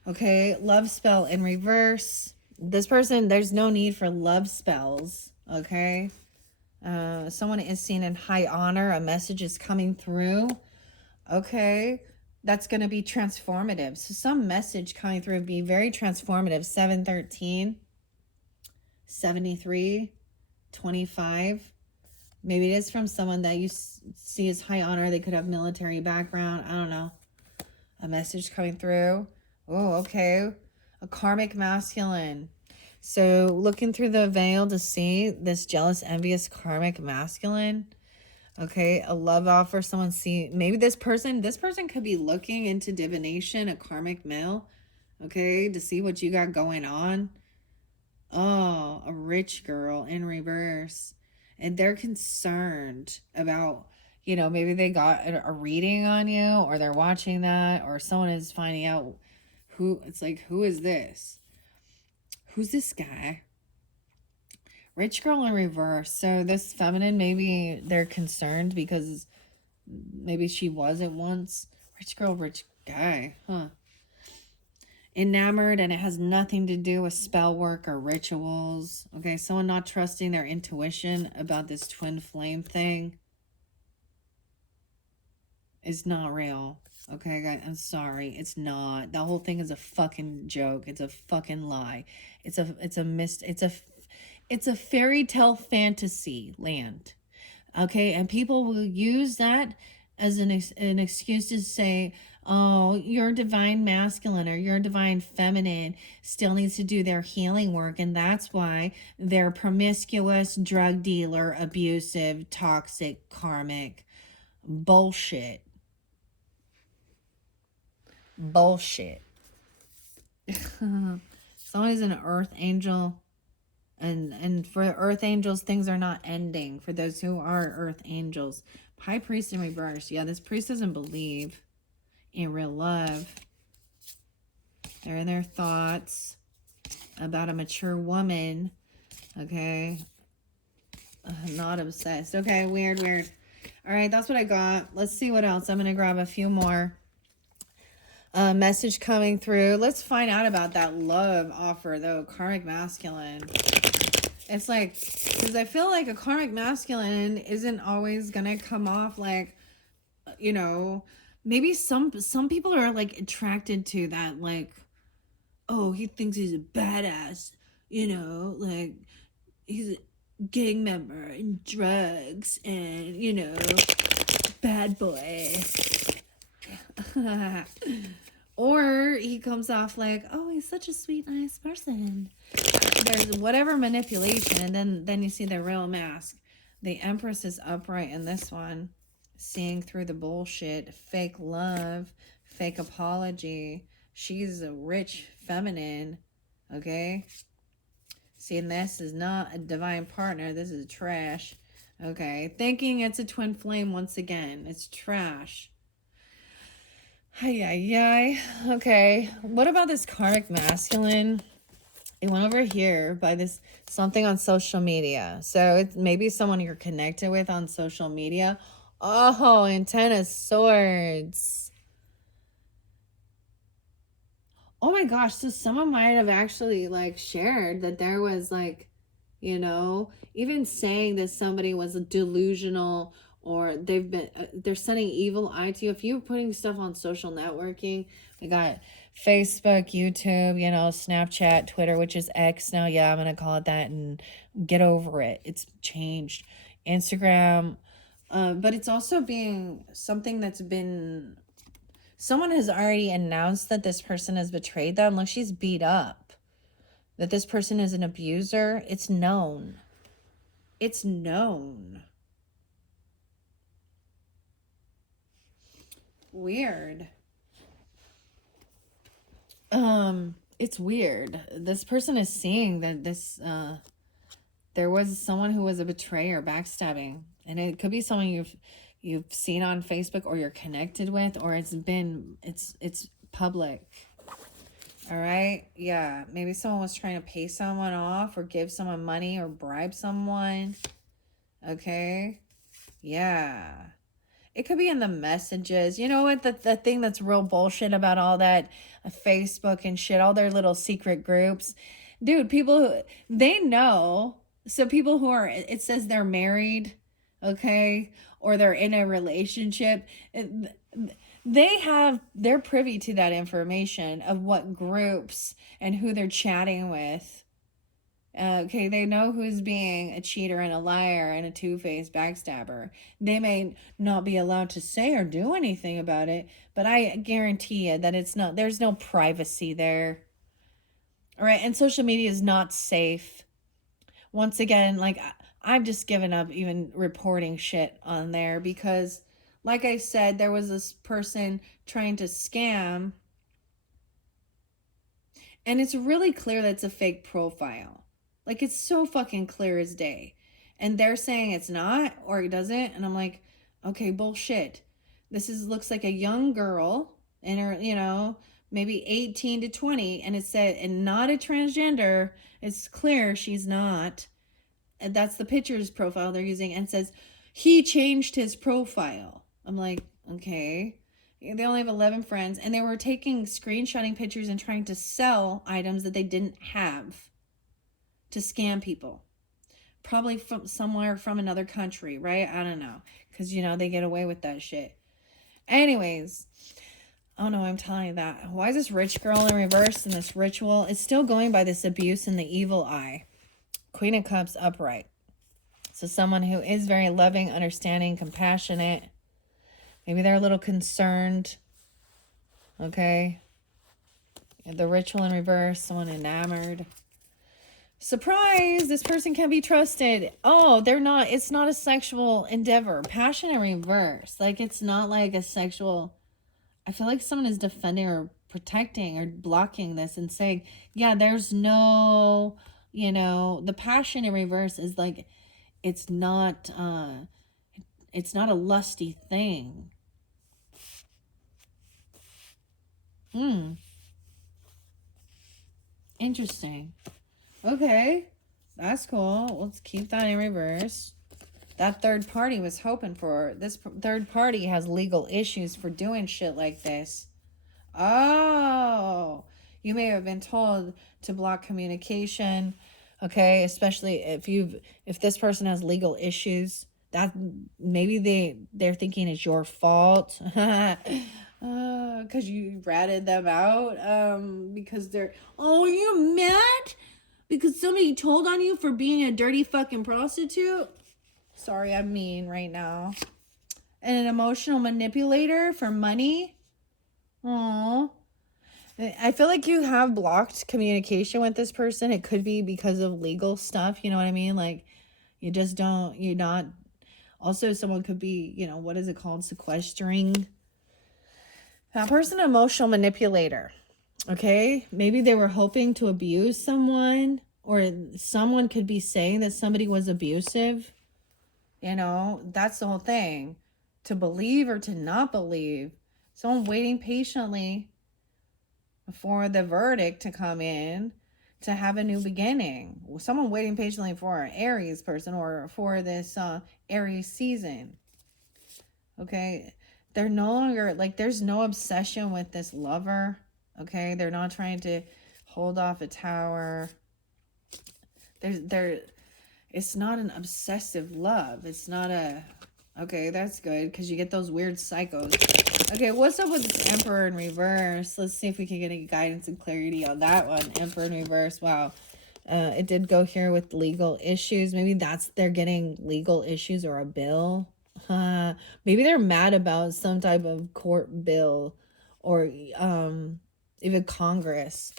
Okay, love spell in reverse. This person, there's no need for love spells. Okay. Someone is seen in high honor. A message is coming through. Okay. That's going to be transformative. So some message coming through be very transformative. 713, 73, 25. Maybe it is from someone that you see as high honor. They could have military background. I don't know. A message coming through. Oh, okay. A karmic masculine. So looking through the veil to see this jealous, envious, karmic masculine. Okay, a love offer. Someone see, maybe this person could be looking into divination, a karmic male. Okay, to see what you got going on. Oh, a rich girl in reverse. And they're concerned about, maybe they got a reading on you, or they're watching that, or someone is finding out it's like, who is this? Who's this guy? Rich girl in reverse. So this feminine, maybe they're concerned because maybe she wasn't once. Rich girl, rich guy. Huh. Enamored, and it has nothing to do with spell work or rituals. Okay, someone not trusting their intuition about this twin flame thing is not real. Okay, guys, I'm sorry. It's not. The whole thing is a fucking joke. It's a fucking lie. It's a fairy tale fantasy land. Okay, and people will use that as an excuse to say, oh, your divine masculine or your divine feminine still needs to do their healing work, and that's why they're promiscuous, drug dealer, abusive, toxic, karmic. Bullshit. Bullshit. Someone is an earth angel. And for earth angels, things are not ending. For those who are earth angels. High priest in reverse. Yeah, this priest doesn't believe in real love. They're in their thoughts about a mature woman. Okay. Not obsessed. Okay, weird. All right, that's what I got. Let's see what else. I'm going to grab a few more. Message coming through. Let's find out about that love offer, though. Karmic masculine. It's like, because I feel like a karmic masculine isn't always gonna come off like, maybe some people are like attracted to that, like, oh, he thinks he's a badass, like he's a gang member and drugs and bad boy. Or he comes off like, oh, he's such a sweet, nice person. There's whatever manipulation, and then you see the real mask. The Empress is upright in this one, seeing through the bullshit, fake love, fake apology. She's a rich feminine, okay? Seeing this is not a divine partner. This is trash, okay? Thinking it's a twin flame once again. It's trash. Hi. Okay, what about this karmic masculine? It went over here by this something on social media. So it's maybe someone you're connected with on social media. Oh, and Ten of Swords. Oh my gosh. So someone might have actually like shared that there was like, even saying that somebody was delusional, or they're sending evil eye to you. If you're putting stuff on social networking, we got Facebook, YouTube, Snapchat, Twitter, which is X now. Yeah, I'm going to call it that, and get over it. It's changed. Instagram. But it's also being something that's been, someone has already announced that this person has betrayed them. Look, she's beat up. that this person is an abuser. It's known. It's known. Weird. It's weird. This person is seeing that there was someone who was a betrayer, backstabbing, and it could be someone you've seen on Facebook or you're connected with, or it's public. All right. Yeah. Maybe someone was trying to pay someone off or give someone money or bribe someone. Okay. Yeah. It could be in the messages. You know what? The thing that's real bullshit about all that Facebook and shit, all their little secret groups. Dude, they know. So people who are, it says they're married, okay? Or they're in a relationship. They're privy to that information of what groups and who they're chatting with. Okay, they know who's being a cheater and a liar and a two-faced backstabber. They may not be allowed to say or do anything about it, but I guarantee you that there's no privacy there. All right, and social media is not safe. Once again, like, I've just given up even reporting shit on there because, like I said, there was this person trying to scam, and it's really clear that it's a fake profile. Like, it's so fucking clear as day. And they're saying it's not or it doesn't. And I'm like, okay, bullshit. Looks like a young girl in her, maybe 18 to 20. And it said, and not a transgender. It's clear she's not. And that's the picture's profile they're using. And it says, he changed his profile. I'm like, okay. They only have 11 friends. And they were screenshotting pictures and trying to sell items that they didn't have to scam people, probably from somewhere from another country, right? I don't know, because they get away with that shit. Anyways, oh no, I'm telling you that. Why is this rich girl in reverse in this ritual? It's still going by this abuse in the evil eye. Queen of Cups upright. So someone who is very loving, understanding, compassionate. Maybe they're a little concerned. Okay. The ritual in reverse, someone enamored. Surprise, this person can be trusted. Oh, it's not a sexual endeavor. Passion in reverse. Like, it's not like a sexual, I feel like someone is defending or protecting or blocking this and saying, yeah, there's no, the passion in reverse is like, it's not a lusty thing. Interesting. Okay, that's cool. Let's keep that in reverse. That third party was hoping for. This third party has legal issues for doing shit like this. Oh, you may have been told to block communication. Okay, especially if this person has legal issues, that maybe they're thinking it's your fault. Because you ratted them out. Because you mad? Because somebody told on you for being a dirty fucking prostitute? Sorry, I'm mean right now. And an emotional manipulator for money? Aww. I feel like you have blocked communication with this person. It could be because of legal stuff. You know what I mean? Like, you're not. Also, someone could be, what is it called? Sequestering. That person, emotional manipulator. Okay, maybe they were hoping to abuse someone, or someone could be saying that somebody was abusive. That's the whole thing. To believe or to not believe. Someone waiting patiently for the verdict to come in to have a new beginning. Someone waiting patiently for an Aries person or for this Aries season. Okay, they're no longer, like, there's no obsession with this lover. Okay, they're not trying to hold off a tower. It's not an obsessive love. It's not a, okay, that's good, because you get those weird psychos. Okay, what's up with this Emperor in reverse? Let's see if we can get any guidance and clarity on that one. Emperor in reverse, wow. It did go here with legal issues. Maybe they're getting legal issues or a bill. Maybe they're mad about some type of court bill or even Congress.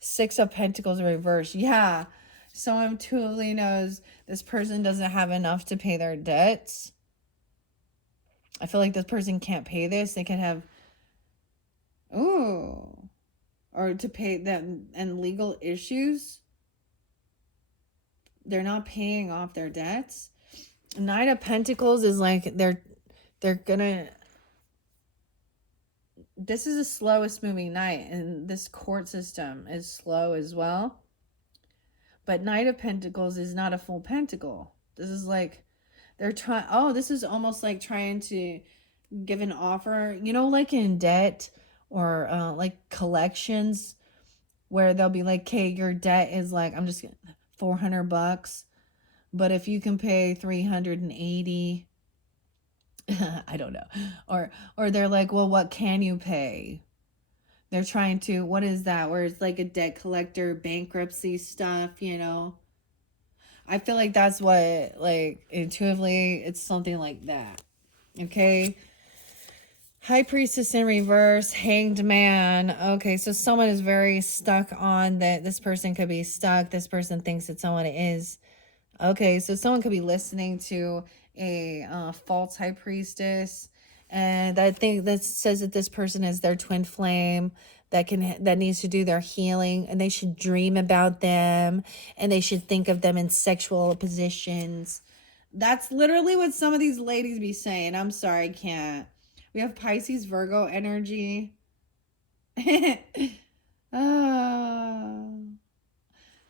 Six of Pentacles reversed. Yeah. Someone intuitively knows this person doesn't have enough to pay their debts. I feel like this person can't pay this. They can have, or to pay them and legal issues. They're not paying off their debts. Knight of Pentacles is like they're gonna. This is the slowest moving knight, and this court system is slow as well. But Knight of Pentacles is not a full pentacle. This is like they're trying. Oh, this is almost like trying to give an offer. You know, like in debt or like collections, where they'll be like, "Okay, your debt is like I'm just $400, but if you can pay 380." I don't know. Or they're like, well, what can you pay? They're trying to, what is that? Where it's like a debt collector, bankruptcy stuff, you know? I feel like that's what, like, intuitively, it's something like that. Okay? High Priestess in reverse, Hanged Man. Okay, so someone is very stuck on that. This person could be stuck. This person thinks that someone is. Okay, so someone could be listening to a false high priestess, and I think that says that this person is their twin flame that needs to do their healing, and they should dream about them, and they should think of them in sexual positions. That's literally what some of these ladies be saying. I'm sorry, I can't. We have Pisces, Virgo energy.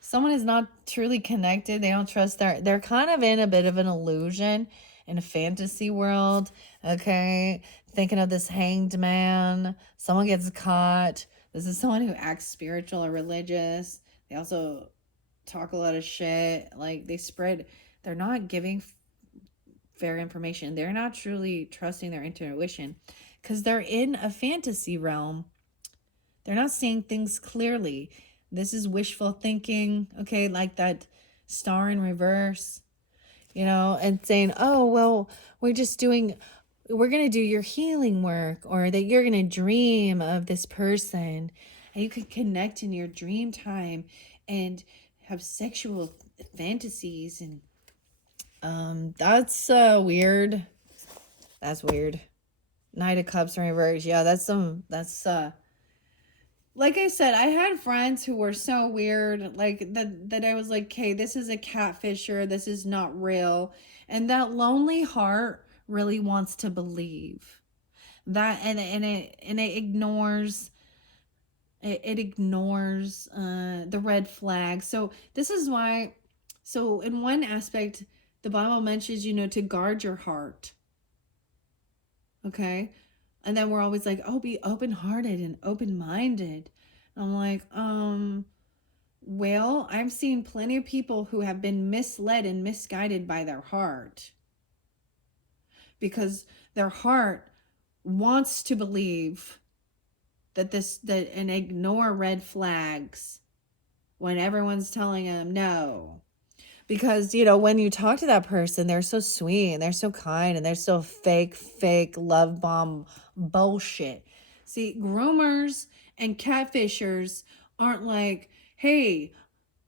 Someone is not truly connected. They don't trust they're kind of in a bit of an illusion in a fantasy world. Okay. Thinking of this hanged man. Someone gets caught. This is someone who acts spiritual or religious. They also talk a lot of shit. Like they're not giving fair information. They're not truly trusting their intuition because they're in a fantasy realm. They're not seeing things clearly. This is wishful thinking, okay, like that star in reverse, you know, and saying, oh, well, we're going to do your healing work, or that you're going to dream of this person, and you can connect in your dream time and have sexual fantasies. And that's weird. That's weird. Knight of Cups in reverse. Yeah, that's like I said, I had friends who were so weird, like that I was like, okay, this is a catfisher, this is not real. And that lonely heart really wants to believe that, and it ignores the red flag. So this is why, so in one aspect, the Bible mentions, you know, to guard your heart. Okay? And then we're always like, oh, be open-hearted and open-minded. I'm like, well, I've seen plenty of people who have been misled and misguided by their heart. Because their heart wants to believe and ignore red flags when everyone's telling them no. Because, you know, when you talk to that person, they're so sweet and they're so kind and they're so fake love bomb bullshit. See, groomers and catfishers aren't like, hey,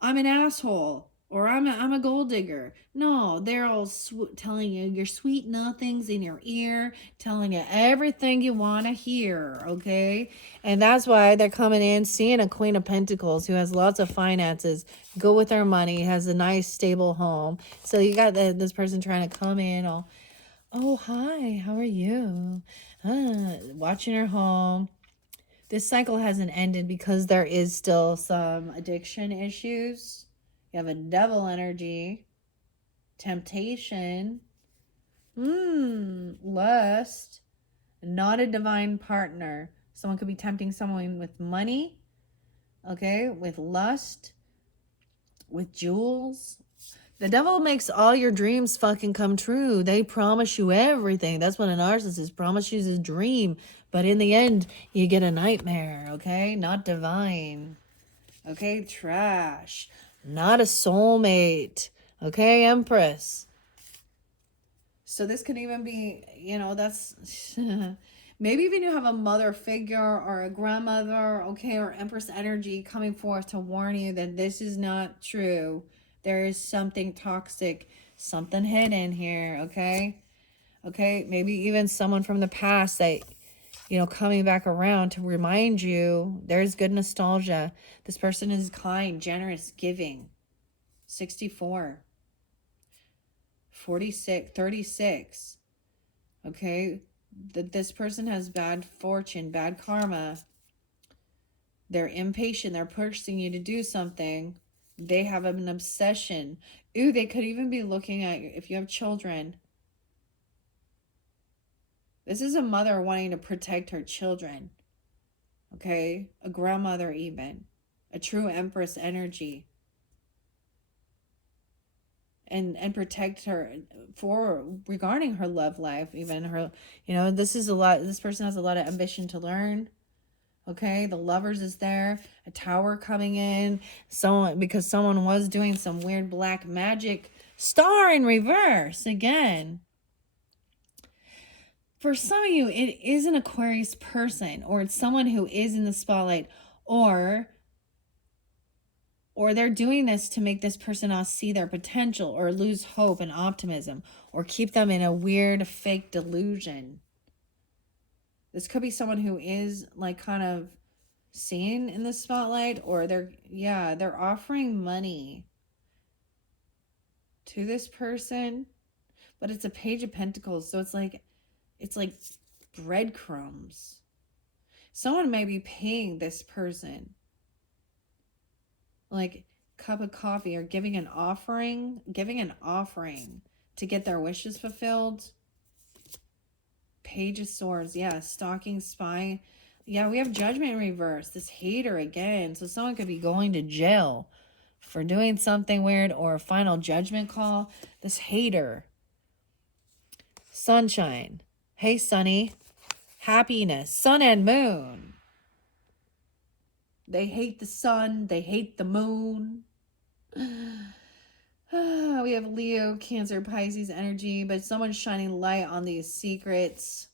I'm an asshole or I'm a gold digger. No, they're all telling you your sweet nothings in your ear, telling you everything you want to hear, okay? And that's why they're coming in, seeing a Queen of Pentacles who has lots of finances, good with their money, has a nice stable home. So you got this person trying to come in all, oh, hi, how are you? Watching her home. This cycle hasn't ended because there is still some addiction issues. You have a devil energy, temptation, lust, not a divine partner. Someone could be tempting someone with money, okay, with lust, with jewels. The devil makes all your dreams fucking come true. They promise you everything. That's what a narcissist promises you, a dream. But in the end, you get a nightmare, okay? Not divine. Okay, trash. Not a soulmate. Okay, Empress. So this could even be, you know, that's Maybe even you have a mother figure or a grandmother, okay, or Empress energy coming forth to warn you that this is not true. There is something toxic, something hidden here, okay? Okay, maybe even someone from the past that, you know, coming back around to remind you there's good nostalgia. This person is kind, generous, giving. 64, 46, 36. Okay, that this person has bad fortune, bad karma. They're impatient. They're pushing you to do something. They have an obsession. Ooh, they could even be looking at you if you have children. This is a mother wanting to protect her children. Okay, a grandmother even. A true empress energy. And protect her for regarding her love life, even her, you know, this person has a lot of ambition to learn. Okay, the lovers is there, a tower coming in, because someone was doing some weird black magic. Star in reverse again. For some of you, it is an Aquarius person, or it's someone who is in the spotlight, or they're doing this to make this person not see their potential or lose hope and optimism or keep them in a weird fake delusion. This could be someone who is like kind of seen in the spotlight, or they're offering money to this person, but it's a Page of Pentacles, so it's like breadcrumbs. Someone may be paying this person like cup of coffee, or giving an offering to get their wishes fulfilled. Page of Swords, yeah, stalking, spy. Yeah, we have Judgment in reverse. This hater again. So someone could be going to jail for doing something weird, or a final judgment call. This hater. Sunshine. Hey, Sunny. Happiness. Sun and moon. They hate the sun. They hate the moon. We have Leo, Cancer, Pisces energy, but someone's shining light on these secrets.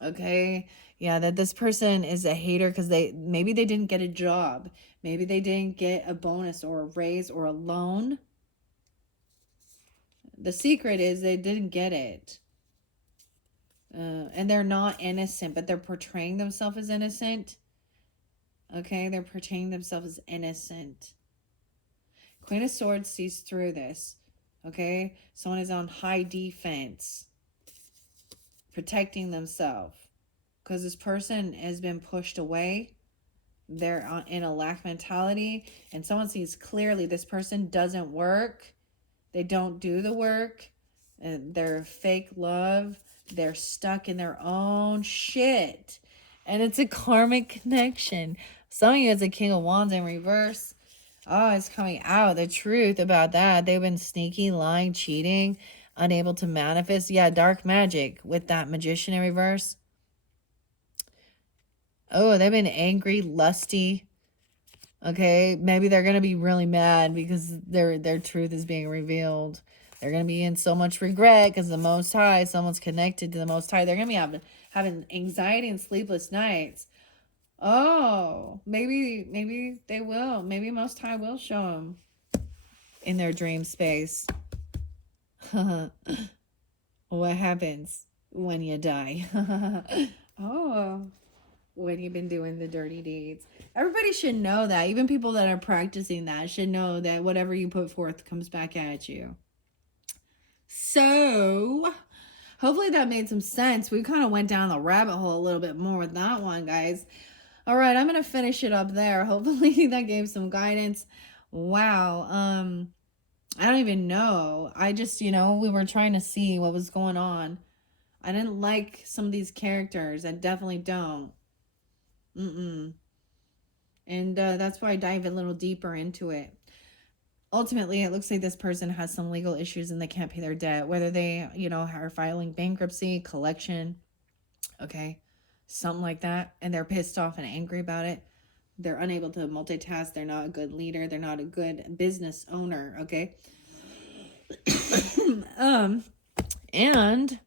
Okay, yeah, that this person is a hater because maybe they didn't get a job, maybe they didn't get a bonus or a raise or a loan. The secret is they didn't get it, and they're not innocent, but they're portraying themselves as innocent. Okay, they're portraying themselves as innocent. Queen of Swords sees through this. Okay, someone is on high defense, protecting themselves, because this person has been pushed away. They're in a lack mentality, and someone sees clearly this person doesn't work. They don't do the work. They're fake love. They're stuck in their own shit, and it's a karmic connection. Some of you, it's a King of Wands in reverse. Oh, it's coming out, the truth about that. They've been sneaky, lying, cheating, unable to manifest. Yeah, dark magic with that Magician in reverse. Oh, they've been angry, lusty. Okay, maybe they're going to be really mad because their truth is being revealed. They're going to be in so much regret because the Most High, someone's connected to the Most High. They're going to be having anxiety and sleepless nights. Oh, maybe they will. Maybe Most High will show them in their dream space. What happens when you die? Oh, when you've been doing the dirty deeds. Everybody should know that. Even people that are practicing that should know that whatever you put forth comes back at you. So, hopefully that made some sense. We kind of went down the rabbit hole a little bit more with that one, guys. All right, I'm going to finish it up there. Hopefully that gave some guidance. Wow. I don't even know. I just, we were trying to see what was going on. I didn't like some of these characters. I definitely don't. And that's why I dive a little deeper into it. Ultimately, it looks like this person has some legal issues and they can't pay their debt. Whether they, are filing bankruptcy, collection, okay, something like that. And they're pissed off and angry about it. They're unable to multitask. They're not a good leader. They're not a good business owner, okay? And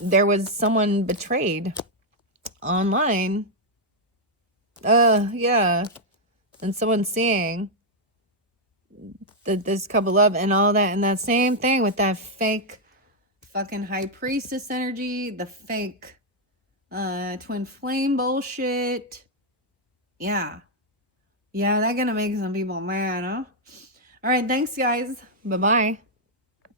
there was someone betrayed online. Yeah. And someone seeing that this couple love and all that, and that same thing with that fake fucking high priestess energy, the fake twin flame bullshit. Yeah. Yeah, that's gonna make some people mad, huh? All right, thanks guys. Bye-bye.